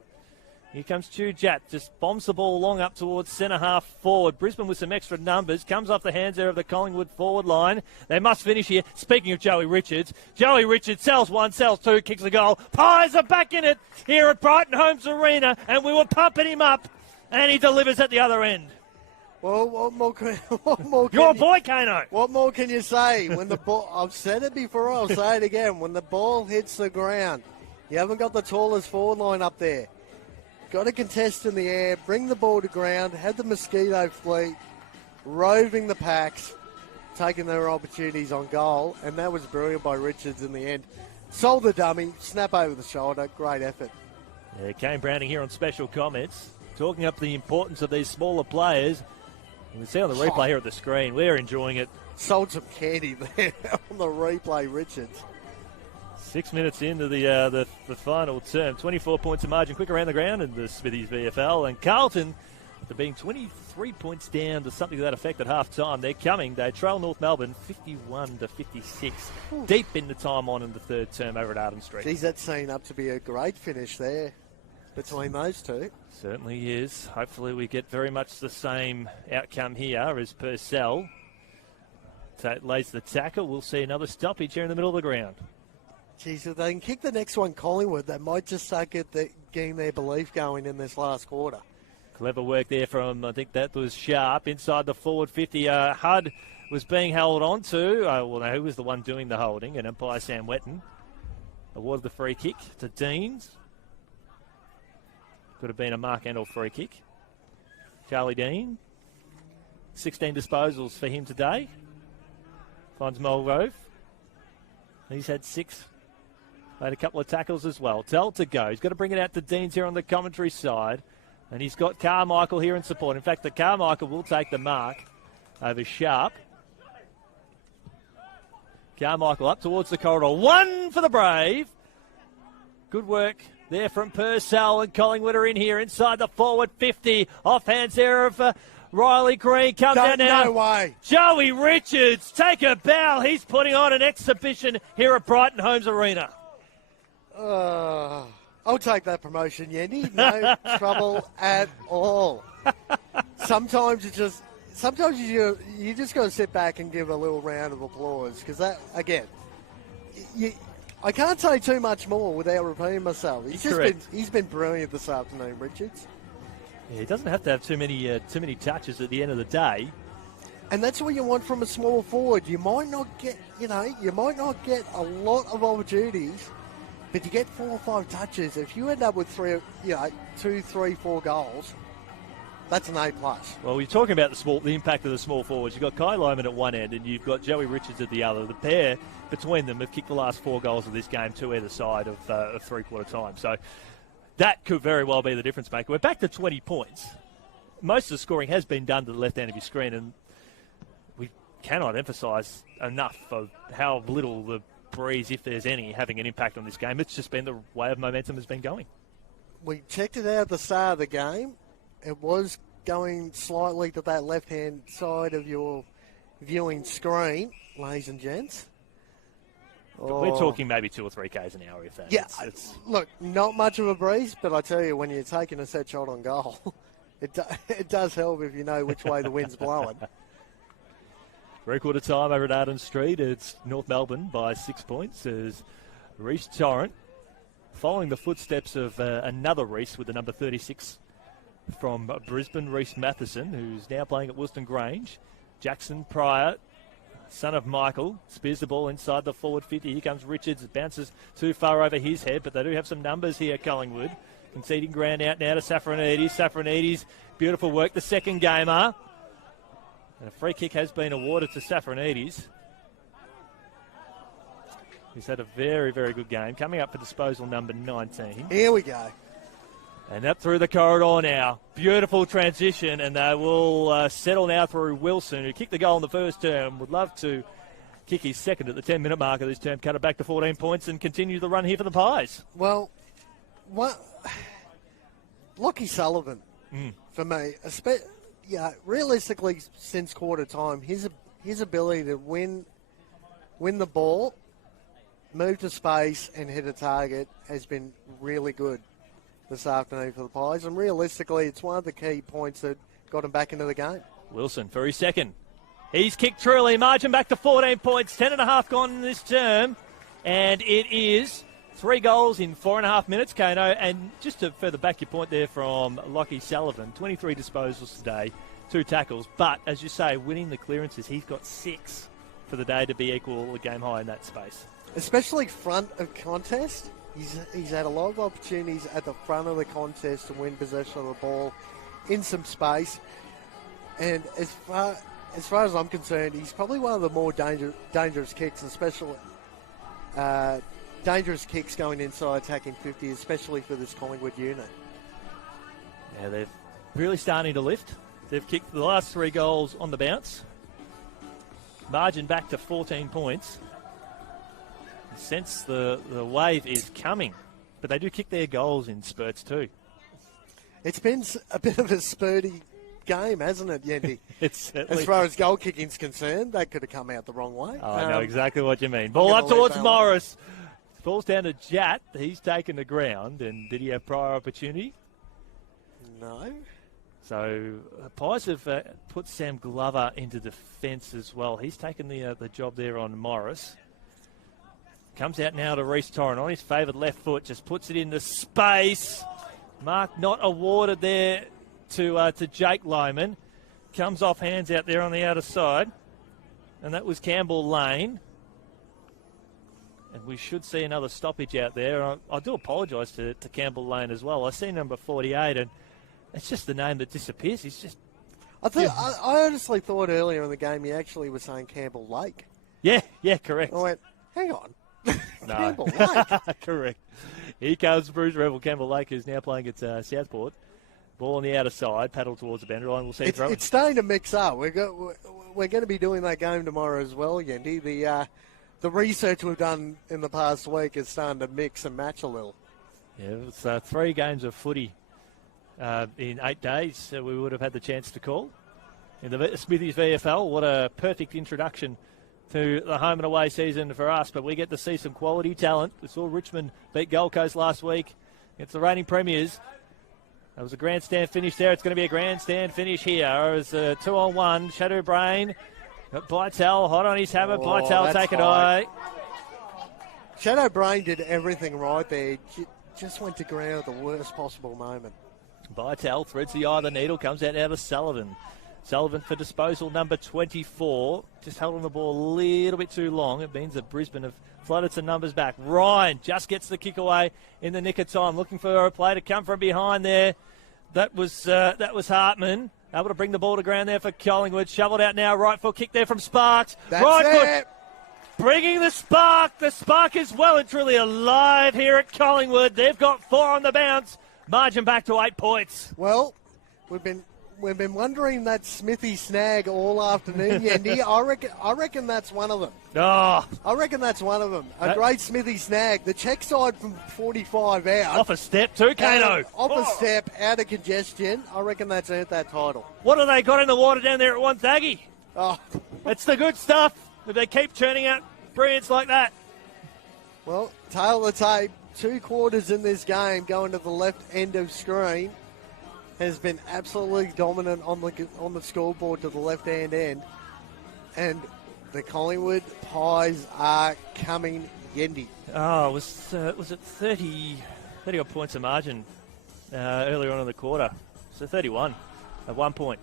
Here comes Stu Jat. Just bombs the ball long up towards centre half forward. Brisbane with some extra numbers. Comes off the hands there of the Collingwood forward line. They must finish here. Speaking of Joey Richards sells one, sells two, kicks a goal. Pies are back in it here at Brighton Homes Arena, and we were pumping him up, and he delivers at the other end. Well, what more can Your boy, Kano. What more can you say? When the ball, I've said it before, I'll say it again. When the ball hits the ground, you haven't got the tallest forward line up there. Got to contest in the air, bring the ball to ground, had the mosquito fleet, roving the packs, taking their opportunities on goal, and that was brilliant by Richards in the end. Sold the dummy, snap over the shoulder, great effort. Yeah, Kane Browning here on special comments, talking up the importance of these smaller players. You can see on the replay here at the screen, we're enjoying it. Sold some candy there on the replay, Richards. 6 minutes into the final term, 24 points of margin, quick around the ground in the Smithies VFL. And Carlton, after being 23 points down to something to that effect at half time, they're coming. They trail North Melbourne 51-56, deep in the time on in the third term over at Arden Street. Geez, that's setting up to be a great finish there between those two. Certainly is. Hopefully we get very much the same outcome here as Purcell lays the tackle. We'll see another stoppage here in the middle of the ground. Geez, if they can kick the next one, Collingwood, they might just start getting their belief going in this last quarter. Clever work there from, I think that was Sharp, inside the forward 50. Hud was being held on to. Who was the one doing the holding? And umpire Sam Wetton awarded the free kick to Deans. Could have been a Mark Endel free kick. Charlie Dean, 16 disposals for him today. Finds Mulgrove. He's had 6. Made a couple of tackles as well. Tell to go. He's got to bring it out to Deans here on the commentary side. And he's got Carmichael here in support. In fact, the Carmichael will take the mark over Sharp. Carmichael up towards the corridor. 1 for the Brave. Good work there from Purcell, and Collingwood are in here inside the forward 50. Off hands there of Riley Green. Comes down now. No way. Joey Richards, take a bow. He's putting on an exhibition here at Brighton Homes Arena. I'll take that promotion, Yendy. No trouble at all. Sometimes you just got to sit back and give a little round of applause, because that, again, I can't say too much more without repeating myself. He's been brilliant this afternoon, Richards. Yeah, he doesn't have to have too many touches at the end of the day. And that's what you want from a small forward. You might not get a lot of opportunities, but you get 4 or 5 touches. If you end up with 2, 3, 4 goals, that's an A+. Well, we're talking about the impact of the small forwards. You've got Kai Loman at one end and you've got Joey Richards at the other. The pair between them have kicked the last 4 goals of this game to either side of three-quarter time. So that could very well be the difference maker. We're back to 20 points. Most of the scoring has been done to the left hand of your screen, and we cannot emphasise enough of how little the breeze, if there's any, having an impact on this game. It's just been the way of momentum has been going. We checked it out at the start of the game. It was going slightly to that left-hand side of your viewing screen, ladies and gents. We're talking maybe 2 or 3 Ks an hour, if that. Yeah, look, not much of a breeze, but I tell you, when you're taking a set shot on goal, it does help if you know which way the wind's blowing. Three-quarter time over at Arden Street. It's North Melbourne by 6 points as Reece Torrent, following the footsteps of another Reece with the number 36 from Brisbane, Reece Matheson, who's now playing at Wilston Grange. Jackson Pryor, son of Michael, spears the ball inside the forward 50. Here comes Richards. It bounces too far over his head, but they do have some numbers here, Collingwood. Conceding ground out now to Safranides. Safranides, beautiful work, the second gamer. And a free kick has been awarded to Safranides. He's had a very, very good game. Coming up for disposal number 19. Here we go. And up through the corridor now. Beautiful transition, and they will settle now through Wilson, who kicked the goal in the first term. Would love to kick his second at the 10-minute mark of this term, cut it back to 14 points and continue the run here for the Pies. Well, Lockie Sullivan, for me, realistically, since quarter time, his ability to win the ball, move to space and hit a target has been really good this afternoon for the Pies. And realistically, it's one of the key points that got him back into the game. Wilson for his second. He's kicked truly, margin back to 14 points, 10.5 gone in this term. And it is 3 goals in 4.5 minutes, Kano. And just to further back your point there from Lockie Sullivan, 23 disposals today, 2 tackles. But, as you say, winning the clearances, he's got 6 for the day to be equal a game high in that space. Especially front of contest. He's had a lot of opportunities at the front of the contest to win possession of the ball in some space. And as far as I'm concerned, he's probably one of the more dangerous kicks, especially dangerous kicks going inside attacking 50, especially for this Collingwood unit. Yeah, they're really starting to lift. They've kicked the last 3 goals on the bounce. Margin back to 14 points. Sense the wave is coming, but they do kick their goals in spurts too. It's been a bit of a spurty game, hasn't it, Yendi? It's as far as goal kicking's concerned, that could have come out the wrong way. Oh, I know exactly what you mean. Ball up towards Morris. Falls down to Jat. He's taken the ground, and did he have prior opportunity? No. So Pies have put Sam Glover into defence as well. He's taken the job there on Morris. Comes out now to Reece Torrent on his favoured left foot, just puts it into space. Mark not awarded there to Jake Lohman. Comes off hands out there on the outer side. And that was Campbell Lane. And we should see another stoppage out there. I do apologise to Campbell Lane as well. I see number 48, and it's just the name that disappears. He's just... I honestly thought earlier in the game he actually was saying Campbell Lake. Yeah, correct. I went, hang on. No. Campbell Lake. Correct. Here comes Bruce Revel. Campbell Lake, who's now playing at Southport. Ball on the outer side, paddle towards the boundary line. We'll see it It's starting to mix up. We're going to be doing that game tomorrow as well, Yendi. The research we've done in the past week is starting to mix and match a little. Yeah, it's 3 games of footy in 8 days. We would have had the chance to call in the Smithies VFL. What a perfect introduction to the home and away season for us, but we get to see some quality talent. We saw Richmond beat Gold Coast last week against the reigning premiers. That was a grandstand finish there. It's going to be a grandstand finish here. It was a 2-on-1. Shadow Brain. Got Bytel hot on his hammer. Bytel take it high. Shadow Brain did everything right there. Just went to ground at the worst possible moment. Bytel threads the eye of the needle. Comes out now to Sullivan. Sullivan for disposal number 24. Just held on the ball a little bit too long. It means that Brisbane have flooded some numbers back. Ryan just gets the kick away in the nick of time. Looking for a play to come from behind there. That was Hartman. Able to bring the ball to ground there for Collingwood. Shoveled out now. Right foot kick there from Sparks. That's right it. Foot bringing the spark. The spark is well and truly alive here at Collingwood. They've got 4 on the bounce. Margin back to 8 points. Well, we've been wondering that Smithy snag all afternoon, Yendi. I reckon that's one of them. Oh. I reckon that's one of them. A great Smithy snag. The check side from 45 out. Off a step too, Kano. Off a step, out of congestion. I reckon that's earned that title. What have they got in the water down there at Wonthaggi? Oh. It's the good stuff. If they keep churning out brilliance like that. Well, tail of the tape. 2 quarters in this game going to the left end of screen. Has been absolutely dominant on the scoreboard to the left-hand end. And the Collingwood Pies are coming, Yendi. Oh, was it 30-odd points of margin earlier on in the quarter? So 31 at one point.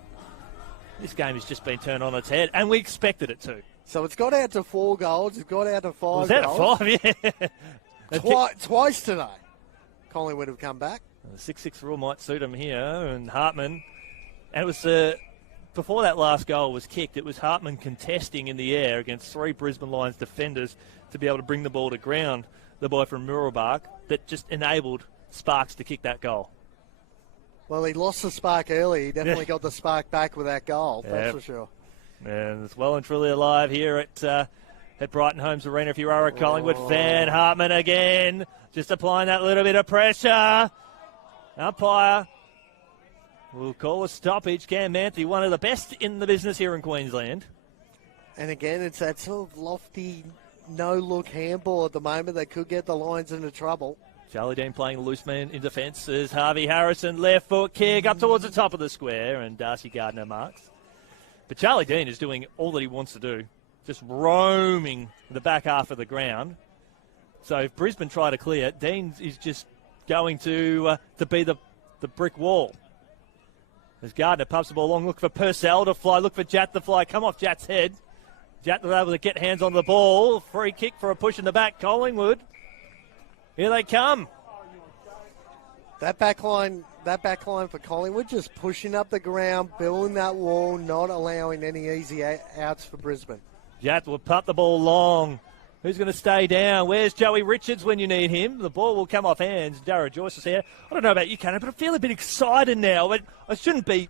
This game has just been turned on its head, and we expected it to. So it's got out to 4 goals. It's got out to 5 goals. Was that 5? Yeah. Twice today. Collingwood have come back. The 6-6 rule might suit him here, and Hartman. And it was before that last goal was kicked, it was Hartman contesting in the air against 3 Brisbane Lions defenders to be able to bring the ball to ground, the boy from Muralbark, that just enabled Sparks to kick that goal. Well, he lost the spark early. He definitely got the spark back with that goal, that's for sure. And it's well and truly alive here at Brighton Homes Arena. If you are a Collingwood fan, Hartman again, just applying that little bit of pressure. Umpire will call a stoppage. Cam Manthey, one of the best in the business here in Queensland. And again, it's that sort of lofty, no-look handball at the moment that could get the Lions into trouble. Charlie Dean playing loose man in defence as Harvey Harrison, left foot kick up towards the top of the square, and Darcy Gardner marks. But Charlie Dean is doing all that he wants to do, just roaming the back half of the ground. So if Brisbane try to clear, Dean is just going to be the brick wall. As Gardner pumps the ball along, look for Purcell to fly, look for Jat to fly, come off Jat's head. Jat was able to get hands on the ball. Free kick for a push in the back, Collingwood. Here they come. That back line for Collingwood, just pushing up the ground, building that wall, not allowing any easy outs for Brisbane. Jat will pump the ball long. Who's going to stay down? Where's Joey Richards when you need him? The ball will come off hands. Darragh Joyce is here. I don't know about you, Cannon, but I feel a bit excited now. But I shouldn't be.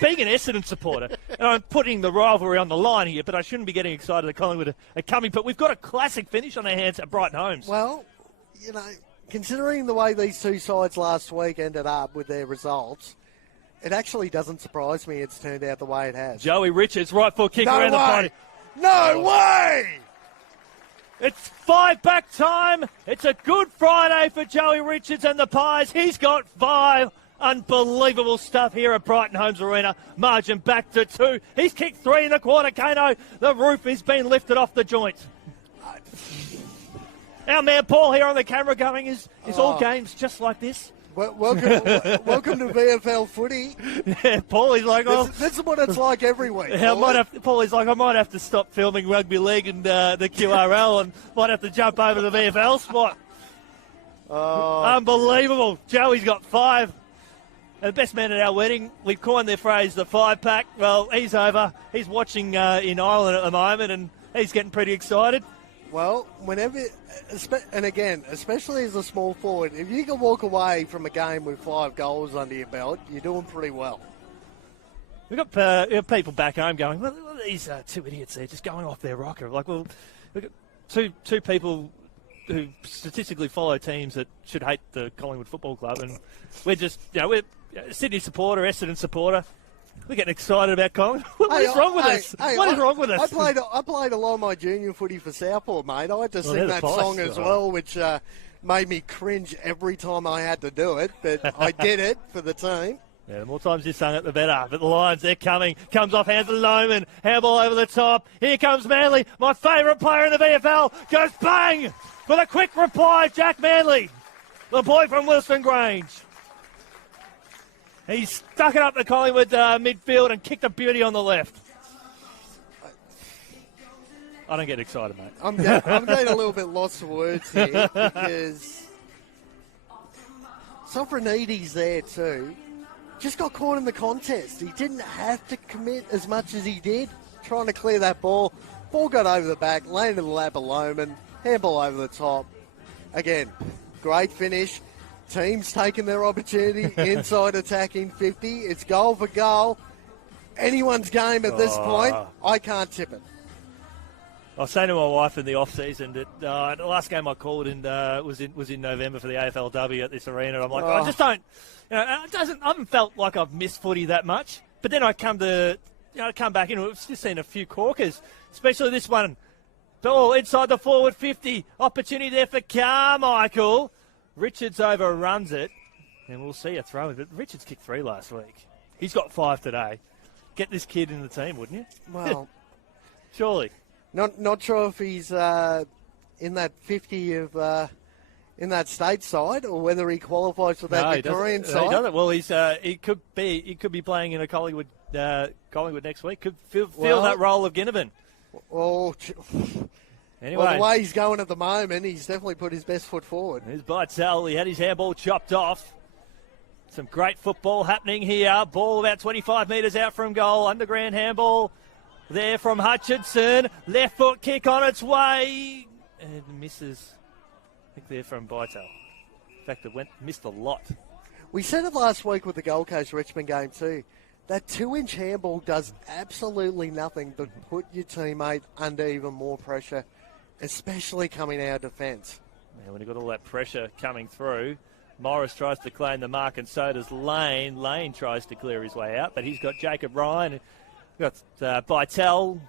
Being an Essendon supporter, and I'm putting the rivalry on the line here, but I shouldn't be getting excited that Collingwood are coming. But we've got a classic finish on our hands at Brighton Homes. Well, you know, considering the way these two sides last week ended up with their results, it actually doesn't surprise me it's turned out the way it has. Joey Richards, right foot kick around the party. No way! It's 5-back time. It's a good Friday for Joey Richards and the Pies. He's got 5. Unbelievable stuff here at Brighton Homes Arena. Margin back to 2. He's kicked 3 in the quarter, Kano. The roof has been lifted off the joint. Our man Paul here on the camera going, is all games just like this? Welcome to VFL footy. Yeah, Paul is like, oh. This is what it's like every week. Paul is like, I might have to stop filming rugby league and the QRL and might have to jump over to the VFL spot. Unbelievable. Joey's got 5. And the best man at our wedding, we've coined their phrase, the 5-pack. Well, he's over. He's watching in Ireland at the moment, and he's getting pretty excited. Well, and again, especially as a small forward, if you can walk away from a game with 5 goals under your belt, you're doing pretty well. We've got people back home going, well, these 2 idiots there just going off their rocker. Like, well, we've got two people who statistically follow teams that should hate the Collingwood Football Club, and we're just, we're Sydney supporter, Essendon supporter. We're getting excited about Collingwood. What is wrong with us? What is wrong with us? I played a lot of my junior footy for Southport, mate. I had to sing that song as well, which made me cringe every time I had to do it, but I did it for the team. Yeah, the more times you sung it, the better. But the Lions, they're coming. Comes off hands of Lohman. Handball over the top. Here comes Manley, my favourite player in the VFL. Goes bang! With a quick reply, Jack Manley, the boy from Wilson Grange. He stuck it up the Collingwood midfield and kicked a beauty on the left. I don't get excited, mate. I'm getting a little bit lost for words here because Sofronides there too. Just got caught in the contest. He didn't have to commit as much as he did trying to clear that ball. Ball got over the back, landed in the lap of Lohman, handball over the top. Again, great finish. Teams taking their opportunity, inside attacking 50. It's goal for goal. Anyone's game at this point. I can't tip it. I was saying to my wife in the off-season that the last game I called was in November for the AFLW at this arena. I'm like, I just don't, I haven't felt like I've missed footy that much. But then I come back in, we've just seen a few corkers, especially this one. Ball inside the forward 50. Opportunity there for Carmichael. Richards overruns it, and we'll see a throw. But Richards kicked 3 last week. He's got 5 today. Get this kid in the team, wouldn't you? Well, surely. Not sure if he's in that 50 of in that state side, or whether he qualifies for that Victorian side. He doesn't. Well, he could be playing in a Collingwood next week. Could fill that role of Ginnivan. Well, anyway, the way he's going at the moment, he's definitely put his best foot forward. Here's Bartel. He had his handball chopped off. Some great football happening here. Ball about 25 metres out from goal. Underground handball there from Hutchinson. Left foot kick on its way. And misses, I think, there from Vital. In fact, it missed a lot. We said it last week with the Gold Coast Richmond game too. That 2-inch handball does absolutely nothing but put your teammate under even more pressure, especially coming out of defence. Now, when you've got all that pressure coming through, Morris tries to claim the mark, and so does Lane. Lane tries to clear his way out, but he's got Jacob Ryan, got Vital,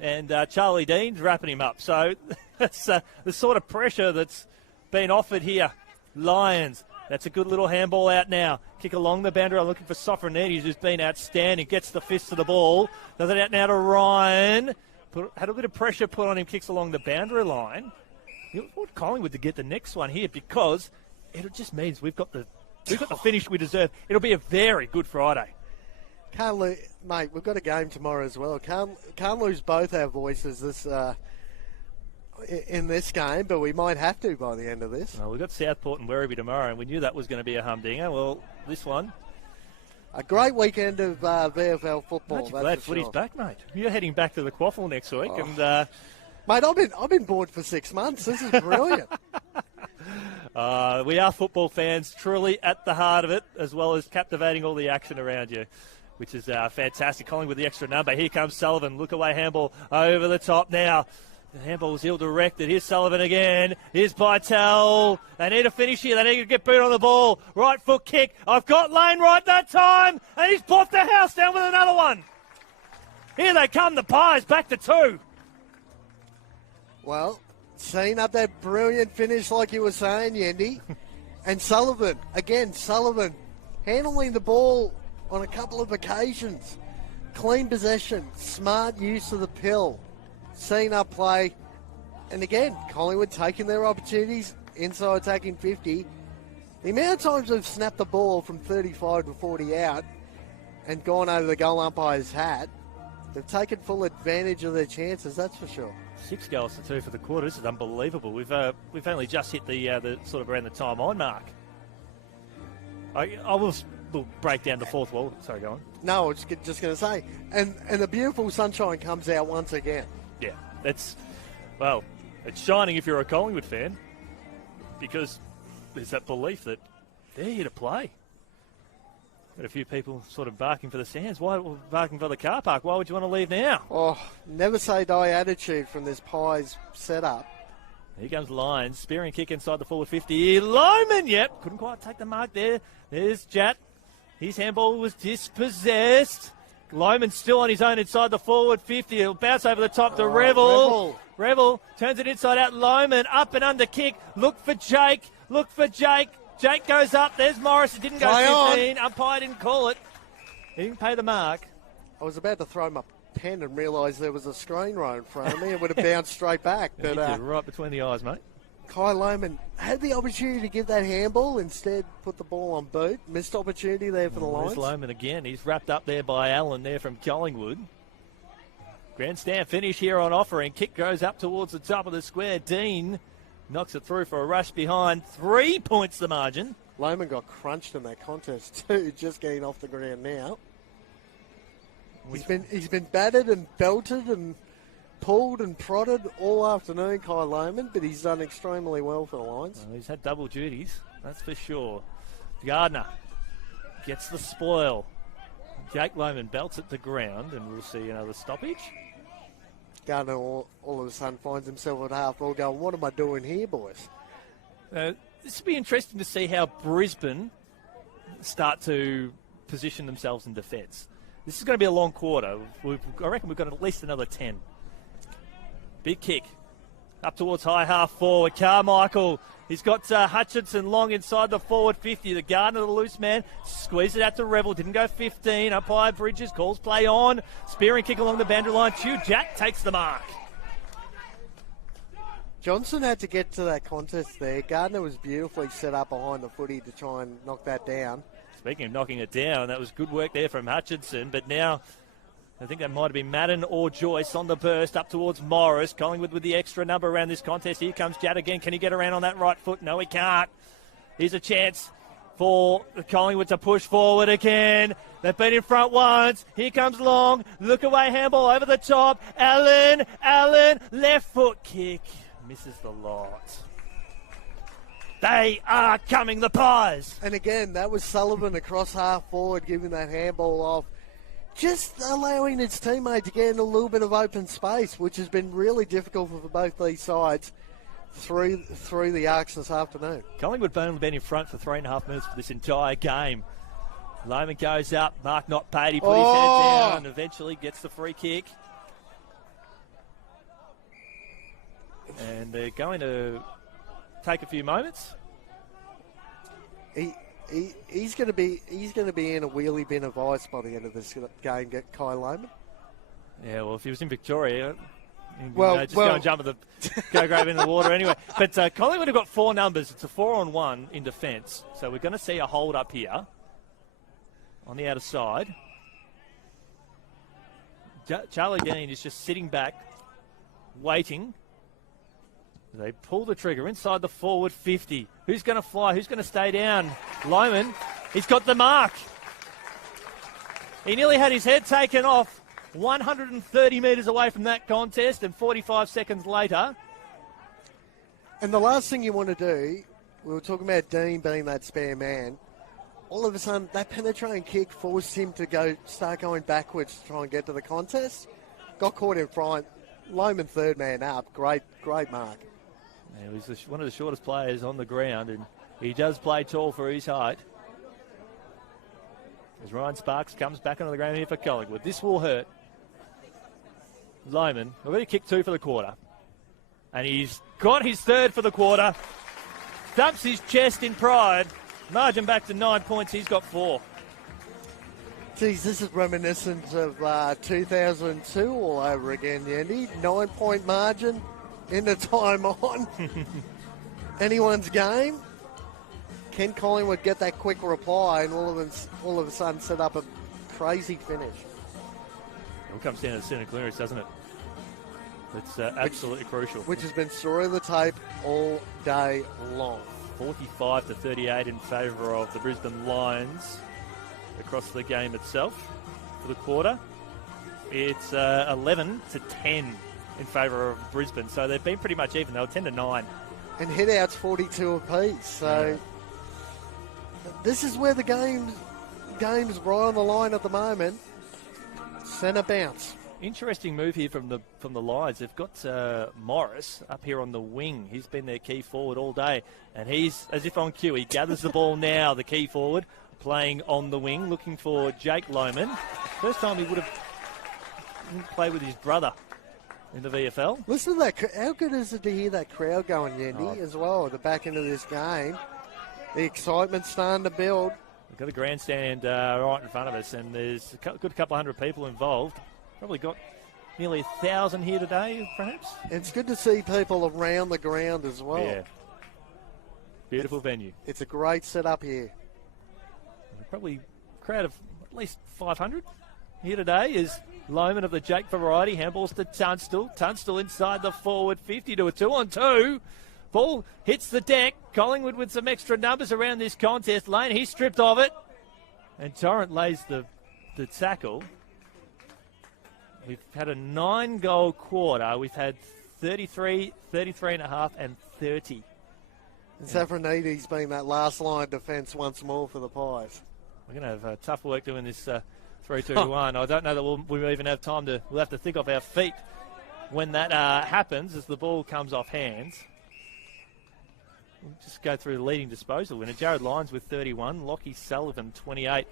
and Charlie Dean's wrapping him up. So that's the sort of pressure that's been offered here. Lions. That's a good little handball out now. Kick along the boundary. I'm looking for Sofronides, who's been outstanding. Gets the fist to the ball. Does it out now to Ryan. Had a bit of pressure put on him. Kicks along the boundary line. You want Collingwood to get the next one here, because it just means we've got the finish we deserve. It'll be a very good Friday. Can't lose, mate. We've got a game tomorrow as well. Can't lose both our voices in this game, but we might have to by the end of this. Well, we've got Southport and Werribee tomorrow, and we knew that was going to be a humdinger. Well, this one. A great weekend of VFL football. Aren't you glad footy's back, mate? You're heading back to the Quaffle next week. Oh. And mate, I've been bored for 6 months. This is brilliant. We are football fans, truly at the heart of it, as well as captivating all the action around you, which is fantastic. Collingwood with the extra number. Here comes Sullivan. Look away handball over the top now. The handball was ill-directed. Here's Sullivan again. Here's Vital. They need a finish here. They need to get boot on the ball. Right foot kick. I've got Lane right that time. And he's popped the house down with another one. Here they come, the Pies, back to 2. Well, seeing up that brilliant finish like you were saying, Yendi. And Sullivan, handling the ball on a couple of occasions. Clean possession, smart use of the pill. Seeing up play, and again, Collingwood taking their opportunities, inside attacking 50. The amount of times they've snapped the ball from 35 to 40 out and gone over the goal umpire's hat, they've taken full advantage of their chances, that's for sure. 6 goals to 2 for the quarter. This is unbelievable. We've only just hit the sort of around the time on mark. We'll break down the fourth wall. Sorry, go on. No, I was just going to say, and the beautiful sunshine comes out once again. Yeah, it's shining if you're a Collingwood fan, because there's that belief that they're here to play. Got a few people sort of barking for the Sands. Why barking for the car park? Why would you want to leave now? Oh, never say die attitude from this Pies setup. Here comes Lyons, spearing kick inside the forward 50. Loman, yep, couldn't quite take the mark there. There's Jat. His handball was dispossessed. Loman still on his own inside the forward 50. He'll bounce over the top to Revel. Revel turns it inside out. Loman up and under kick. Look for Jake. Jake goes up. There's Morris. It didn't go 15. Umpire didn't call it. He didn't pay the mark. I was about to throw my pen and realise there was a screen right in front of me. It would have bounced straight back. But right between the eyes, mate. Kai Loman had the opportunity to give that handball, instead put the ball on boot. Missed opportunity there for the Lions. There's Loman again. He's wrapped up there by Allen there from Collingwood. Grandstand finish here on offer, and kick goes up towards the top of the square. Dean knocks it through for a rush behind. 3 points the margin. Loman got crunched in that contest too, just getting off the ground now. He's been battered and belted and pulled and prodded all afternoon, Kai Loman, but he's done extremely well for the Lions. Well, he's had double duties, that's for sure. Gardner gets the spoil. Jake Loman belts at the ground, and we'll see another stoppage. Gardner all of a sudden finds himself at half ball going, what am I doing here, boys? This will be interesting to see how Brisbane start to position themselves in defence. This is going to be a long quarter. I reckon we've got at least another 10. Big kick. Up towards high half forward. Carmichael. He's got Hutchinson long inside the forward 50. The Gardner, the loose man. Squeezed it out to Revel. Didn't go 15. Umpire Bridges calls play on. Spearing kick along the boundary line. Chew Jack takes the mark. Johnson had to get to that contest there. Gardner was beautifully set up behind the footy to try and knock that down. Speaking of knocking it down, that was good work there from Hutchinson. But now I think that might have been Madden or Joyce on the burst up towards Morris. Collingwood with the extra number around this contest. Here comes Jad again. Can he get around on that right foot? No, he can't. Here's a chance for Collingwood to push forward again. They've been in front once. Here comes Long. Look away handball over the top. Allen, left foot kick. Misses the lot. They are coming, the Pies. And again, that was Sullivan across half forward, giving that handball off. Just allowing its teammate to get in a little bit of open space, which has been really difficult for both these sides through the arcs this afternoon. Collingwood only been in front for 3.5 minutes for this entire game. Lohman goes up. Mark not paid. He put his head down and eventually gets the free kick. And they're going to take a few moments. He's going to be in a wheelie bin of ice by the end of this game. Get Kai Lohman. Yeah, well, if he was in Victoria, go and jump at go grab in the water anyway. But Collingwood have got 4 numbers. It's a 4-on-1 in defence. So we're going to see a hold up here on the outer side. Charlie Dean is just sitting back, waiting. They pull the trigger inside the forward 50. Who's going to fly? Who's going to stay down? Lohman. He's got the mark. He nearly had his head taken off 130 metres away from that contest, and 45 seconds later. And the last thing you want to do, we were talking about Dean being that spare man. All of a sudden, that penetrating kick forced him to start going backwards to try and get to the contest. Got caught in front. Lohman third man up. Great mark. Yeah, he's one of the shortest players on the ground, and he does play tall for his height. As Ryan Sparks comes back onto the ground here for Collingwood. This will hurt. Lohman already kicked 2 for the quarter. And he's got his 3rd for the quarter. Thumps his chest in pride. Margin back to 9 points. He's got 4. Geez, this is reminiscent of 2002 all over again, Yandy. 9-point margin in the time on. Anyone's game. Can Collingwood get that quick reply and all of a sudden set up a crazy finish? It all comes down to the centre clearance, doesn't it? It's absolutely crucial. Which has been story of the tape all day long. 45-38 in favour of the Brisbane Lions across the game itself for the quarter. It's 11-10 in favour of Brisbane, so they've been pretty much even. They were 10-9. And hit-outs 42 apiece, so this is where the game's right on the line at the moment. Centre bounce. Interesting move here from the Lions. They've got Morris up here on the wing. He's been their key forward all day, and he's as if on cue. He gathers the ball now, the key forward, playing on the wing, looking for Jake Lohman. First time he would have played with his brother in the VFL. Listen to that. How good is it to hear that crowd going, Yendi, as well at the back end of this game? The excitement's starting to build. We've got a grandstand right in front of us, and there's a good couple hundred people involved. Probably got nearly 1,000 here today, perhaps. It's good to see people around the ground as well. Yeah. Beautiful venue. It's a great setup here. Probably a crowd of at least 500 here today is Lohman of the Jake variety. Handballs to Tunstall. Tunstall inside the forward 50 to a 2-on-2. Ball hits the deck. Collingwood with some extra numbers around this contest. Lane, he's stripped of it. And Torrent lays the tackle. We've had a 9-goal quarter. We've had 33, 33.5 and 30. And Safranides being that last line defence once more for the Pies. We're going to have tough work doing this 3-2-1. I don't know that we'll even have time to... We'll have to think off our feet when that happens as the ball comes off hands. We'll just go through the leading disposal winner. Jared Lyons with 31. Lockie Sullivan, 28.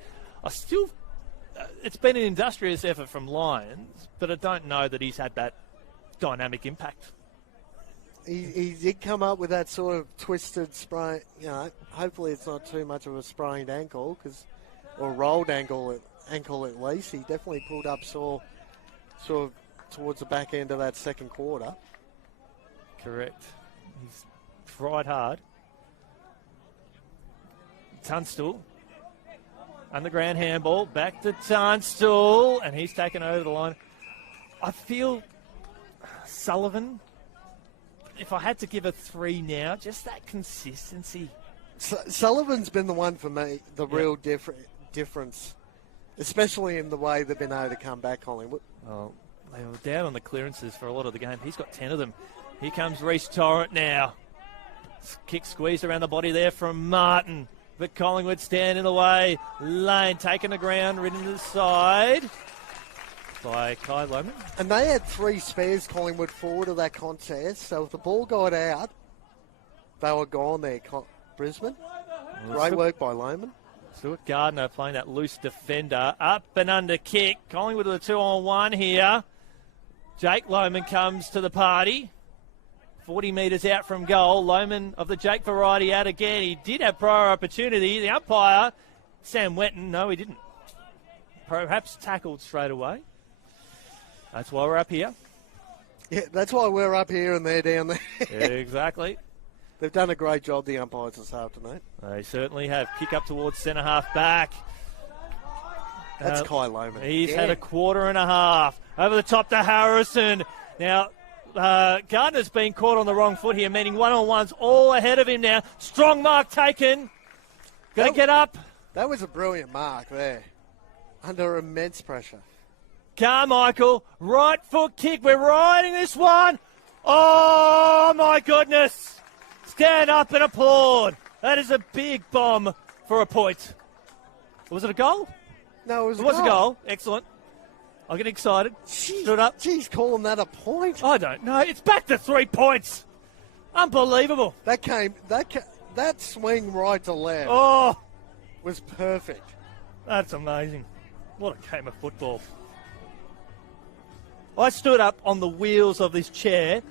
It's been an industrious effort from Lyons, but I don't know that he's had that dynamic impact. He did come up with that sort of twisted sprain. Hopefully it's not too much of a sprained ankle, or rolled ankle at least. He definitely pulled up sore sort of towards the back end of that second quarter. Correct. He's tried hard. Tunstall. Underground handball. Back to Tunstall. And he's taken over the line. I feel Sullivan, if I had to give a 3 now, just that consistency Sullivan's been the one for me, the real difference, especially in the way they've been able to come back, Collingwood. Oh, they were down on the clearances for a lot of the game. He's got 10 of them. Here comes Reece Torrent now. Kick squeezed around the body there from Martin. But Collingwood stand in the way. Lane taking the ground, ridden to the side by Kai Loman. And they had 3 spares, Collingwood, forward of that contest. So if the ball got out, they were gone there, Brisbane. Great work by Loman. Stuart Gardner playing that loose defender. Up and under kick. Collingwood with a 2-on-1 here. Jake Loman comes to the party. 40 metres out from goal. Loman of the Jake variety out again. He did have prior opportunity. The umpire, Sam Wetton, no, he didn't. Perhaps tackled straight away. That's why we're up here. Yeah, that's why we're up here and they're down there. Exactly. They've done a great job, the umpires, this afternoon. They certainly have. Kick up towards centre-half back. That's Kai Loman. He's had a quarter and a half. Over the top to Harrison. Now, Gardner's been caught on the wrong foot here, meaning one-on-one's all ahead of him now. Strong mark taken. Got to get up. That was a brilliant mark there. Under immense pressure. Carmichael, right foot kick. We're riding this one. Oh, my goodness. Stand up and applaud. That is a big bomb for a point. Was it a goal? No, it was a goal. Excellent. I'll get excited. Stood up. She's calling that a point. I don't know. It's back to 3 points. Unbelievable. That swing right to left. Oh, was perfect. That's amazing. What a game of football. I stood up on the wheels of this chair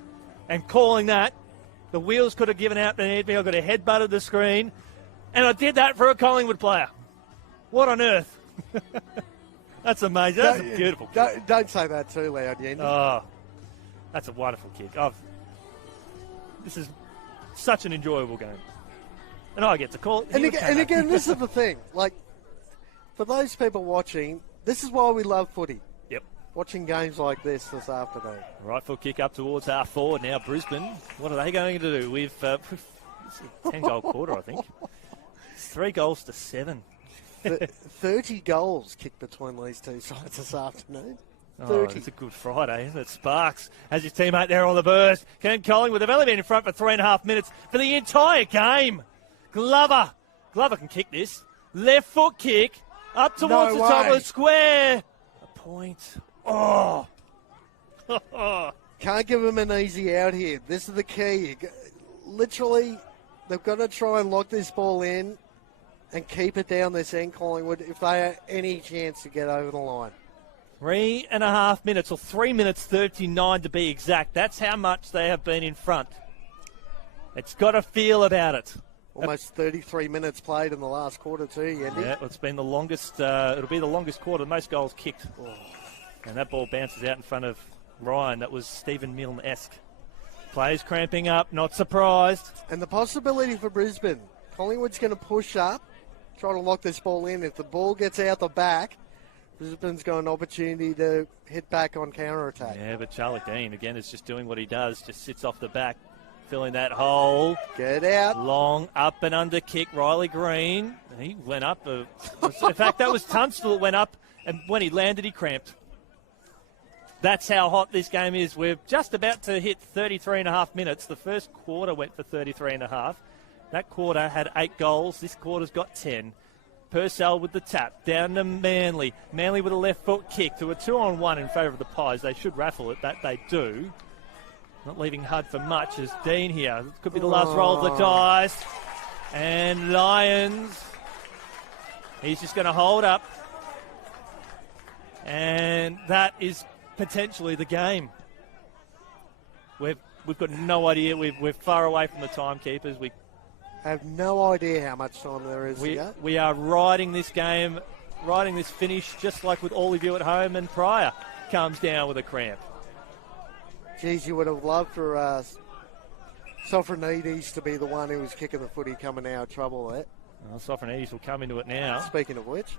and calling that. The wheels could have given out beneath me. I got a head butted the screen. And I did that for a Collingwood player. What on earth? That's amazing. That's a beautiful kick. Don't say that too loud, Yandy. Oh, that's a wonderful kick. This is such an enjoyable game. And I get to call it. And again, this is the thing. Like, for those people watching, this is why we love footy. Yep. Watching games like this afternoon. Right foot kick up towards half forward now. Brisbane, what are they going to do? We've it's a 10-goal quarter, I think. It's 3 goals to 7. 30 goals kicked between these two sides this afternoon. 30. Oh, it's a good Friday, isn't it? Sparks has his teammate there on the burst. Ken Collingwood, they've only been in front for 3.5 minutes for the entire game. Glover can kick this. Left foot kick up towards the top of the square. A point. Oh. Can't give them an easy out here. This is the key. Literally, they've got to try and lock this ball in and keep it down this end, Collingwood, if they have any chance to get over the line. 3.5 minutes, or 3 minutes 39 to be exact. That's how much they have been in front. It's got a feel about it. Almost 33 minutes played in the last quarter too, Yendi. Yeah, it's been the longest. It'll be the longest quarter. Most goals kicked. Oh. And that ball bounces out in front of Ryan. That was Stephen Milne-esque. Players cramping up, not surprised. And the possibility for Brisbane. Collingwood's going to push up, try to lock this ball in. If the ball gets out the back, Brisbane's got an opportunity to hit back on counter-attack. Yeah, but Charlie Dean, again, is just doing what he does, just sits off the back, filling that hole. Get out. Long up and under kick, Riley Green. He went up. In fact, that was Tunstall that went up, and when he landed, he cramped. That's how hot this game is. We're just about to hit 33.5 minutes. The first quarter went for 33.5. That quarter had 8 goals. This quarter's got 10. Purcell with the tap. Down to Manly. Manly with a left foot kick to a 2-on-1 in favour of the Pies. They should raffle it. That they do. Not leaving HUD for much as Dean here. Could be the last roll of the dice. And Lions. He's just going to hold up. And that is potentially the game. We've got no idea. We're far away from the timekeepers. We have no idea how much time there is. We are riding this game, riding this finish, just like with all of you at home. And Pryor comes down with a cramp. Geez, you would have loved for Sofronides to be the one who was kicking the footy coming out of trouble there. Well, Sofronides will come into it now. Speaking of which.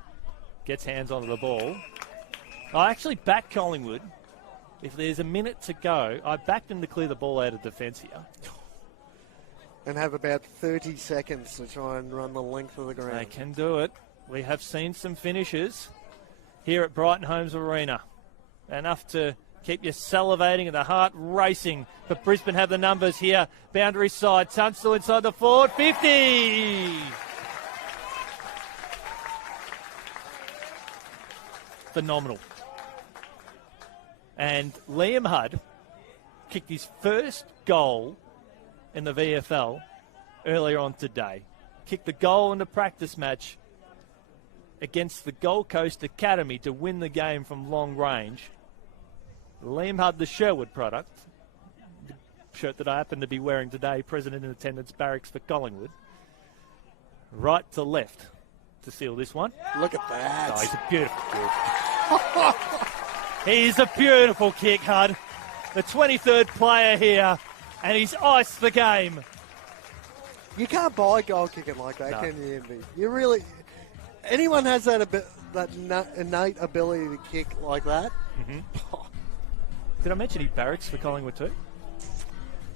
Gets hands onto the ball. I actually backed Collingwood. If there's a minute to go, I backed them to clear the ball out of defence here. and have about 30 seconds to try and run the length of the ground. They can do it. We have seen some finishes here at Brighton Homes Arena. Enough to keep you salivating and the heart racing. But Brisbane have the numbers here. Boundary side. Tunstall inside the forward. 50! Phenomenal. And Liam Hudd kicked his first goal in the VFL earlier on today. Kicked the goal in the practice match against the Gold Coast Academy to win the game from long range. Liam Hudd, the Sherwood product, the shirt that I happen to be wearing today, president in attendance, barracks for Collingwood. Right to left to seal this one. Look at that. Oh, he's a beautiful kick. He's a beautiful kick, Hudd. The 23rd player here, and he's iced the game. You can't buy goal kicking like that, No. can you, Envy? You really... Anyone has that innate ability to kick like that? Mm-hmm. Did I mention he barracks for Collingwood too?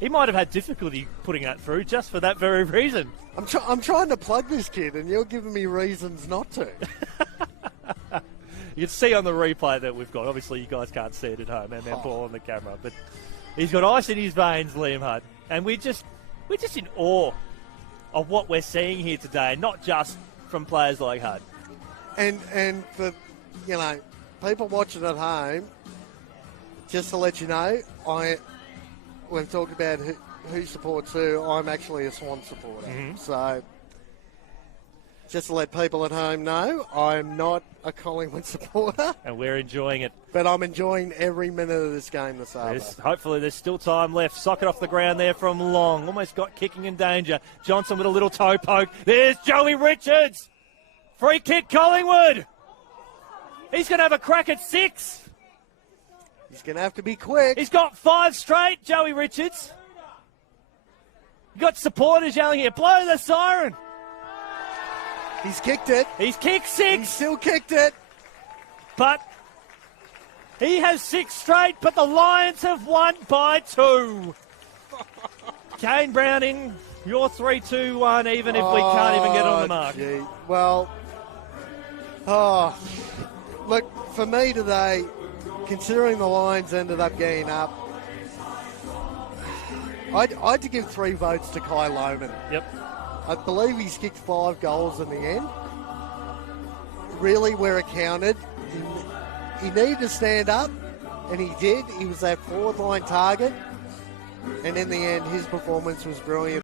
He might have had difficulty putting that through just for that very reason. I'm trying to plug this kid, and you're giving me reasons not to. You can see on the replay that we've got. Obviously, you guys can't see it at home, and Paul on the camera. But he's got ice in his veins, Liam Hudd, and we're just in awe of what we're seeing here today. Not just from players like Hudd. And for, people watching at home, just to let you know, when talking about who supports who, I'm actually a Swan supporter. Mm-hmm. So, just to let people at home know, I'm not a Collingwood supporter. And we're enjoying it. But I'm enjoying every minute of this game this afternoon. Hopefully there's still time left. Socket off the ground there from Long. Almost got kicking in danger. Johnson with a little toe poke. There's Joey Richards. Free kick, Collingwood. He's going to have a crack at 6. He's going to have to be quick. He's got 5 straight, Joey Richards. You got supporters yelling here, blow the siren. He's kicked it. He's kicked 6. He still kicked it. But he has 6 straight, but the Lions have won by 2. Kane Browning, you're 3-2-1, even if we can't even get on the mark. Gee. Well, look, for me today, considering the Lions ended up getting up, I had to give 3 votes to Kai Lohmann. Yep. I believe he's kicked 5 goals in the end. Really, where it counted, he needed to stand up, and he did. He was that forward line target, and in the end, his performance was brilliant.